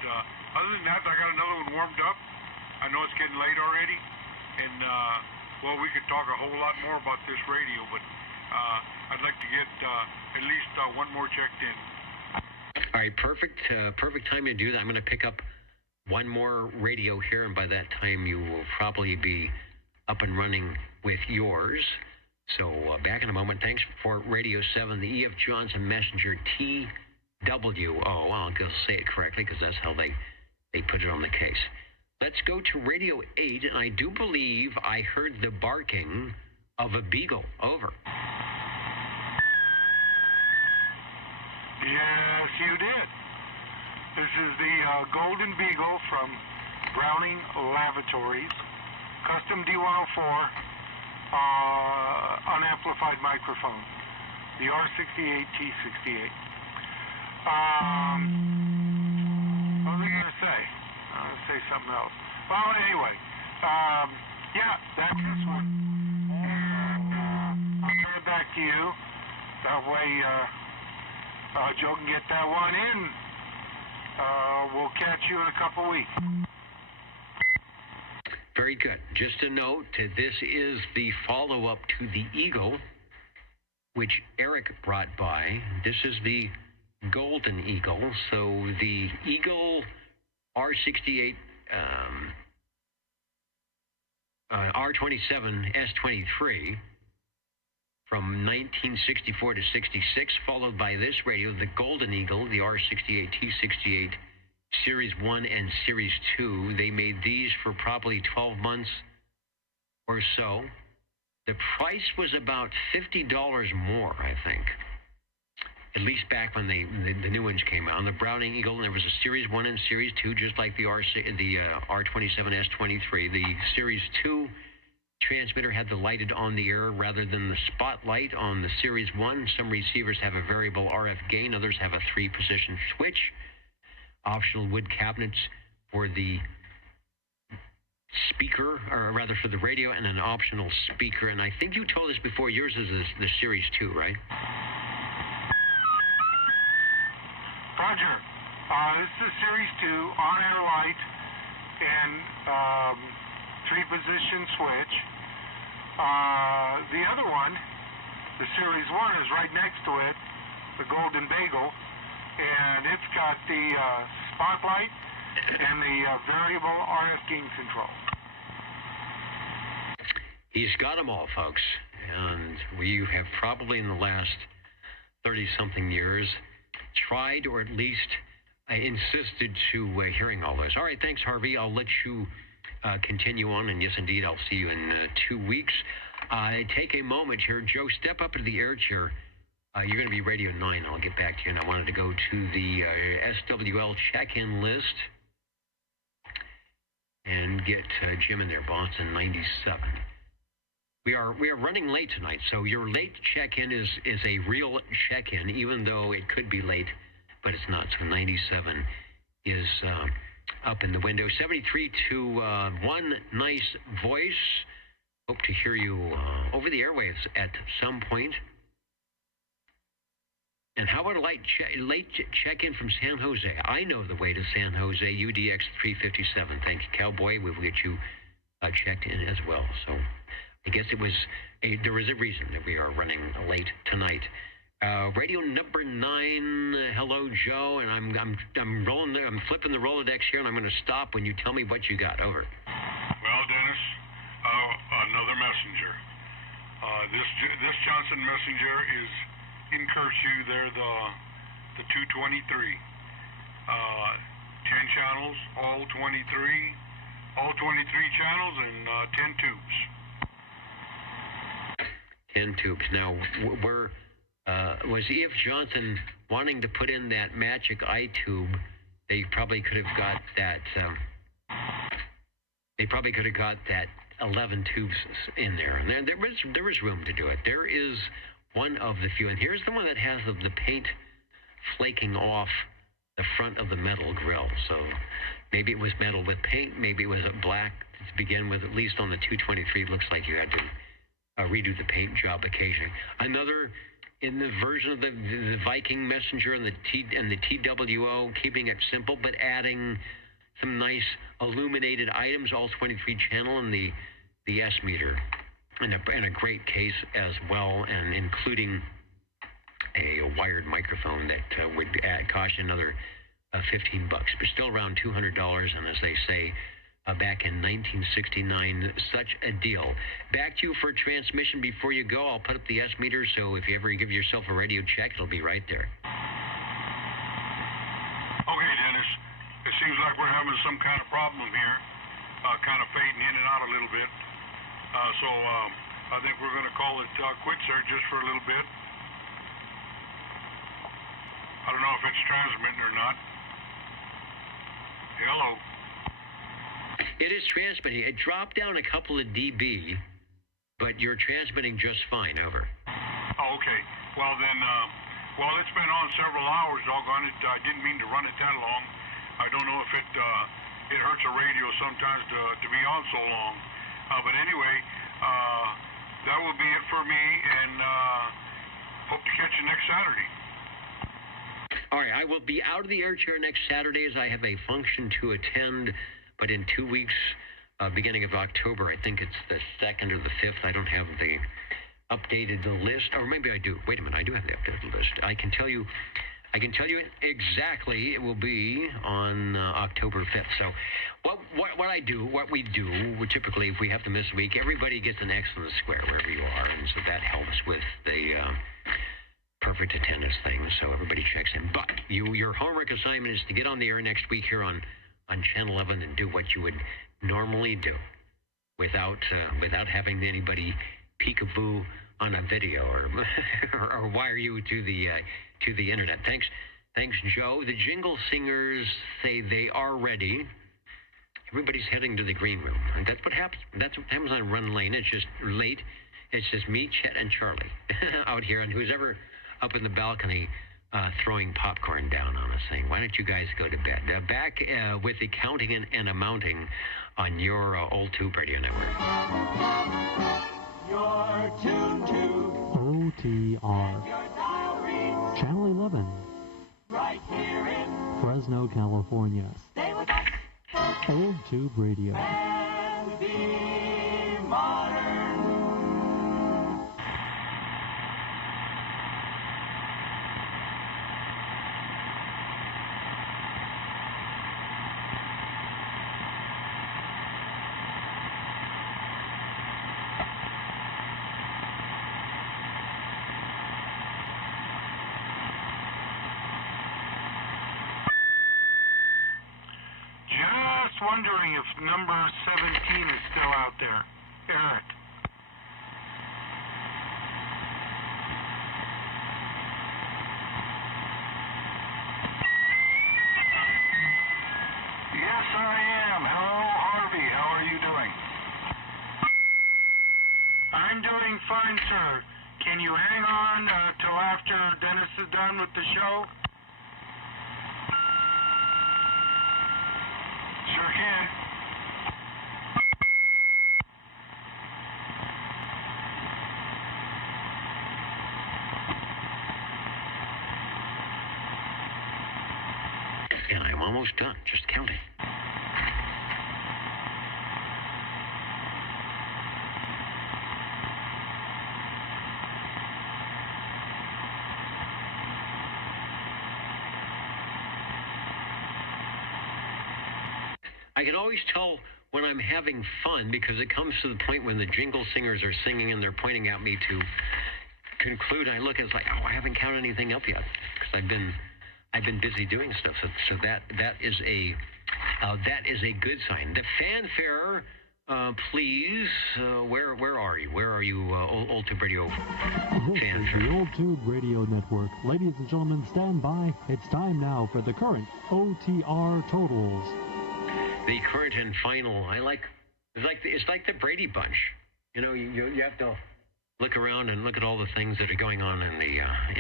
other than that, I got another one warmed up. I know it's getting late already, and well, we could talk a whole lot more about this radio, but I'd like to get at least one more checked in. All right, perfect time to do that. I'm going to pick up one more radio here, and by that time you will probably be up and running with yours. So back in a moment. Thanks for Radio 7, the E.F. Johnson Messenger TWO. I'll say it correctly because that's how they put it on the case. Let's go to Radio 8, and I do believe I heard the barking of a beagle. Over. Yes, you did. This is the Golden Beagle from Browning Lavatories, custom D104 unamplified microphone, the R68T68. What was I going to say? I was going to say something else. Well, anyway, yeah, that's this one. I'll turn it back to you. That way, Joe can get that one in. We'll catch you in a couple weeks. Very good. Just a note, this is the follow-up to the Eagle, which Eric brought by. This is the Golden Eagle. So the Eagle R68 R27 S23 from 1964 to 66, followed by this radio, the Golden Eagle, the R68 T68 Series 1 and Series 2. They made these for probably 12 months or so. The price was about $50 more, I think, at least back when the new ones came out. On the Browning Eagle, there was a Series 1 and Series 2, just like the R27 S23. The Series 2 transmitter had the lighted on the air rather than the spotlight on the Series 1. Some receivers have a variable RF gain. Others have a 3-position switch. Optional wood cabinets for the speaker, or rather for the radio, and an optional speaker. And I think you told us before yours is the Series 2, right? Roger. This is the Series 2 on-air light and 3-position switch. The other one, the Series 1, is right next to it, the Golden Bagel, and it's got the spotlight and the variable RF gain control. He's got them all, folks, and we have probably in the last 30-something years tried, or at least insisted to hearing all this. All right, thanks, Harvey. I'll let you continue on, and yes, indeed, I'll see you in 2 weeks. Take a moment here. Joe, step up into the air chair. You're going to be Radio 9. I'll get back to you, and I wanted to go to the SWL check-in list and get Jim in there, Boston 97. We are running late tonight, so your late check-in is a real check-in, even though it could be late, but it's not. So 97 is up in the window. 73 to one nice voice. Hope to hear you over the airwaves at some point. And how about a late check-in from San Jose? I know the way to San Jose, UDX 357. Thank you, Cowboy. We will get you checked in as well. So I guess there was a reason that we are running late tonight. Radio number 9. Hello, Joe, and I'm flipping the Rolodex here, and I'm going to stop when you tell me what you got. Over. Well, Dennis, another messenger. This Johnson messenger is in Kershaw. They're the 223. 10 channels, all 23 channels, and 10 tubes. 10 tubes. Now, was E.F. Johnson wanting to put in that magic eye tube? They probably could have got that. They probably could have got that 11 tubes in there, and there was room to do it. There is one of the few, and here's the one that has the paint flaking off the front of the metal grill. So maybe it was metal with paint, maybe it was black to begin with. At least on the 223, it looks like you had to redo the paint job occasionally. Another in the version of the Viking Messenger and the TWO, keeping it simple but adding some nice illuminated items, all 23 channel, and the S meter, and a great case as well, and including a wired microphone that would cost you another $15, but still around $200. And as they say, back in 1969, such a deal. Back to you for transmission before you go. I'll put up the S meter, so if you ever give yourself a radio check, it'll be right there. Okay, Dennis. It seems like we're having some kind of problem here, kind of fading in and out a little bit. So I think we're going to call it quits there just for a little bit. I don't know if it's transmitting or not. Hello. It is transmitting. It dropped down a couple of dB, but you're transmitting just fine. Over. Oh, okay. Well, then, it's been on several hours, doggone it. I didn't mean to run it that long. I don't know if it hurts a radio sometimes to be on so long. But anyway, that will be it for me, and hope to catch you next Saturday. All right, I will be out of the air chair next Saturday as I have a function to attend, but in 2 weeks, beginning of October, I think it's the 2nd or the 5th. I don't have the updated list, or maybe I do. Wait a minute, I do have the updated list. I can tell you exactly. It will be on October 5th. So what we do, typically if we have to miss a week, everybody gets an X on the square wherever you are, and so that helps with the perfect attendance thing, so everybody checks in. But your homework assignment is to get on the air next week here on Channel 11 and do what you would normally do without having anybody peekaboo on a video or wire you to the internet. Thanks, Joe. The Jingle Singers say they are ready. Everybody's heading to the green room. And that's what happens. That's what happens on Run Lane. It's just late. It's just me, Chet, and Charlie out here, and who's ever up in the balcony throwing popcorn down on us, saying, why don't you guys go to bed? Back with the counting and amounting on your old Tube Radio Network. You're tuned to OTR. Channel 11. Right here in Fresno, California. Stay with us. Old Tube Radio. And be modern. Wondering if number 17 is still out there. Eric. Yes, I am. Hello, Harvey. How are you doing? I'm doing fine, sir. Can you hang on till after Dennis is done with the show? Sure can. And I'm almost done, just counting. I can always tell when I'm having fun because it comes to the point when the jingle singers are singing and they're pointing at me to conclude. I look and it's like, oh, I haven't counted anything up yet because I've been busy doing stuff. So that is a good sign. The fanfare, please. Where are you? Where are you, Old Tube Radio This is the Old Tube Radio Network. Ladies and gentlemen, stand by. It's time now for the current OTR totals. The current and final. It's like the Brady Bunch. You know, you have to look around and look at all the things that are going on in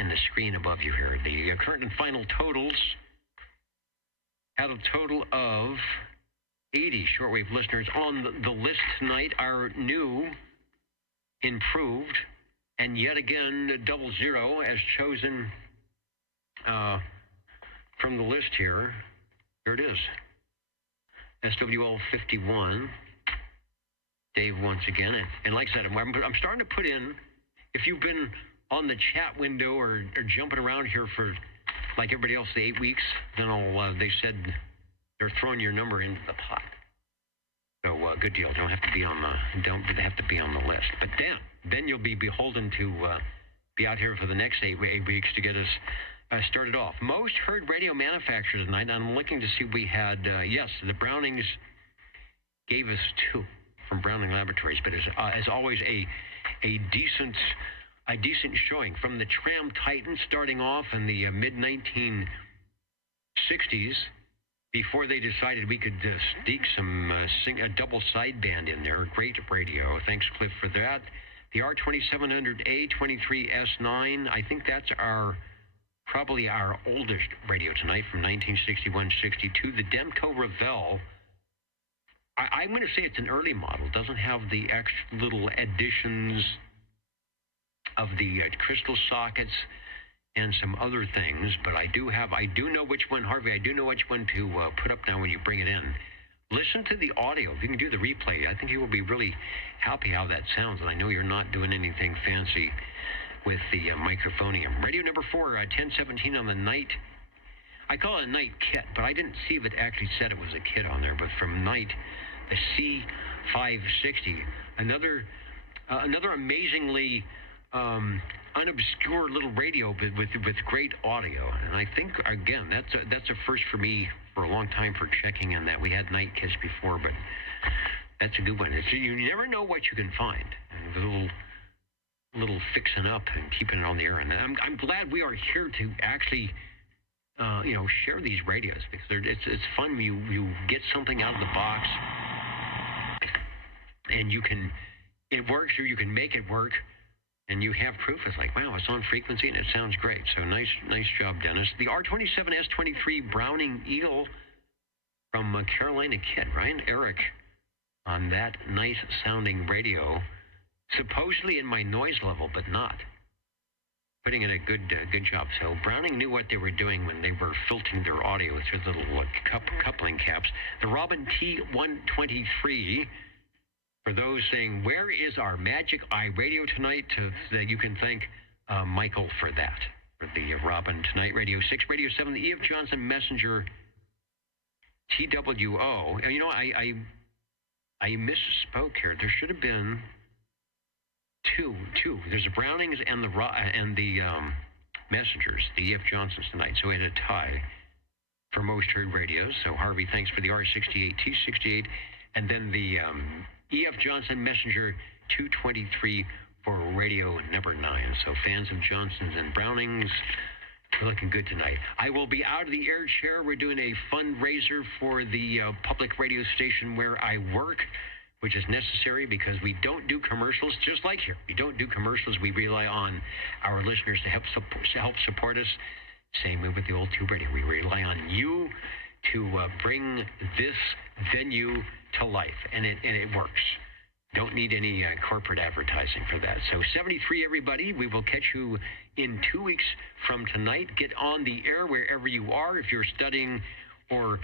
the screen above you here. The current and final totals had a total of 80 shortwave listeners on the list tonight. Our new, improved, and yet again 00 as chosen from the list here. Here it is. SWL 51. Dave once again. And like I said, I'm starting to put in, if you've been on the chat window or jumping around here for, like everybody else, the 8 weeks, then they said they're throwing your number into the pot. So good deal. Don't have to be on the list. But then you'll be beholden to be out here for the next 8 weeks to get us started off. Most heard radio manufacturers tonight. I'm looking to see we had, yes, the Brownings gave us 2 from Browning Laboratories, but as always, a decent showing from the Tram Titan starting off in the mid-1960s before they decided we could sneak a double sideband in there. Great radio. Thanks, Cliff, for that. The R2700A 23S9, I think that's probably our oldest radio tonight from 1961-62. The Demco Revell, I'm going to say it's an early model. It doesn't have the extra little additions of the crystal sockets and some other things, but I do know which one, Harvey, I do know which one to put up now when you bring it in. Listen to the audio. If you can do the replay, I think you will be really happy how that sounds, and I know you're not doing anything fancy with the microphonium. Radio number 4, 1017 on the night. I call it a night kit, but I didn't see if it actually said it was a kit on there. But from night, the C560, another amazingly unobscure little radio with great audio. And I think again that's a first for me for a long time for checking in that. We had night kits before, but that's a good one. You never know what you can find. And little fixing up and keeping it on the air. And I'm glad we are here to actually share these radios because it's fun. You get something out of the box, and it works, or you can make it work, and you have proof. It's like, wow, it's on frequency and it sounds great. So nice job, Dennis. The R27S23 Browning Eagle from Carolina Kid, Ryan Eric, on that nice sounding radio, supposedly in my noise level, but not. Putting in a good job. So Browning knew what they were doing when they were filtering their audio through the little coupling caps. The Robin T123, for those saying, where is our Magic Eye radio tonight? You can thank Michael for that, for the Robin Tonight Radio 6, Radio 7, the E.F. Johnson Messenger TWO. And I misspoke here. There should have been two. There's the Brownings and the Messengers, the E.F. Johnsons tonight. So we had a tie for most heard radios. So Harvey, thanks for the R68, T68, and then the E.F. Johnson Messenger 223 for radio number 9. So fans of Johnsons and Brownings, we're looking good tonight. I will be out of the air chair. We're doing a fundraiser for the public radio station where I work, which is necessary because we don't do commercials, just like here. We don't do commercials. We rely on our listeners to help support us. Same way with the old Tube Radio. We rely on you to bring this venue to life, and it works. Don't need any corporate advertising for that. So 73, everybody. We will catch you in 2 weeks from tonight. Get on the air wherever you are. If you're studying or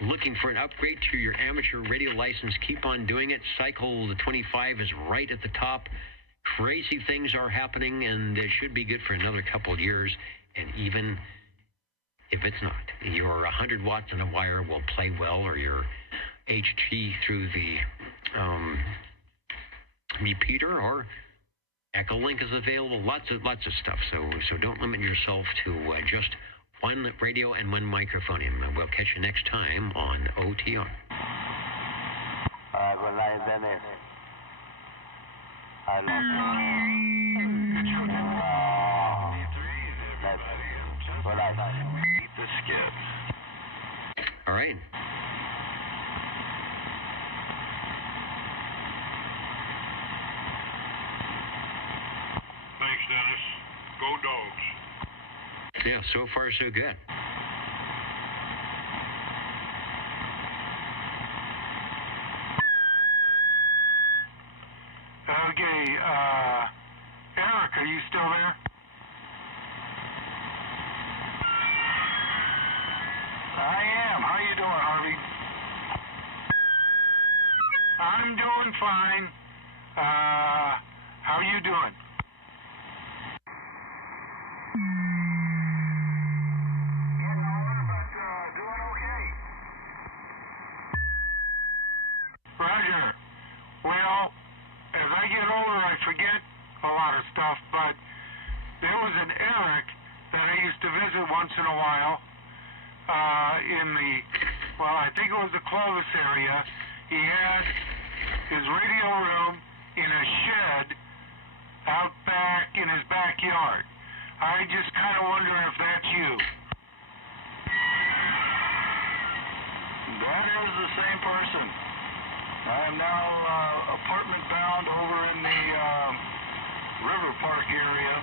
looking for an upgrade to your amateur radio license, keep on doing it. Cycle the 25 is right at the top. Crazy things are happening, and it should be good for another couple of years. And even if it's not, your 100 watts on a wire will play well, or your HT through the repeater, or Echolink is available. Lots of stuff. So don't limit yourself to just one radio and one microphone. And we'll catch you next time on OTR. Good night, Dennis. I love you. Good night. Eat the skip. All right. Thanks, Dennis. Go Dogs. Yeah, so far so good. Okay, Eric, are you still there? I am. How you doing, Harvey? I'm doing fine. How you doing? Roger. Well, as I get older, I forget a lot of stuff, but there was an Eric that I used to visit once in a while I think it was the Clovis area. He had his radio room in a shed out back in his backyard. I just kind of wonder if that's you. That is the same person. I am now apartment bound over in the River Park area.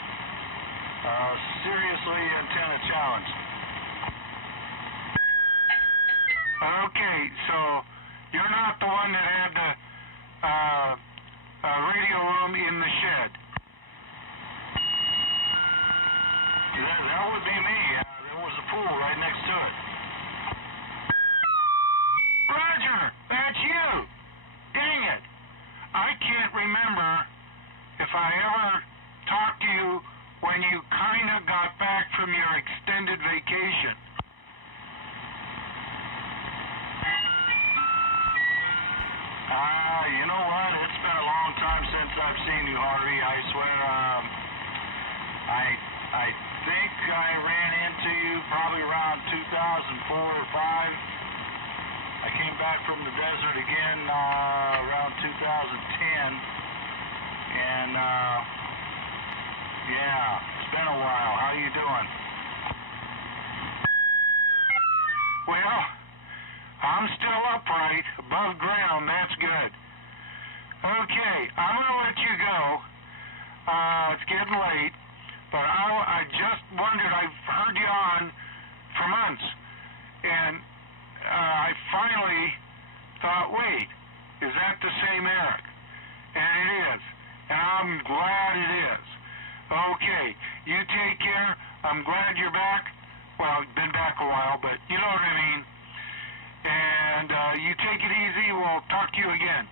Seriously antenna challenged. Okay, so you're not the one that had the radio room in the shed. That would be me. There was a pool right next to it. Roger, that's you. Dang it. I can't remember if I ever talked to you when you kind of got back from your extended vacation. You know what? It's been a long time since I've seen you, Harvey. I swear, I think I ran into you probably around 2004 or 5. I came back from the desert again around 2010. And, yeah, it's been a while. How you doing? Well, I'm still upright, above ground. That's good. Okay, I'm going to let you go. It's getting late, but I just wondered, I've heard you on for months, and I finally thought, wait, is that the same Eric? And it is, and I'm glad it is. Okay, you take care. I'm glad you're back. Well, you've been back a while, but you know what I mean. And you take it easy. We'll talk to you again.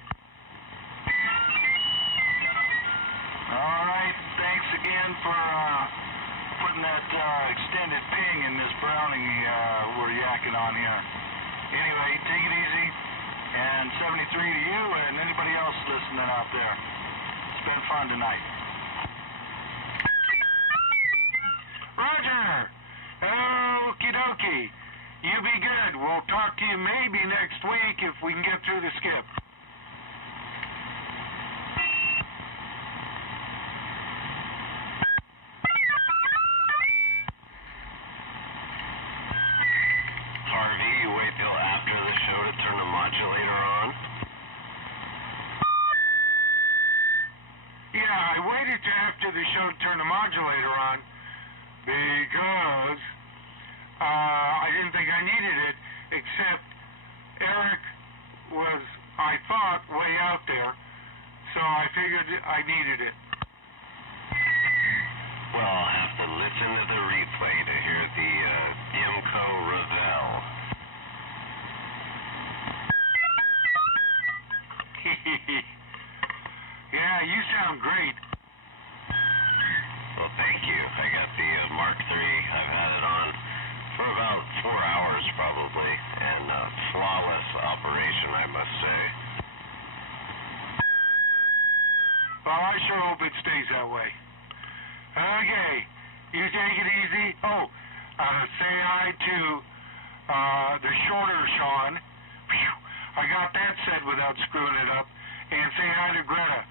All right, thanks again for putting that extended ping in this Browning we're yakking on here. Anyway, take it easy, and 73 to you and anybody else listening out there. It's been fun tonight. Roger! Okie dokie. You be good. We'll talk to you maybe next week if we can get through the skip. Harvey, you wait till after the show to turn the modulator on? Yeah, I waited till after the show to turn the modulator on because I didn't think I needed it, except Eric was, I thought, way out there, so I figured I needed it. Well, I'll have to listen to the replay to hear the Dimco Ravel. Yeah, you sound great. Well, thank you. I got the Mark III. I've had it on for about 4 hours probably, and flawless operation, I must say. Well, I sure hope it stays that way. Okay, you take it easy. Oh, say hi to the shorter Sean. Phew, I got that said without screwing it up. And say hi to Greta.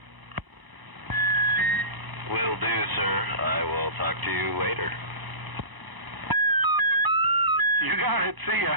Will do, sir. I will talk to you later. You got it. See ya.